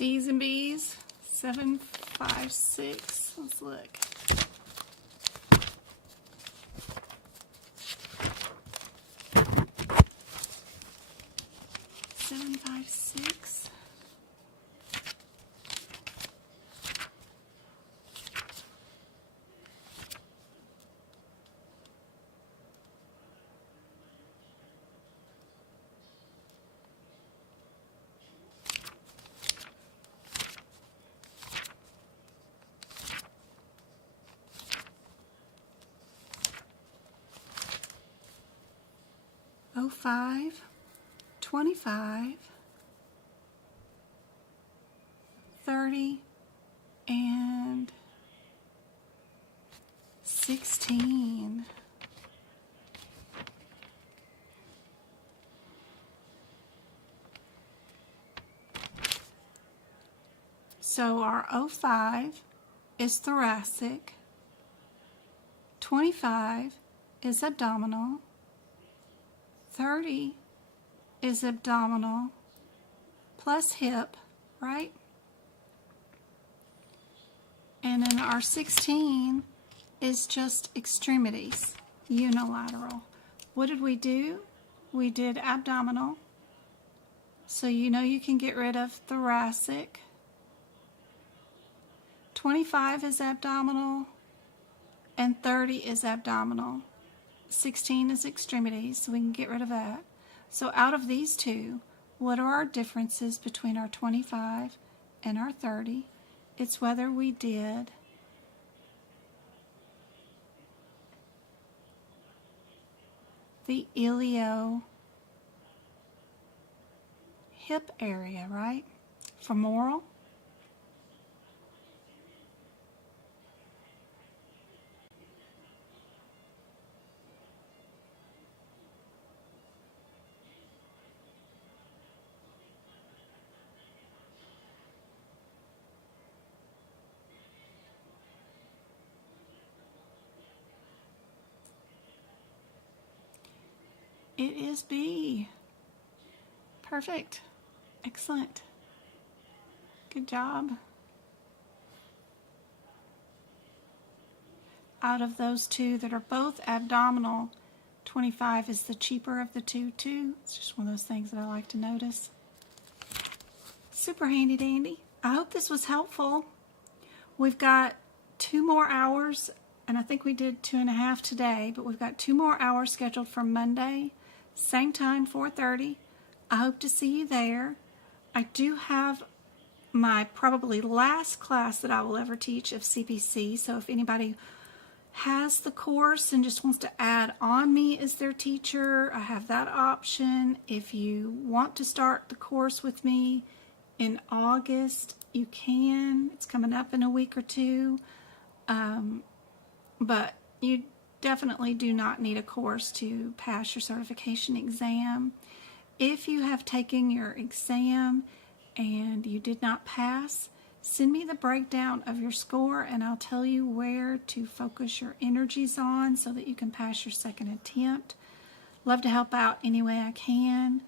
C's and B's, 756. Let's look. Seven, 5, 6. Oh, 5, 25, 30, and 16. So our 05 is thoracic, 25 is abdominal, 30 is abdominal plus hip, right? And then our 16 is just extremities, unilateral. What did we do? We did abdominal. So you know you can get rid of thoracic. 25 is abdominal and 30 is abdominal. 16 is extremities, so we can get rid of that. So out of these two, what are our differences between our 25 and our 30? It's whether we did the ilio hip area, right? Femoral. It is B. Perfect. Excellent. Good job. Out of those two that are both abdominal, $25 is the cheaper of the two, too. It's just one of those things that I like to notice. Super handy dandy. I hope this was helpful. We've got 2 more hours, and I think we did 2.5 today, but we've got 2 more hours scheduled for Monday, same time, 4:30. I hope to see you there. I do have my probably last class that I will ever teach of CPC, so if anybody has the course and just wants to add on me as their teacher, I have that option. If you want to start the course with me in August, you can. It's coming up in a week or 2, but you definitely do not need a course to pass your certification exam. If you have taken your exam and you did not pass, send me the breakdown of your score and I'll tell you where to focus your energies on so that you can pass your second attempt. Love to help out any way I can.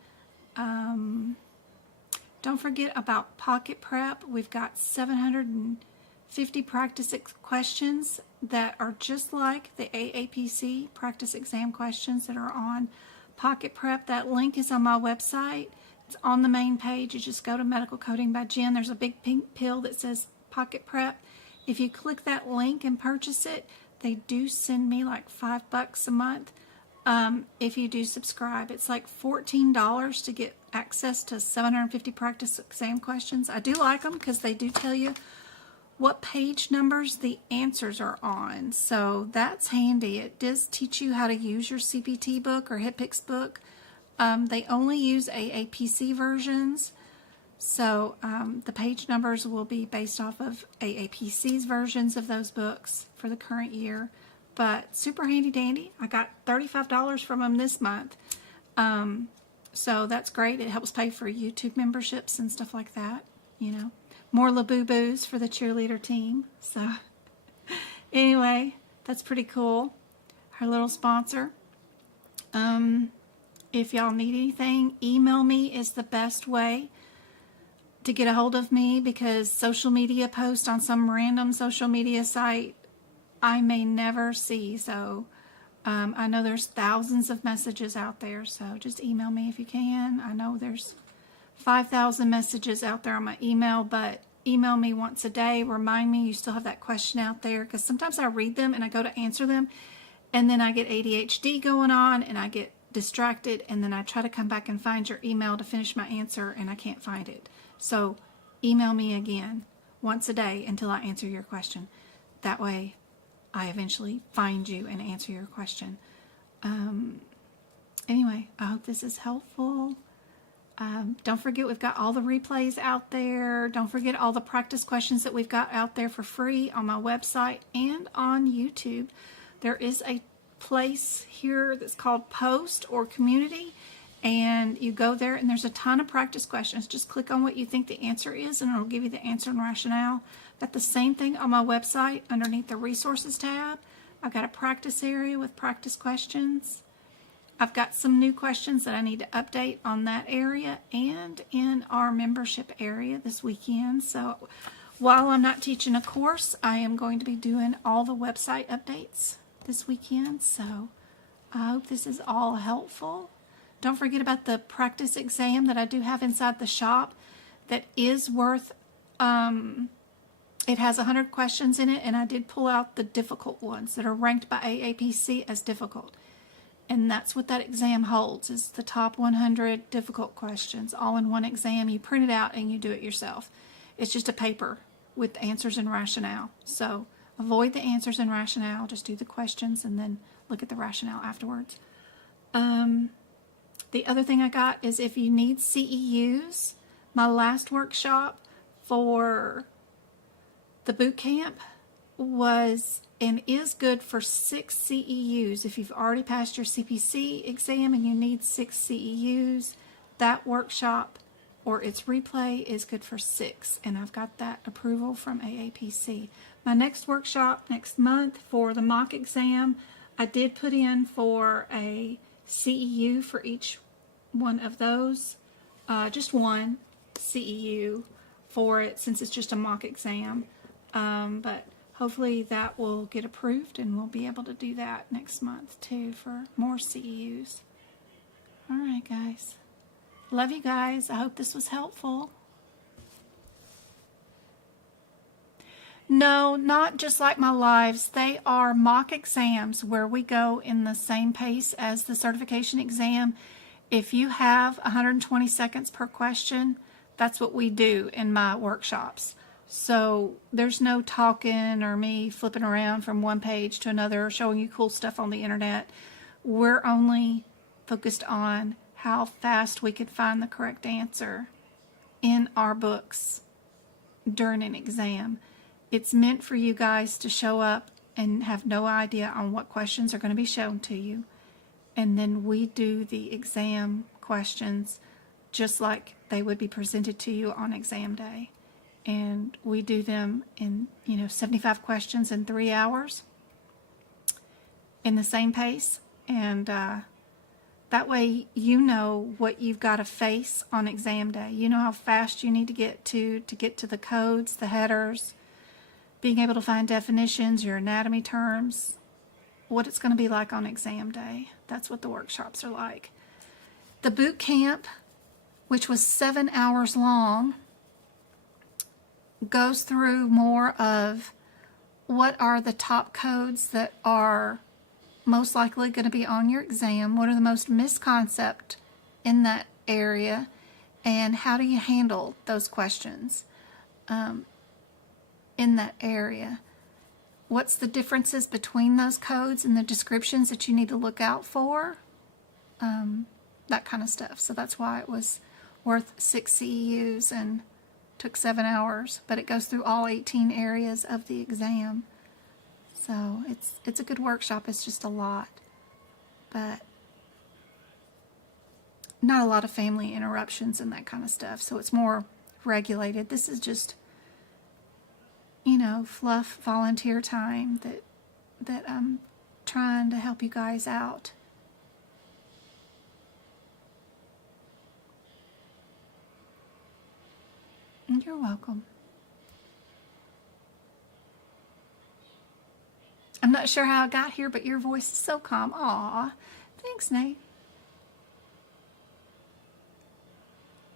Don't forget about Pocket Prep. We've got 750 practice questions that are just like the AAPC practice exam questions that are on Pocket Prep. That link is on my website. It's on the main page. You just go to Medical Coding by Jen. There's a big pink pill that says Pocket Prep. If you click that link and purchase it, they do send me like $5 a month. If you do subscribe, it's like $14 to get access to 750 practice exam questions. I do like them because they do tell you what page numbers the answers are on. So that's handy. It does teach you how to use your CPT book or HIPICS book. They only use AAPC versions. So the page numbers will be based off of AAPC's versions of those books for the current year. But super handy dandy. I got $35 from them this month. So that's great. It helps pay for YouTube memberships and stuff like that. You know, more Labubu's for the cheerleader team. So anyway, that's pretty cool. Our little sponsor. If y'all need anything, email me is the best way to get a hold of me, because social media posts on some random social media site I may never see. So I know there's thousands of messages out there, so just email me if you can. I know there's 5,000 messages out there on my email, but email me once a day. Remind me you still have that question out there, because sometimes I read them and I go to answer them, and then I get ADHD going on and I get distracted, and then I try to come back and find your email to finish my answer and I can't find it. So email me again once a day until I answer your question. That way I eventually find you and answer your question. Anyway, I hope this is helpful. Don't forget, we've got all the replays out there. Don't forget all the practice questions that we've got out there for free on my website and on YouTube. There is a place here that's called Post or Community, and you go there and there's a ton of practice questions. Just click on what you think the answer is and it'll give you the answer and rationale. Got the same thing on my website underneath the resources tab. I've got a practice area with practice questions. I've got some new questions that I need to update on that area and in our membership area this weekend. So while I'm not teaching a course, I am going to be doing all the website updates this weekend. So I hope this is all helpful. Don't forget about the practice exam that I do have inside the shop that is worth, it has 100 questions in it, and I did pull out the difficult ones that are ranked by AAPC as difficult. And that's what that exam holds, is the top 100 difficult questions all in one exam. You print it out and you do it yourself. It's just a paper with answers and rationale. So avoid the answers and rationale. Just do the questions and then look at the rationale afterwards. The other thing I got is if you need CEUs, my last workshop for the boot camp was and is good for 6 CEUs. If you've already passed your CPC exam and you need 6 CEUs, that workshop or its replay is good for 6, and I've got that approval from AAPC. My next workshop next month for the mock exam, I did put in for a CEU for each one of those, just one CEU for it since it's just a mock exam, but hopefully that will get approved and we'll be able to do that next month too for more CEUs. All right, guys. Love you guys. I hope this was helpful. No, not just like my lives. They are mock exams where we go in the same pace as the certification exam. If you have 120 seconds per question, that's what we do in my workshops. So there's no talking or me flipping around from one page to another, showing you cool stuff on the internet. We're only focused on how fast we could find the correct answer in our books during an exam. It's meant for you guys to show up and have no idea on what questions are going to be shown to you. And then we do the exam questions just like they would be presented to you on exam day. And we do them in, 75 questions in 3 hours in the same pace. And that way you know what you've got to face on exam day. You know how fast you need to get to the codes, the headers, being able to find definitions, your anatomy terms, what it's going to be like on exam day. That's what the workshops are like. The boot camp, which was 7 hours long, goes through more of what are the top codes that are most likely going to be on your exam, what are the most misconcept in that area, and how do you handle those questions in that area. What's the differences between those codes and the descriptions that you need to look out for? That kind of stuff. So that's why it was worth 6 CEUs and took 7 hours. But it goes through all 18 areas of the exam. So it's a good workshop. It's just a lot. But not a lot of family interruptions and that kind of stuff. So it's more regulated. This is just, fluff volunteer time that I'm trying to help you guys out. And you're welcome. I'm not sure how I got here, but your voice is so calm. Aw, thanks, Nate.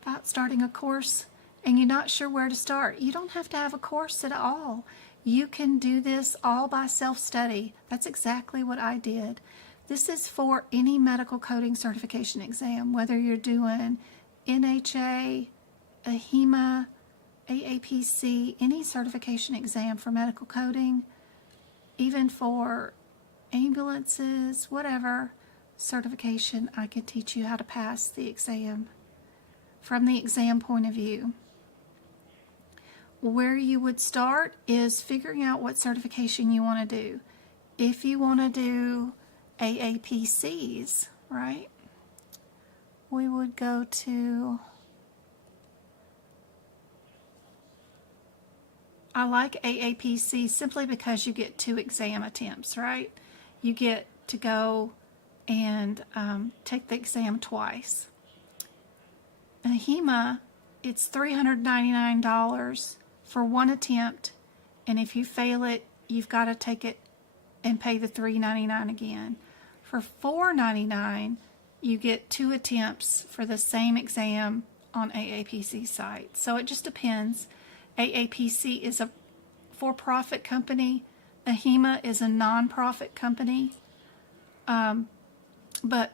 About starting a course and you're not sure where to start. You don't have to have a course at all. You can do this all by self-study. That's exactly what I did. This is for any medical coding certification exam, whether you're doing NHA, ahima, aapc, any certification exam for medical coding, even for ambulances, whatever certification, I could teach you how to pass the exam from the exam point of view. Where you would start is figuring out what certification you want to do. If you want to do AAPCs, right, we would go to, I like AAPC simply because you get 2 exam attempts, right? You get to go and take the exam twice. Ahima, it's $399 for 1 attempt, and if you fail it, you've got to take it and pay the $399 again. For $499, you get 2 attempts for the same exam on AAPC site. So it just depends. AAPC is a for-profit company. Ahima is a non-profit company. But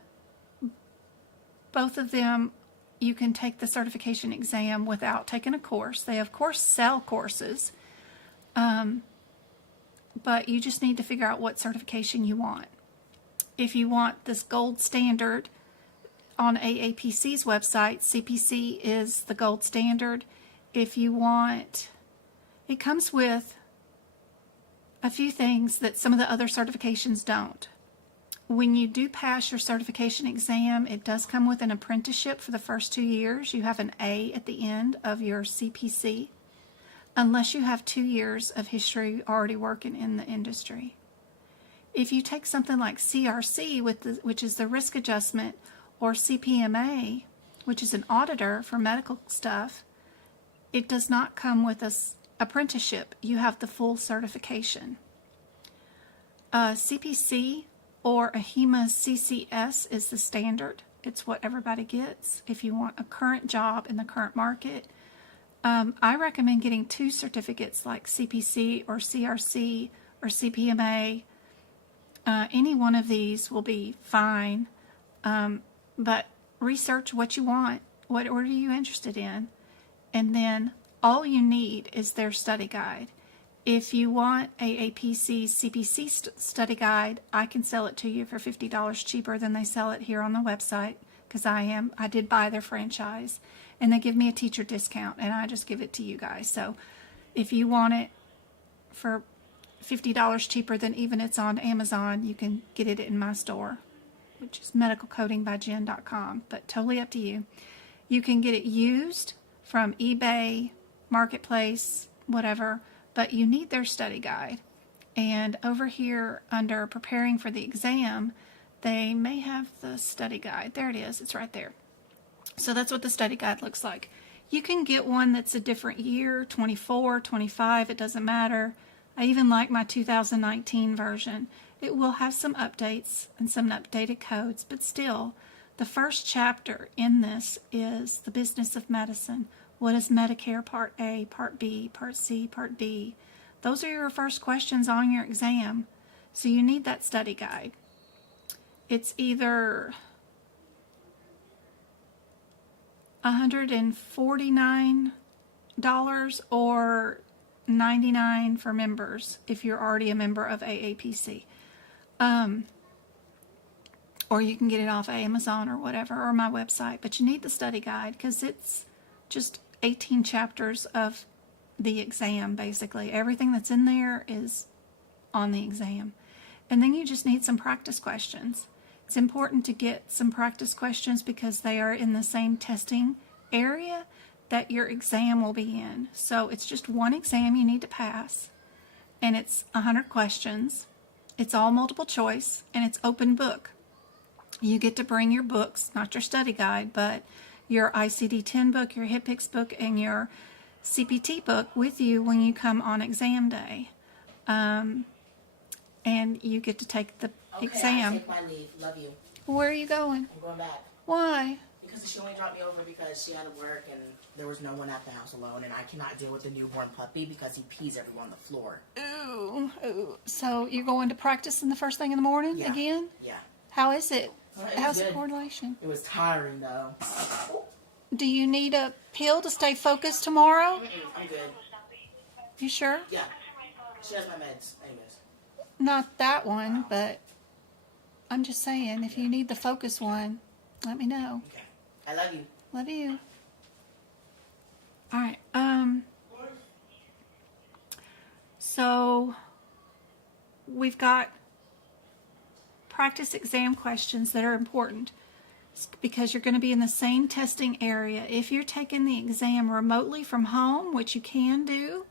both of them, you can take the certification exam without taking a course. They, of course, sell courses. But you just need to figure out what certification you want. If you want this gold standard on AAPC's website, CPC is the gold standard. If you want, it comes with a few things that some of the other certifications don't. When you do pass your certification exam, it does come with an apprenticeship for the first 2 years. You have an A at the end of your CPC, unless you have 2 years of history already working in the industry. If you take something like CRC, which is the risk adjustment, or CPMA, which is an auditor for medical stuff, it does not come with apprenticeship, you have the full certification. CPC or ahima CCS is the standard. It's what everybody gets if you want a current job in the current market. I recommend getting 2 certificates like CPC or CRC or CPMA. Any one of these will be fine, but research what you want. What are you interested in? And then all you need is their study guide. If you want aapc CPC study guide, I can sell it to you for $50 cheaper than they sell it here on the website, because I did buy their franchise, and they give me a teacher discount, and I just give it to you guys. So if you want it for $50 cheaper than even it's on Amazon, you can get it in my store, which is medicalcodingbyjen.com, but totally up to you. You can get it used from eBay, Marketplace, whatever, but you need their study guide. And over here under preparing for the exam, they may have the study guide. There it is. It's right there. So that's what the study guide looks like. You can get one that's a different year, 24, 25, it doesn't matter. I even like my 2019 version. It will have some updates and some updated codes, but still, the first chapter in this is the business of medicine. What is Medicare Part A, Part B, Part C, Part D? Those are your first questions on your exam. So you need that study guide. It's either $149 or $99 for members if you're already a member of AAPC. Or you can get it off Amazon or whatever, or my website. But you need the study guide because it's just 18 chapters of the exam, basically. Everything that's in there is on the exam. And then you just need some practice questions. It's important to get some practice questions because they are in the same testing area that your exam will be in. So it's just one exam you need to pass, and it's 100 questions. It's all multiple choice, and it's open book. You get to bring your books, not your study guide, but your ICD-10 book, your HIPICS book, and your CPT book with you when you come on exam day. And you get to take the exam. I take my leave. Love you. Where are you going? I'm going back. Why? Because she only dropped me over because she had to work and there was no one at the house alone, and I cannot deal with the newborn puppy because he pees everywhere on the floor. Ooh. So you're going to practice in the first thing in the morning again? Yeah. How is it? How's good. the coordination? It was tiring though. Do you need a pill to stay focused tomorrow? I'm good. You sure? Yeah. She has my meds, anyways. Not that one, but I'm just saying, if you need the focus one, let me know. Okay. I love you. Love you. All right. So we've got practice exam questions that are important because you're going to be in the same testing area. If you're taking the exam remotely from home, which you can do,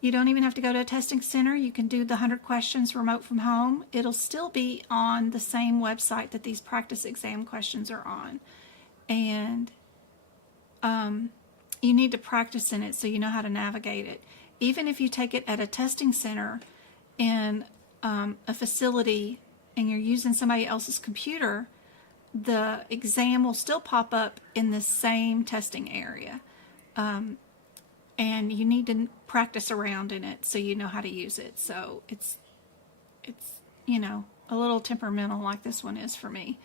you don't even have to go to a testing center. You can do the 100 questions remote from home. It'll still be on the same website that these practice exam questions are on. And you need to practice in it so you know how to navigate it. Even if you take it at a testing center in a facility and you're using somebody else's computer, the exam will still pop up in the same testing area. And you need to practice around in it so you know how to use it. So it's you know, a little temperamental like this one is for me.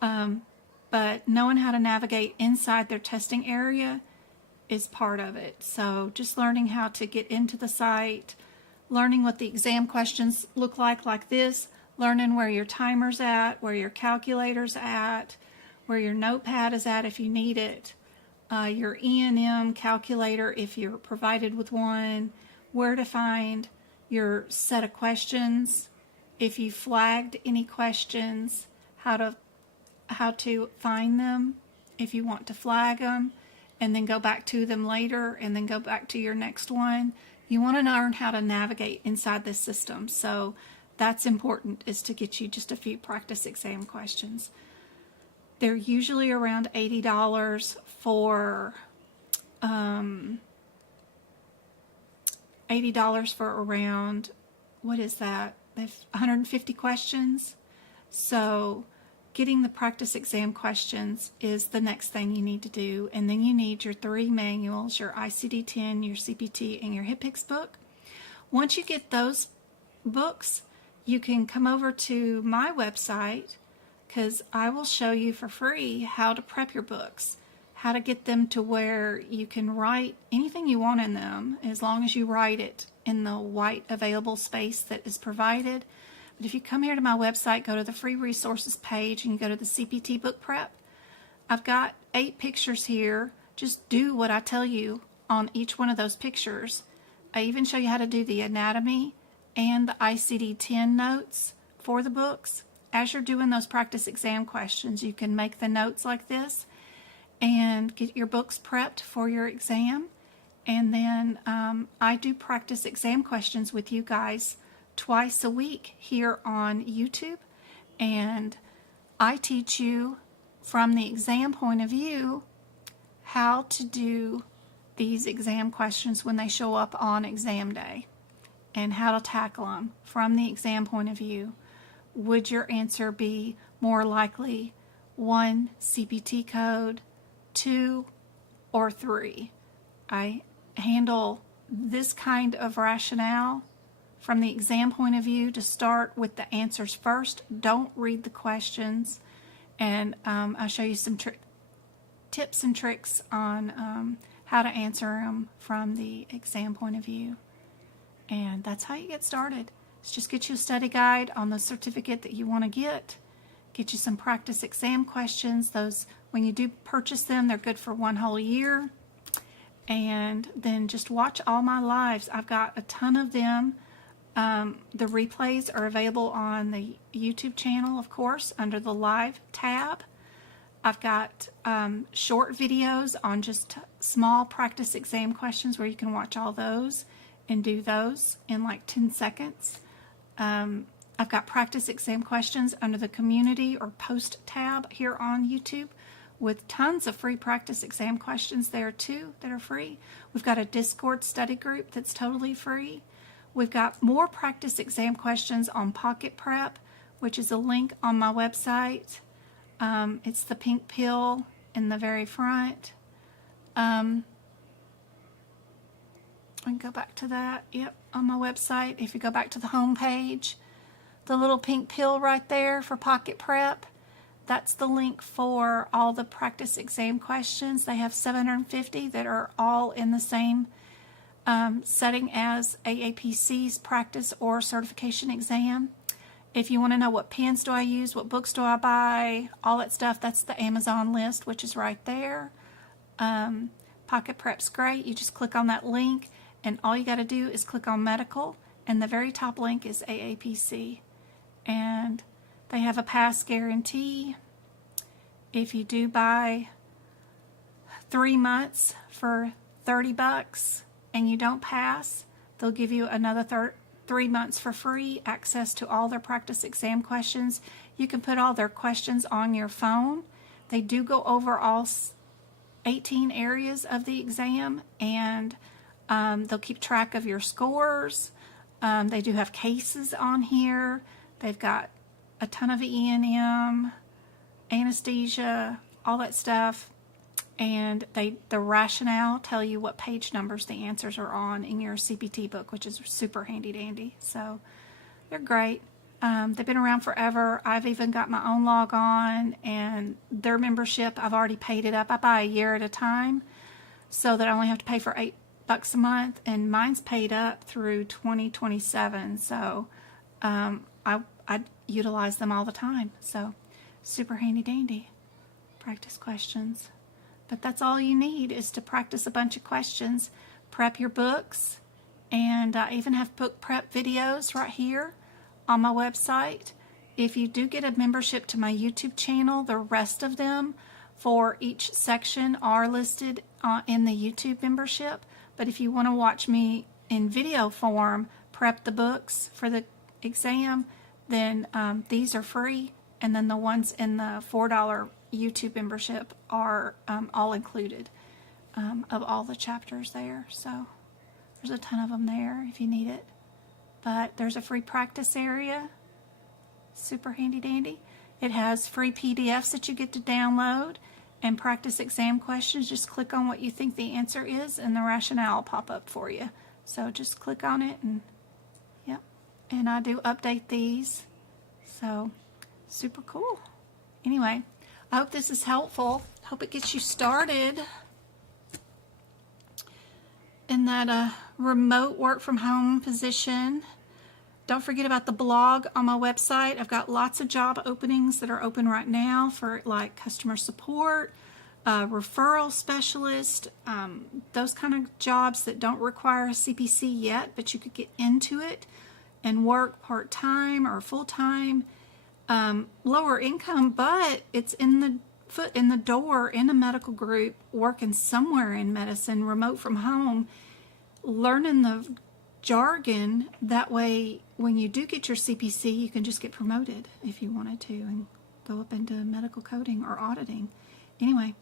But knowing how to navigate inside their testing area is part of it. So just learning how to get into the site, learning what the exam questions look like this, learning where your timer's at, where your calculator's at, where your notepad is at if you need it, your E&M calculator if you're provided with one, where to find your set of questions, if you flagged any questions, how to find them, if you want to flag them, and then go back to them later, and then go back to your next one. You want to learn how to navigate inside this system. So that's important, is to get you just a few practice exam questions. They're usually around $80 for $80 for around, what is that? They've 150 questions. So getting the practice exam questions is the next thing you need to do. And then you need your 3 manuals, your ICD-10, your CPT, and your HIPICS book. Once you get those books, you can come over to my website, because I will show you for free how to prep your books, how to get them to where you can write anything you want in them, as long as you write it in the white available space that is provided. But if you come here to my website, go to the free resources page, and you go to the CPT book prep, I've got 8 pictures here. Just do what I tell you on each one of those pictures. I even show you how to do the anatomy and the ICD-10 notes for the books. As you're doing those practice exam questions, you can make the notes like this and get your books prepped for your exam. And then I do practice exam questions with you guys twice a week here on YouTube. And I teach you from the exam point of view how to do these exam questions when they show up on exam day, and how to tackle them from the exam point of view. Would your answer be more likely 1 CPT code, 2, or 3? I handle this kind of rationale from the exam point of view to start with the answers first. Don't read the questions, and I'll show you some tips and tricks on how to answer them from the exam point of view. And that's how you get started. It's just get you a study guide on the certificate that you want to get you some practice exam questions. Those, when you do purchase them, they're good for 1 whole year. And then just watch all my lives. I've got a ton of them. The replays are available on the YouTube channel, of course, under the live tab. I've got short videos on just small practice exam questions where you can watch all those and do those in like 10 seconds. I've got practice exam questions under the community or post tab here on YouTube, with tons of free practice exam questions there too that are free. We've got a Discord study group that's totally free. We've got more practice exam questions on Pocket Prep, which is a link on my website. It's the pink pill in the very front. I can go back to that. Yep, on my website. If you go back to the home page, the little pink pill right there for Pocket Prep, that's the link for all the practice exam questions. They have 750 that are all in the same setting as AAPC's practice or certification exam. If you want to know what pens do I use, what books do I buy, all that stuff, that's the Amazon list, which is right there. Pocket Prep's great. You just click on that link, and all you got to do is click on medical, and the very top link is AAPC. And they have a pass guarantee. If you do buy 3 months for $30 and you don't pass, they'll give you another 3 months for free, access to all their practice exam questions. You can put all their questions on your phone. They do go over all 18 areas of the exam, and they'll keep track of your scores. They do have cases on here. They've got a ton of E&M, anesthesia, all that stuff. And the rationale tell you what page numbers the answers are on in your CPT book, which is super handy dandy. So they're great. They've been around forever. I've even got my own log on, and their membership, I've already paid it up. I buy a year at a time so that I only have to pay for $8 a month, and mine's paid up through 2027. So I utilize them all the time. So super handy dandy. Practice questions. But that's all you need, is to practice a bunch of questions, prep your books, and I even have book prep videos right here on my website. If you do get a membership to my YouTube channel, the rest of them for each section are listed in the YouTube membership. But if you want to watch me in video form prep the books for the exam, then these are free, and then the ones in the $4 YouTube membership are all included of all the chapters there. So There's a ton of them there if you need it. But there's a free practice area. Super handy dandy. It has free PDFs that you get to download and practice exam questions. Just click on what you think the answer is and the rationale will pop up for you. So just click on it and yep. And I do update these. So super cool. Anyway, I hope this is helpful. Hope it gets you started in that remote work from home position. Don't forget about the blog on my website. I've got lots of job openings that are open right now for like customer support, referral specialist, those kind of jobs that don't require a CPC yet, but you could get into it and work part-time or full-time, lower income, but it's in the foot in the door in a medical group, working somewhere in medicine, remote from home, learning the jargon. That way, when you do get your CPC, you can just get promoted if you wanted to and go up into medical coding or auditing. Anyway,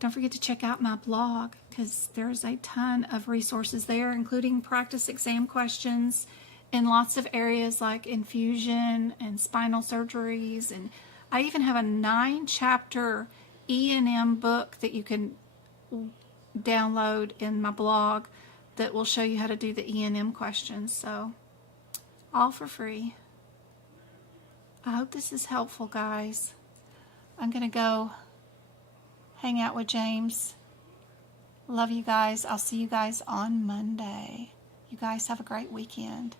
don't forget to check out my blog because there's a ton of resources there, including practice exam questions in lots of areas like infusion and spinal surgeries. And I even have a 9-chapter E&M book that you can download in my blog that will show you how to do the E&M questions. So, all for free. I hope this is helpful, guys. I'm going to go hang out with James. Love you guys. I'll see you guys on Monday. You guys have a great weekend.